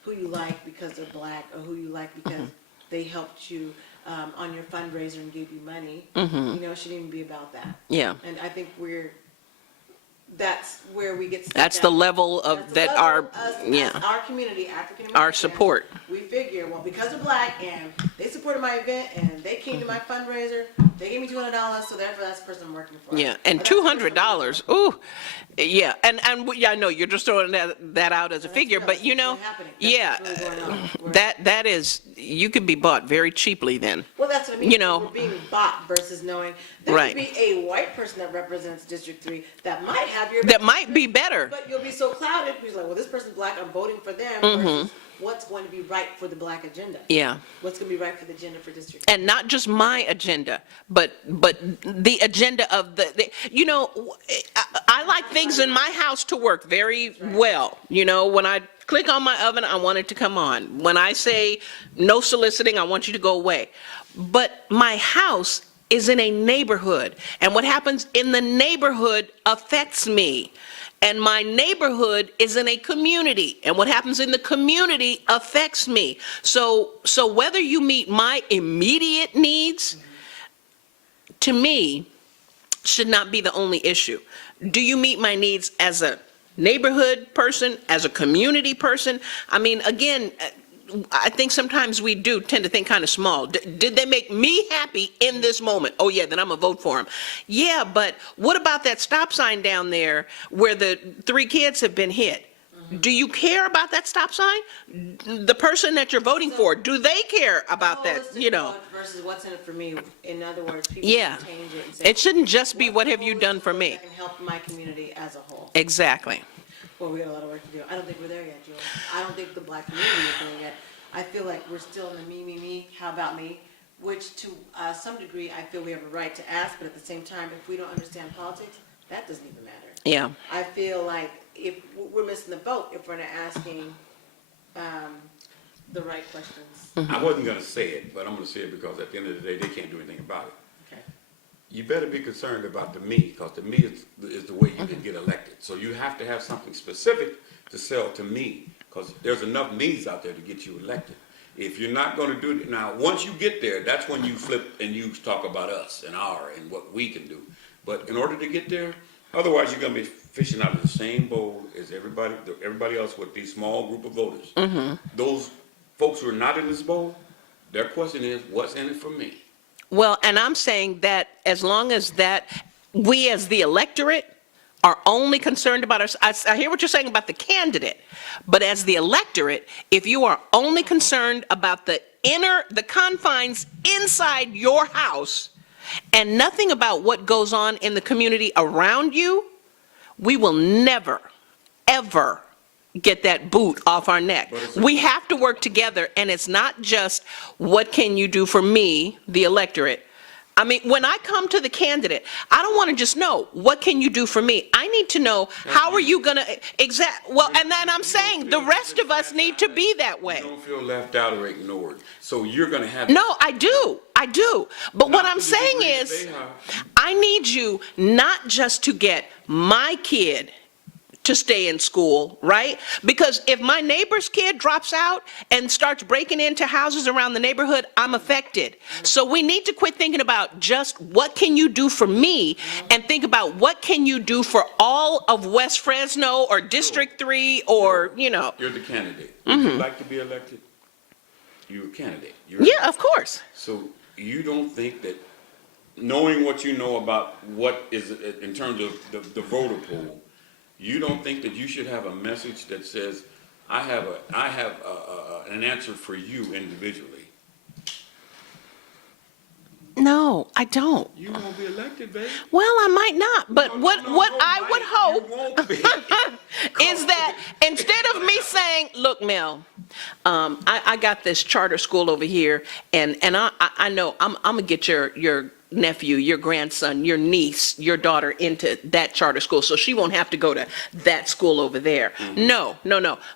who you like because they're black or who you like because they helped you on your fundraiser and gave you money. You know, it shouldn't even be about that. Yeah. And I think that's where we get stuck. That's the level of That's the that level our of us, yeah as our community, African American, our support. We figure, well, because they're black and they supported my event and they came to my fundraiser, they gave me $200, so therefore that's the person I'm working for. Yeah, and But that's the person $200. Ooh, yeah, and yeah, I know you're just throwing that out as a figure, real. but you That's know, what's happening. That's yeah, what's really going on. We're- that is you could be bought very cheaply then. Well, that's what I mean. You know. We're being bought versus knowing there Right. could be a white person that represents District 3 that might have your That might be better. but you'll be so clouded because like, well, this person's black, I'm voting for them versus what's going to be right for the black agenda. Yeah. What's going to be right for the agenda for District And not just my agenda, but the agenda of the you know, I like things in my house to work very well. You know, when I click on my oven, I want it to come on. When I say no soliciting, I want you to go away. But my house is in a neighborhood, and what happens in the neighborhood affects me. And my neighborhood is in a community, and what happens in the community affects me. So whether you meet my immediate needs, to me, should not be the only issue. Do you meet my needs as a neighborhood person, as a community person? I mean, again, I think sometimes we do tend to think kind of small. Did they make me happy in this moment? Oh yeah, then I'm gonna vote for them. Yeah, but what about that stop sign down there where the 3 kids have been hit? Do you care about that stop sign? The person that you're voting for, do they care about that? Holistic You know, vote versus what's in it for me. In other words, people yeah. can change it and say, It shouldn't just be what have you holistic done for vote me? that can help my community as a whole. Exactly. Well, we got a lot of work to do. I don't think we're there yet, Jewell. I don't think the black community is there yet. I feel like we're still in the me, how about me? Which to some degree, I feel we have a right to ask, but at the same time, if we don't understand politics, that doesn't even matter. Yeah. I feel like if we're missing the boat if we're not asking the right questions. I wasn't gonna say it, but I'm gonna say it because at the end of the day, they can't do anything about it. Okay. You better be concerned about the me, because the me is the way you can get elected. So you have to have something specific to sell to me, because there's enough me's out there to get you elected. If you're not gonna do it, now, once you get there, that's when you flip and you talk about us and and what we can do. But in order to get there, otherwise you're gonna be fishing out of the same bowl as everybody else with these small group of voters. Those folks who are not in this bowl, their question is, what's in it for me? Well, and I'm saying that as long as that we as the electorate are only concerned about us, I hear what you're saying about the candidate, but as the electorate, if you are only concerned about the confines inside your house and nothing about what goes on in the community around you, we will never, ever get that boot off our neck. We have to work together, and it's not just what can you do for me, the electorate. I mean, when I come to the candidate, I don't want to just know, what can you do for me? I need to know, how are you going to, well, and then I'm saying, the rest of us need to be that way. You don't feel left out or ignored. So you're gonna have. No, I do. But what I'm saying is, I need you not just to get my kid to stay in school, right? Because if my neighbor's kid drops out and starts breaking into houses around the neighborhood, I'm affected. So we need to quit thinking about just what can you do for me and think about what can you do for all of West Fresno or District 3 or, you know. You're the candidate. Would you like to be elected? You're a candidate. Yeah, of course. So you don't think that knowing what you know about what is in terms of the voter pool, you don't think that you should have a message that says, I have an answer for you individually? No, I don't. You won't be elected, baby. Well, I might not, but what I would hope You won't be. is that instead of me saying, look, Mel, I got this charter school over here, and I know I'm gonna get your nephew, your grandson, your niece, your daughter into that charter school, so she won't have to go to that school over there. No.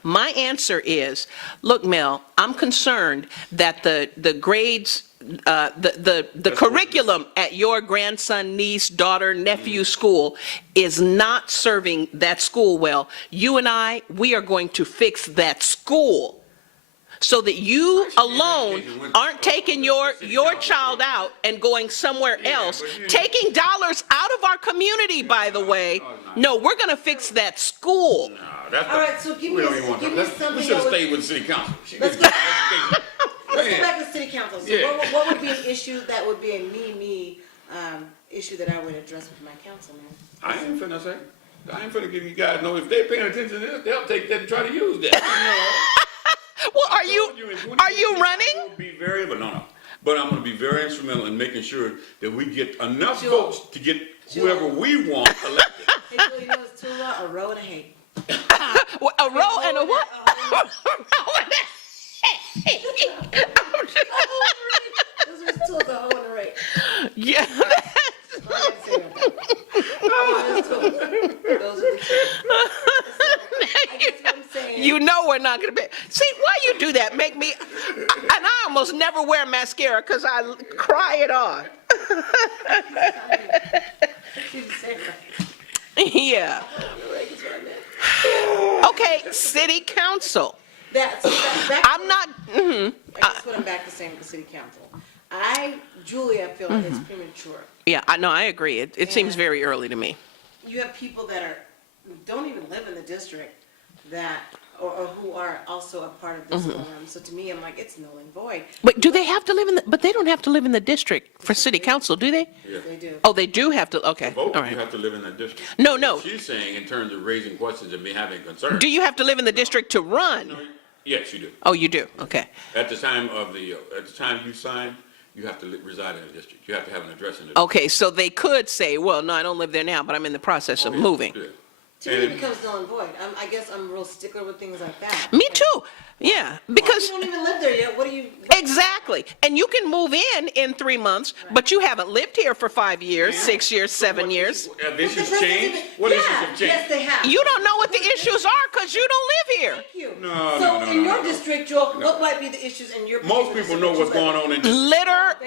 My answer is, look, Mel, I'm concerned that the grades the curriculum at your grandson, niece, daughter, nephew school is not serving that school well. You and we are going to fix that school so that you alone aren't taking your child out and going somewhere else, taking dollars out of our community, by the way. No, we're going to fix that school. All right, so give me something. We should have stayed with the city council. Let's go back to city council. So what would be an issue that would be a me issue that I would address with my councilman? I ain't finna say. I ain't finna give you guys know if they're paying attention to this, they'll take that and try to use that. Well, are you running? Be very, but no. But I'm gonna be very instrumental in making sure that we get enough votes to get whoever we want elected. Hey, Jewell, you know it's Tula, a row and a hate. A row and a what? Those are Tula, a hoe and a rate. Yeah. You know we're not going to be. See, why you do that? Make me. And I almost never wear mascara because I cry it on. Yeah. Okay, city council. I'm not. I just put them back the same with the city council. Julia, feel like it's premature. Yeah, I agree. It seems very early to me. You have people that don't even live in the district that, or who are also a part of this ONME. So to me, I'm like, it's null and void. But do they have to live in but they don't have to live in the district for city council, do they? Yeah. They do. Oh, they do have to, okay. Vote, all right. you have to live in that district. No. She's saying in terms of raising questions and me having concerns. Do you have to live in the district to run? Yes, you do. Oh, you do, okay. At the time you sign, you have to reside in the district. You have to have an address in the district. Okay, so they could say, well, no, I don't live there now, but I'm in the process of moving. Yeah. To me, it becomes null and void. I guess I'm real stickler with things like that. Me too. Yeah, because you don't even live there yet. What do you? Exactly, and you can move in 3 months, but you haven't lived here for 5 years, 6 years, 7 years. Have issues changed? What issues have changed? Yes, they have. You don't know what the issues are because you don't live here. Thank you. No, in your district, Jewell, what might be the issues in your? Most people know what's going on in litter,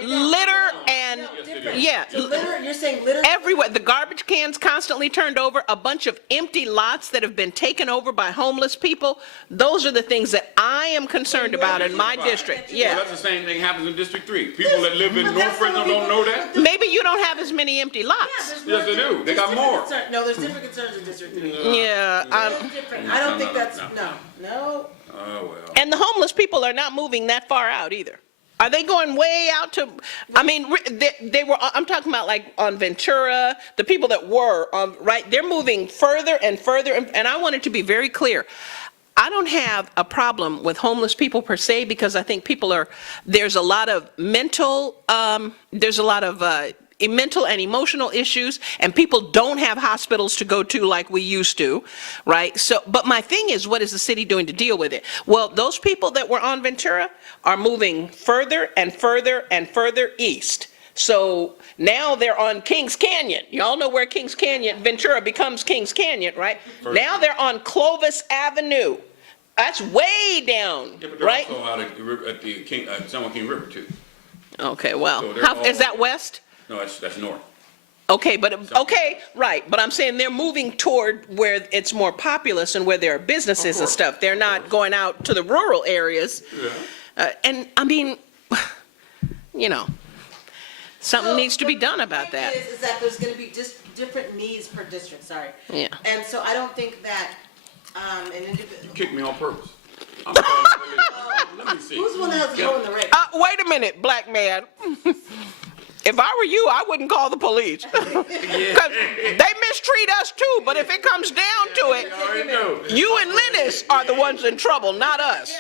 and yeah, So litter. You're saying litter everywhere. The garbage cans constantly turned over. A bunch of empty lots that have been taken over by homeless people. Those are the things that I am concerned about in my district. Well, Yeah. that's the same thing happens in District 3. People that live in North Fresno don't know that. Maybe you don't have as many empty lots. Yes, they do. They got more. No, there's different concerns in District 3. Yeah. Different. I don't think that's no. Oh, well. And the homeless people are not moving that far out either. Are they going way out to, I mean, they were, I'm talking about like on Ventura, the people that were, right, they're moving further and further, and I wanted to be very clear. I don't have a problem with homeless people per se because I think there's a lot of mental and emotional issues, and people don't have hospitals to go to like we used to, right? So, but my thing is, what is the city doing to deal with it? Well, those people that were on Ventura are moving further and further and further east. So now they're on Kings Canyon. Y'all know where Kings Canyon, Ventura becomes Kings Canyon, right? Now they're on Clovis Avenue. That's way down, Yeah, but they're right? also out at the San Joaquin River too. Okay, well, So is that west? No, that's north. Okay, right. But I'm saying they're moving toward where it's more populous and where there are businesses and stuff. They're not going out to the rural areas. Yeah. And I mean, something needs to be done about that. Is that there's going to be just different needs per district. Sorry. Yeah. And so I don't think that an individual. You kicked me on purpose. I'm calling the police. Let me see. Who's the one that has to go in the race? Wait a minute, black man. If I were you, I wouldn't call the police. Because they mistreat us too, but if it comes down to it, you and Linus are the ones in trouble, not us.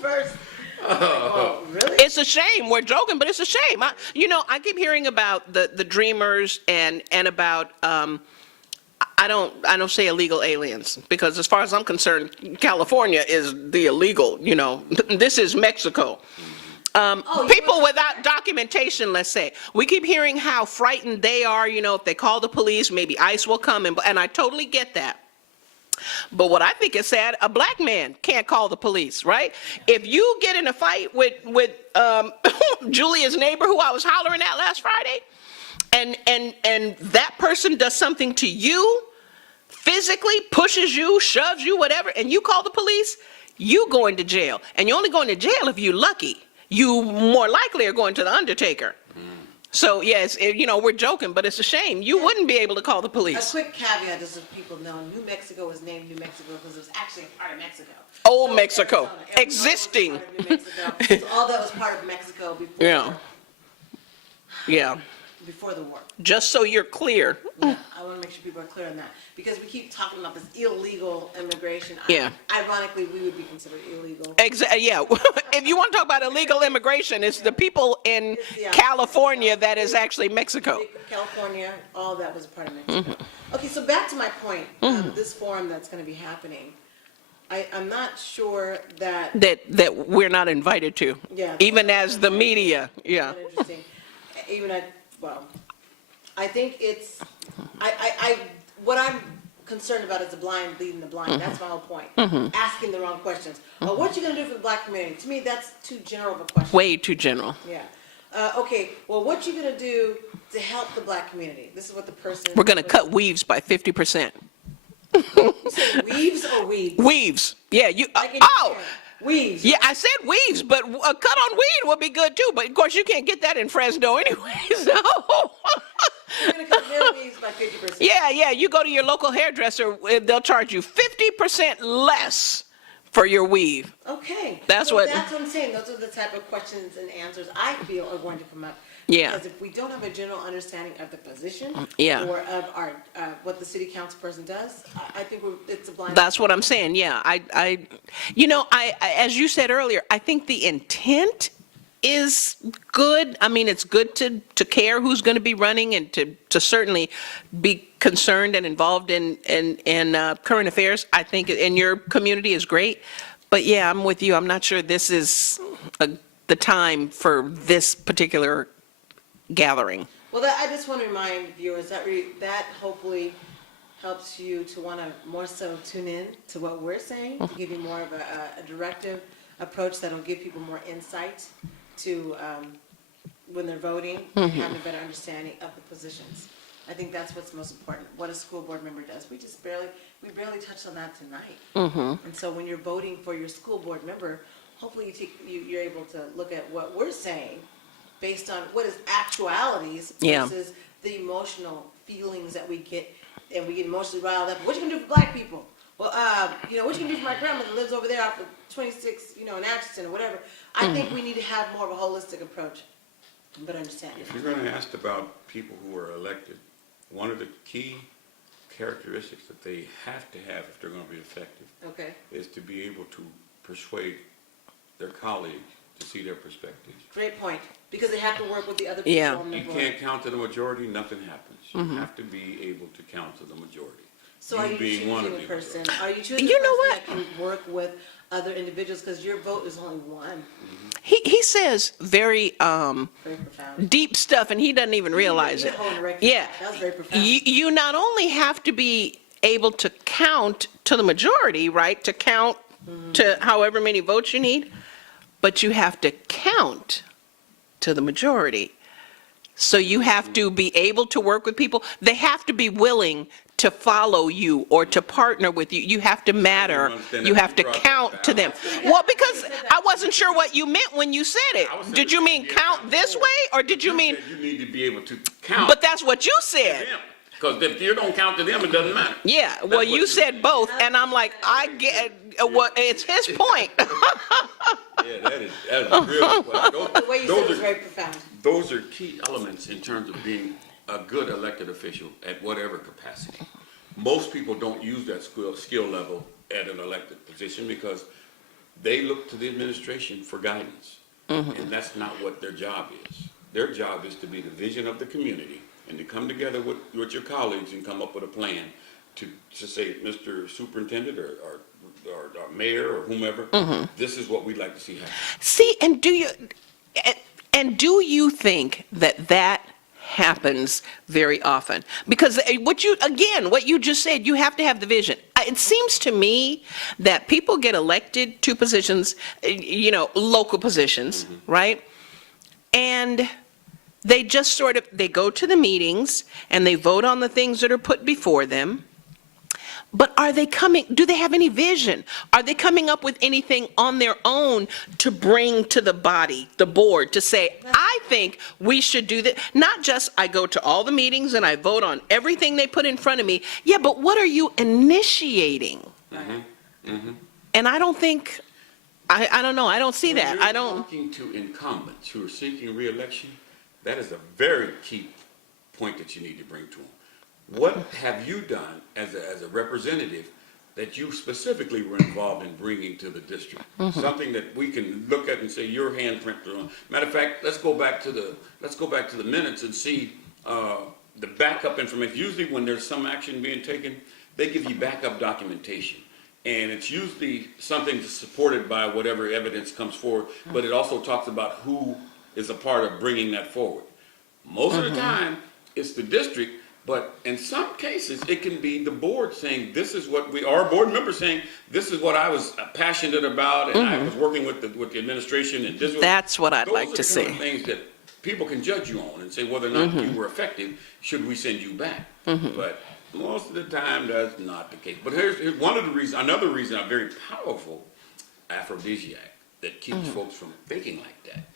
First. Really? It's a shame. We're joking, but it's a shame. I keep hearing about the dreamers and about I don't say illegal aliens because as far as I'm concerned, California is the illegal. This is Mexico. People without documentation, let's say. We keep hearing how frightened they are. If they call the police, maybe ICE will come, and I totally get that. But what I think is sad, a black man can't call the police, right? If you get in a fight with Julia's neighbor who I was hollering at last Friday, and that person does something to you, physically pushes you, shoves you, whatever, and you call the police, you going to jail. And you're only going to jail if you're lucky. You more likely are going to the undertaker. So yes, we're joking, but it's a shame. You wouldn't be able to call the police. A quick caveat, just so people know, New Mexico was named New Mexico because it was actually a part of Mexico. Old Mexico, Arizona existing. was part of New Mexico. So all that was part of Mexico before. Yeah. Before the war. Just so you're clear. Yeah, I want to make sure people are clear on that because we keep talking about this illegal immigration. Yeah. Ironically, we would be considered illegal. Exactly. Yeah. If you want to talk about illegal immigration, it's the people in California that is actually Mexico. California, all that was a part of Mexico. Okay, so back to my point. This forum that's going to be happening. I'm not sure that we're not invited to. Yeah. Even as the media. Yeah. Interesting. Well, I think it's, what I'm concerned about is the blind leading the blind. That's my whole point. Asking the wrong questions. What you gonna do for the black community? To me, that's too general of a question. Way too general. Yeah. Okay, well, what you gonna do to help the black community? This is what the person. We're going to cut weaves by 50%. You say weaves or weeds? Weaves. Yeah. Weaves. Yeah, I said weaves, but a cut on weed would be good too. But of course, you can't get that in Fresno anyway. So. You're gonna cut their weaves by 50%. Yeah. You go to your local hairdresser, they'll charge you 50% less for your weave. Okay. That's what I'm saying. Those are the type of questions and answers I feel are going to come up. Yeah. Because if we don't have a general understanding of the position or of our what the city council person does, I think it's a blind. That's what I'm saying. Yeah. I as you said earlier, I think the intent is good. I mean, it's good to care who's going to be running and to certainly be concerned and involved in current affairs. I think in your community is great. But yeah, I'm with you. I'm not sure this is the time for this particular gathering. Well, I just want to remind viewers that that hopefully helps you to want to more so tune in to what we're saying, to give you more of a directive approach that will give people more insight to when they're voting, and having a better understanding of the positions. I think that's what's most important. What a school board member does. We barely touched on that tonight. And so when you're voting for your school board member, hopefully you're able to look at what we're saying based on what is actualities versus the emotional feelings that we get, and we get emotionally riled up. What you gonna do for black people? Well, what you gonna do for my grandmother that lives over there off of 26, in Atchison or whatever? I think we need to have more of a holistic approach, but understand. If you're gonna ask about people who are elected, one of the key characteristics that they have to have if they're gonna be effective is to be able to persuade their colleagues to see their perspectives. Great point, because they have to work with the other people on the You board. can't count to the majority, nothing happens. You have to be able to count to the majority. So are you choosing a person? Are you choosing a You know person that can work with other individuals? Because your vote is only one. He says very Very profound. deep stuff, and he doesn't even realize it. Yeah. That was very profound. You not only have to be able to count to the majority, right? To count to however many votes you need, but you have to count to the majority. So you have to be able to work with people. They have to be willing to follow you or to partner with you. You have to matter. You have to count to them. Well, because I wasn't sure what you meant when you said it. Did you mean count this way, or did you mean? You need to be able to count. But that's what you said. Because if you don't count to them, it doesn't matter. Yeah, well, you said both, and I'm like, I get, well, it's his point. Yeah, that is real. The way you said it was very profound. Those are key elements in terms of being a good elected official at whatever capacity. Most people don't use that skill level at an elected position because they look to the administration for guidance. And that's not what their job is. Their job is to be the vision of the community and to come together with your colleagues and come up with a plan to say, Mr. Superintendent or mayor or whomever, this is what we'd like to see happen. See, and do you think that happens very often. Because what you just said, you have to have the vision. It seems to me that people get elected to positions, local positions, right? And they just they go to the meetings and they vote on the things that are put before them. But do they have any vision? Are they coming up with anything on their own to bring to the body, the board, to say, I think we should do that? Not just I go to all the meetings and I vote on everything they put in front of me. Yeah, but what are you initiating? And I don't think, I don't know, I don't see that. I don't. Talking to incumbents who are seeking re-election, that is a very key point that you need to bring to them. What have you done as a representative that you specifically were involved in bringing to the district? Something that we can look at and say your handprint on. Matter of fact, let's go back to the minutes and see the backup information. Usually, when there's some action being taken, they give you backup documentation, and it's usually something supported by whatever evidence comes forward. But it also talks about who is a part of bringing that forward. Most of the time, it's the district. But in some cases, it can be the board saying, this is what our board members saying, this is what I was passionate about, and I was working with the administration, and this was. That's what I'd like to see. Those are the kind of things that people can judge you on and say whether or not you were effective, should we send you back? But most of the time, that's not the case. But here's another reason, a very powerful aphrodisiac that keeps folks from thinking like that.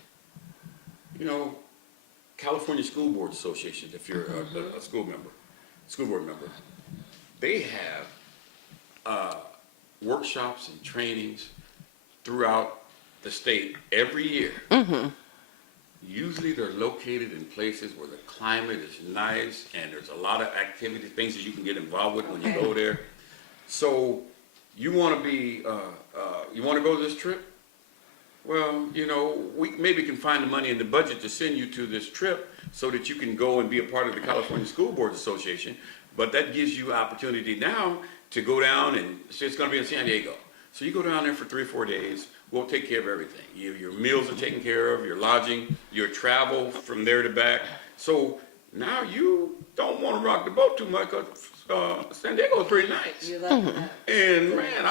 California School Board Association, if you're a school board member, they have workshops and trainings throughout the state every year. Usually they're located in places where the climate is nice and there's a lot of activity, things that you can get involved with when you go there. So you want to go to this trip? Well, we maybe can find the money in the budget to send you to this trip so that you can go and be a part of the California School Board Association. But that gives you opportunity now to go down and say it's going to be in San Diego. So you go down there for 3 or 4 days. We'll take care of everything. Your meals are taken care of, your lodging, your travel from there to back. So now you don't want to rock the boat too much because San Diego is pretty nice. And man,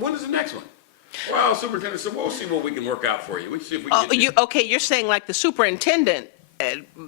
when is the next one? Well, superintendent said, we'll see what we can work out for you. We see if we can You're saying like the superintendent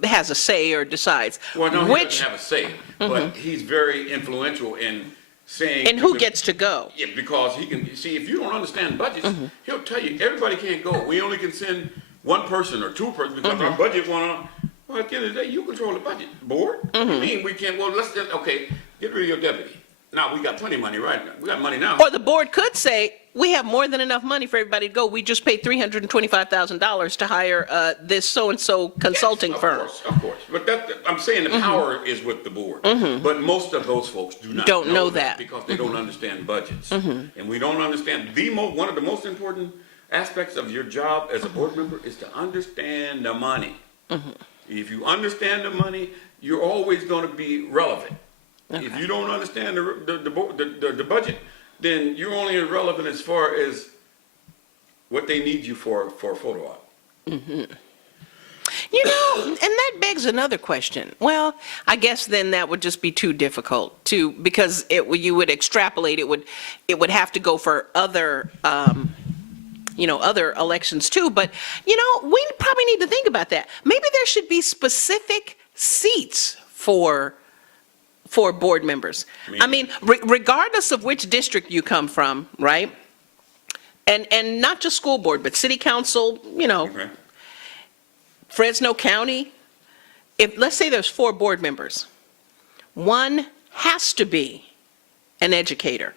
has a say or decides. Well, no, he doesn't have a say, but he's very influential in saying. And who gets to go? Yeah, because he can see if you don't understand budgets, he'll tell you everybody can't go. We only can send one person or 2 persons because our budget went on. Well, at the end of the day, you control the budget. Board? What do you mean we can't? Well, let's just, get rid of your deputy. Now, we got plenty of money right now. We got money now. Or the board could say, we have more than enough money for everybody to go. We just paid $325,000 to hire this so-and-so consulting firm. Of course. But I'm saying the power is with the board. But most of those folks don't know that because they don't understand budgets. And we don't understand. One of the most important aspects of your job as a board member is to understand the money. If you understand the money, you're always going to be relevant. If you don't understand the budget, then you're only irrelevant as far as what they need you for a photo op. And that begs another question. Well, I guess then that would just be too difficult because you would extrapolate. It would have to go for other other elections too. But we probably need to think about that. Maybe there should be specific seats for board members. I mean, regardless of which district you come from, right? And not just school board, but city council, Fresno County. Let's say there's 4 board members. One has to be an educator,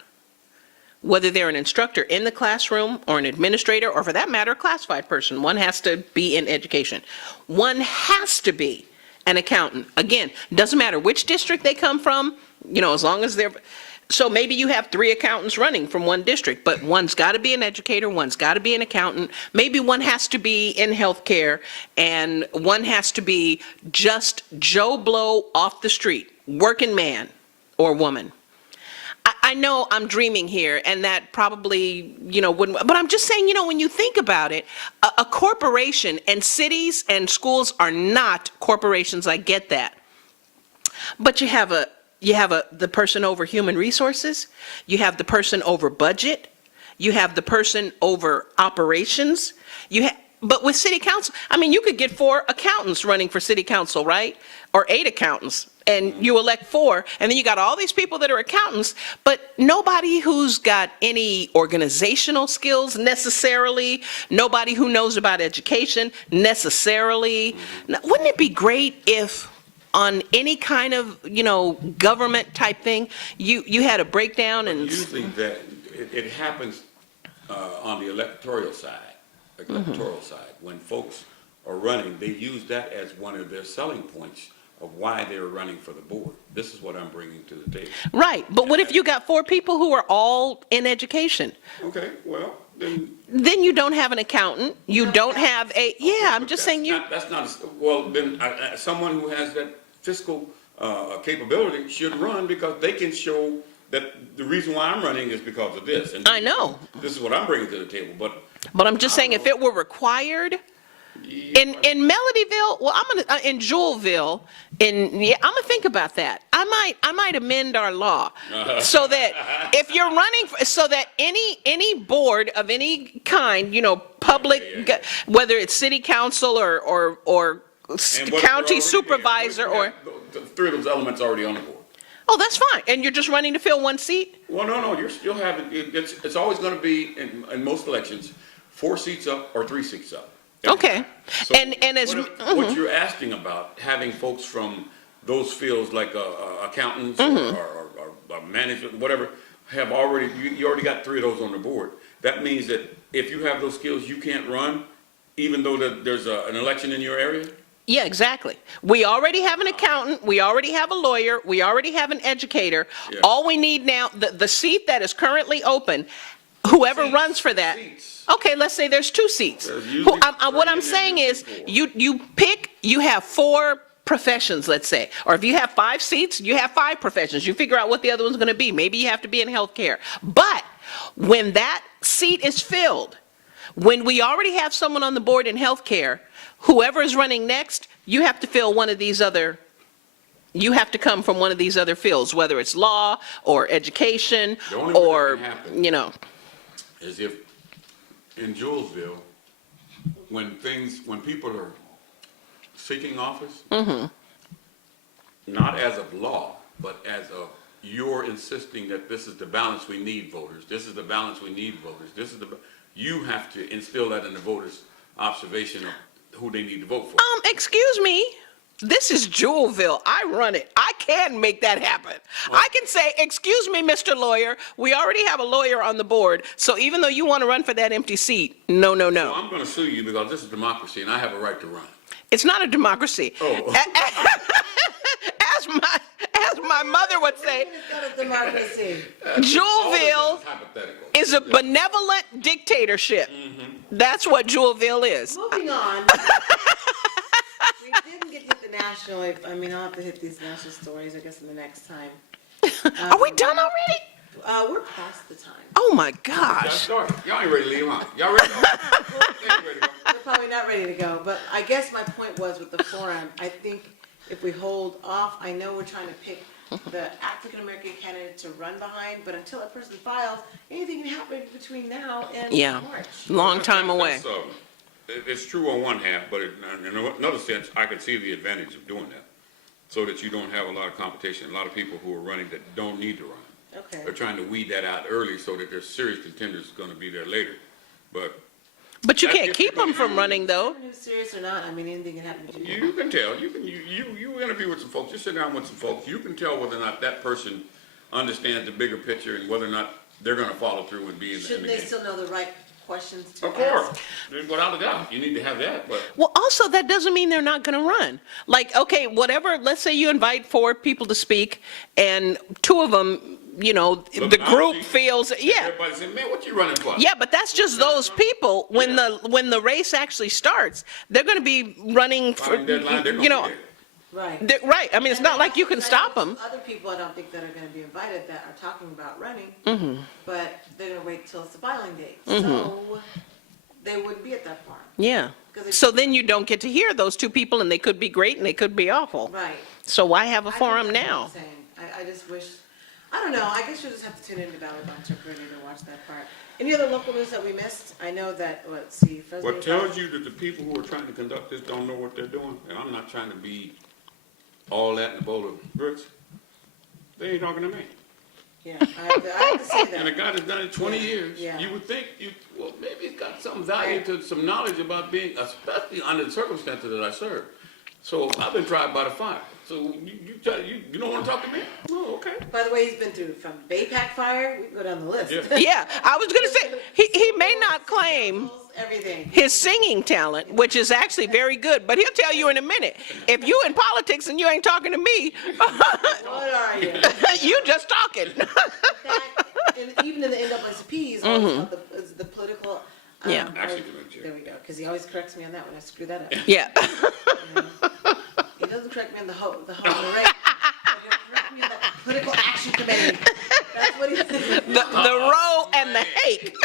whether they're an instructor in the classroom or an administrator, or for that matter, a classified person. One has to be in education. One has to be an accountant. Again, doesn't matter which district they come from, as long as they're. So maybe you have 3 accountants running from one district, but one's got to be an educator, one's got to be an accountant. Maybe one has to be in healthcare, and one has to be just Joe Blow off the street, working man or woman. I know I'm dreaming here, and that probably, wouldn't, but I'm just saying, when you think about it, a corporation, and cities and schools are not corporations, I get that. But you have the person over human resources, you have the person over budget, you have the person over operations, but with city council, you could get 4 accountants running for city council, right? Or 8 accountants, and you elect 4, and then you got all these people that are accountants, but nobody who's got any organizational skills necessarily, nobody who knows about education necessarily. Now, wouldn't it be great if on any kind of, government type thing, you had a breakdown and... Usually that, it happens on the electoral side. When folks are running, they use that as one of their selling points of why they're running for the board. This is what I'm bringing to the table. Right, but what if you got 4 people who are all in education? Okay, well, then you don't have an accountant, you don't have a, I'm just saying you... That's not, well, then someone who has that fiscal capability should run, because they can show that the reason why I'm running is because of this. And I know. This is what I'm bringing to the table, but I'm just saying, if it were required, in Melodyville, well, in Jewellville, I'm gonna think about that. I might amend our law so that if you're running, so that any board of any kind, public, whether it's city council or county supervisor or... 3 of those elements already on the board. Oh, that's fine. And you're just running to fill 1 seat? Well, no, you'll have it. It's always going to be in most elections 4 seats up or 3 seats up. Okay. So and as what you're asking about, having folks from those fields like accountants or management, whatever, have you already got 3 of those on the board. That means that if you have those skills, you can't run, even though there's an election in your area. Yeah, exactly. We already have an accountant, we already have a lawyer, we already have an educator. Yeah. All we need now, the seat that is currently open, whoever runs for that. Okay, let's say there's 2 seats. What I'm saying is, you have 4 professions, let's say. Or if you have 5 seats, you have 5 professions. You figure out what the other one's gonna be. Maybe you have to be in healthcare. But when that seat is filled, when we already have someone on the board in healthcare, whoever is running next, you have to fill one of these other, you have to come from one of these other fields, whether it's law or education or, is if in Jewellville, when people are seeking office, not as of law, but as of you're insisting that this is the balance we need, voters. This is the balance we need, voters. You have to instill that in the voters' observation of who they need to vote for. Excuse me. This is Jewellville. I run it. I can make that happen. I can say, excuse me, Mr. Lawyer, we already have a lawyer on the board, so even though you want to run for that empty seat, no. So I'm going to sue you because this is democracy and I have a right to run. It's not a democracy. Oh. As my mother would say, It's not a democracy. Jewellville is a benevolent dictatorship. That's what Jewellville is. Moving on. We didn't get to the national. I'll have to hit these national stories, I guess, in the next time. Are we done already? We're past the time. Oh my gosh. Y'all ain't ready to leave, huh? Y'all ready to go? We're probably not ready to go, but I guess my point was with the forum, I think if we hold off, I know we're trying to pick the African-American candidate to run behind, but until that person files, anything can happen between now and March. Long time away. It's true on one half, but in another sense, I can see the advantage of doing that, so that you don't have a lot of competition, a lot of people who are running that don't need to run. Okay. They're trying to weed that out early so that there's serious contenders going to be there later. But you can't keep them from running, though. Who's serious or not? Anything can happen to you. You can tell. You interview with some folks. You sit down with some folks. You can tell whether or not that person understands the bigger picture and whether or not they're going to follow through and be in the game. Shouldn't they still know the right questions to ask? ask? Of course. Without a doubt. You need to have that. But well, also, that doesn't mean they're not going to run. Like, okay, whatever, let's say you invite 4 people to speak, and 2 of them, the group feels, everybody say, man, what you running for? Yeah, but that's just those people. When the race actually starts, they're going to be running for, Right. Right. I mean, it's And not like you can I stop know them. Other people I don't think that are going to be invited that are talking about running, but they're going to wait till it's the filing date. So they wouldn't be at that farm. Yeah. 'Cause they- So then you don't get to hear those two people, and they could be great and they could be awful. Right. So why have a I think forum that's what now? I'm saying. I just wish, I don't know, I guess you'll just have to tune into Valley Black Talk Radio to watch that part. Any other local news that we missed? I know that, let's see, Fresno. What tells you that the people who are trying to conduct this don't know what they're doing, and I'm not trying to be all that in a bowl of grits, they ain't talking to me. Yeah, I have to say that. And a guy that's done it 20 years, Yeah. you would think, well, maybe he's got some value to some knowledge about being, especially under the circumstances that I serve. So I've been tried by the fire. So you don't want to talk to me? Oh, okay. By the way, he's been through from Baypack Fire, we can go down the list. Yeah. Yeah, I was going to say, he may not claim Everything. his singing talent, which is actually very good, but he'll tell you in a minute, if you in politics and you ain't talking to me, What are you? you just talking. And even in the NAACP, the political. Yeah. Actually, There we go, because he always corrects me on that when I screw that up. Yeah. He doesn't correct me on the whole rate. But he'll correct me on the political action committee. That's what he said. The row and the hake.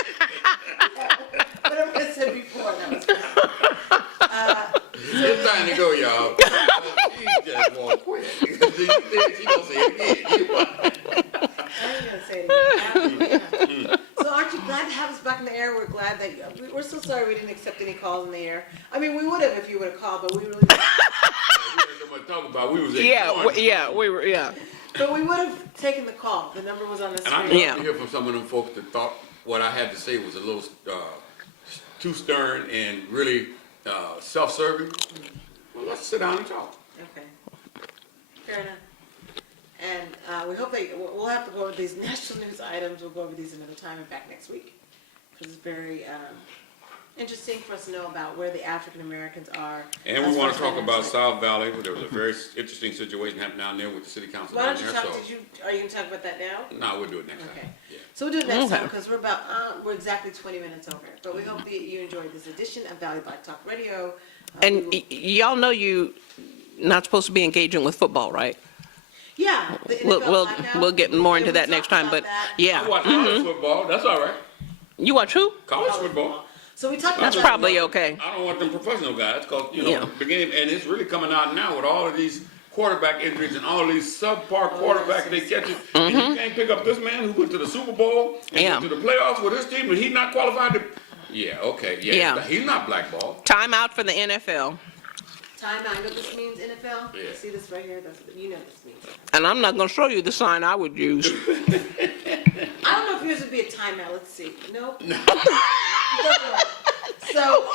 Whatever I said before, that was good. it's time to go, y'all. She just won't quit. She gonna say it again. I ain't gonna say it again. So aren't you glad to have us back in the air? We're glad that we're so sorry we didn't accept any calls in the air. I mean, we would have if you would have called, but we really didn't. We had so much to talk about. We was Yeah. But we would have taken the call. The number was on the And I'd screen. love to hear from some of them folks that thought what I had to say was a little too stern and really self-serving. Well, let's sit down and talk. Okay. Fair enough. And we hope we'll have to go over these national news items. We'll go over these another time and back next week. Because it's very interesting for us to know about where the African Americans are. And we want to talk about South Valley, where there was a very interesting situation happening down there with the city council Why down don't you there. talk, are you going to talk about that now? No, we'll do it next Okay. time. Yeah. So we'll do it next time because we're exactly 20 minutes over. But we hope that you enjoyed this edition of Valley Black Talk Radio. And y'all know you not supposed to be engaging with football, right? Yeah. the NFL We'll get more into we that next talked time, about but that. yeah. I watch college football. That's all right. You watch who? College football. So we talked about That's probably okay. I don't want them professional guys because, Yeah. the game, and it's really coming out now with all of these quarterback injuries and all these subpar quarterbacks they catch it. And you can't pick up this man who went to the Super Bowl and went to the playoffs with his team and he's not qualified to. Yeah, okay. Yeah. He's not blackballed. Time out for the NFL. Time out. You know what this means, NFL? Yeah. See this right here? That's what you know this means. And I'm not going to show you the sign I would use. I don't know if yours would be a timeout. Let's see. Nope. So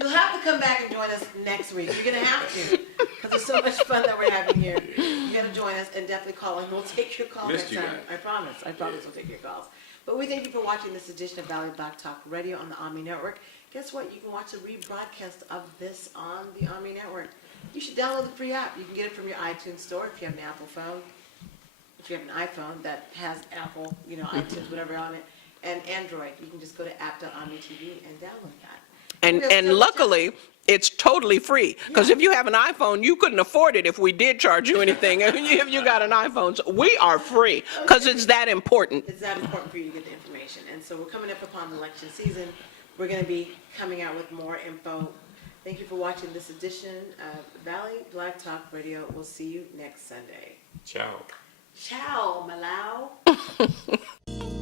you'll have to come back and join us next week. You're going to have to because there's so much fun that we're having here. You got to join us and definitely call in. We'll take your call Missed next you time. guys. I promise we'll take your calls. But we thank you for watching this edition of Valley Black Talk Radio on the ONME Network. Guess what? You can watch a rebroadcast of this on the ONME Network. You should download the free app. You can get it from your iTunes store if you have an Apple phone. If you have an iPhone that has Apple, iTunes, whatever on it, and Android, you can just go to app.omni.tv and download that. And luckily, it's totally free. Because if you have an iPhone, you couldn't afford it if we did charge you anything. If you got an iPhone, so we are free because it's that important. It's that important for you to get the information. And so we're coming up upon election season. We're going to be coming out with more info. Thank you for watching this edition of Valley Black Talk Radio. We'll see you next Sunday. Ciao. Ciao, Malau.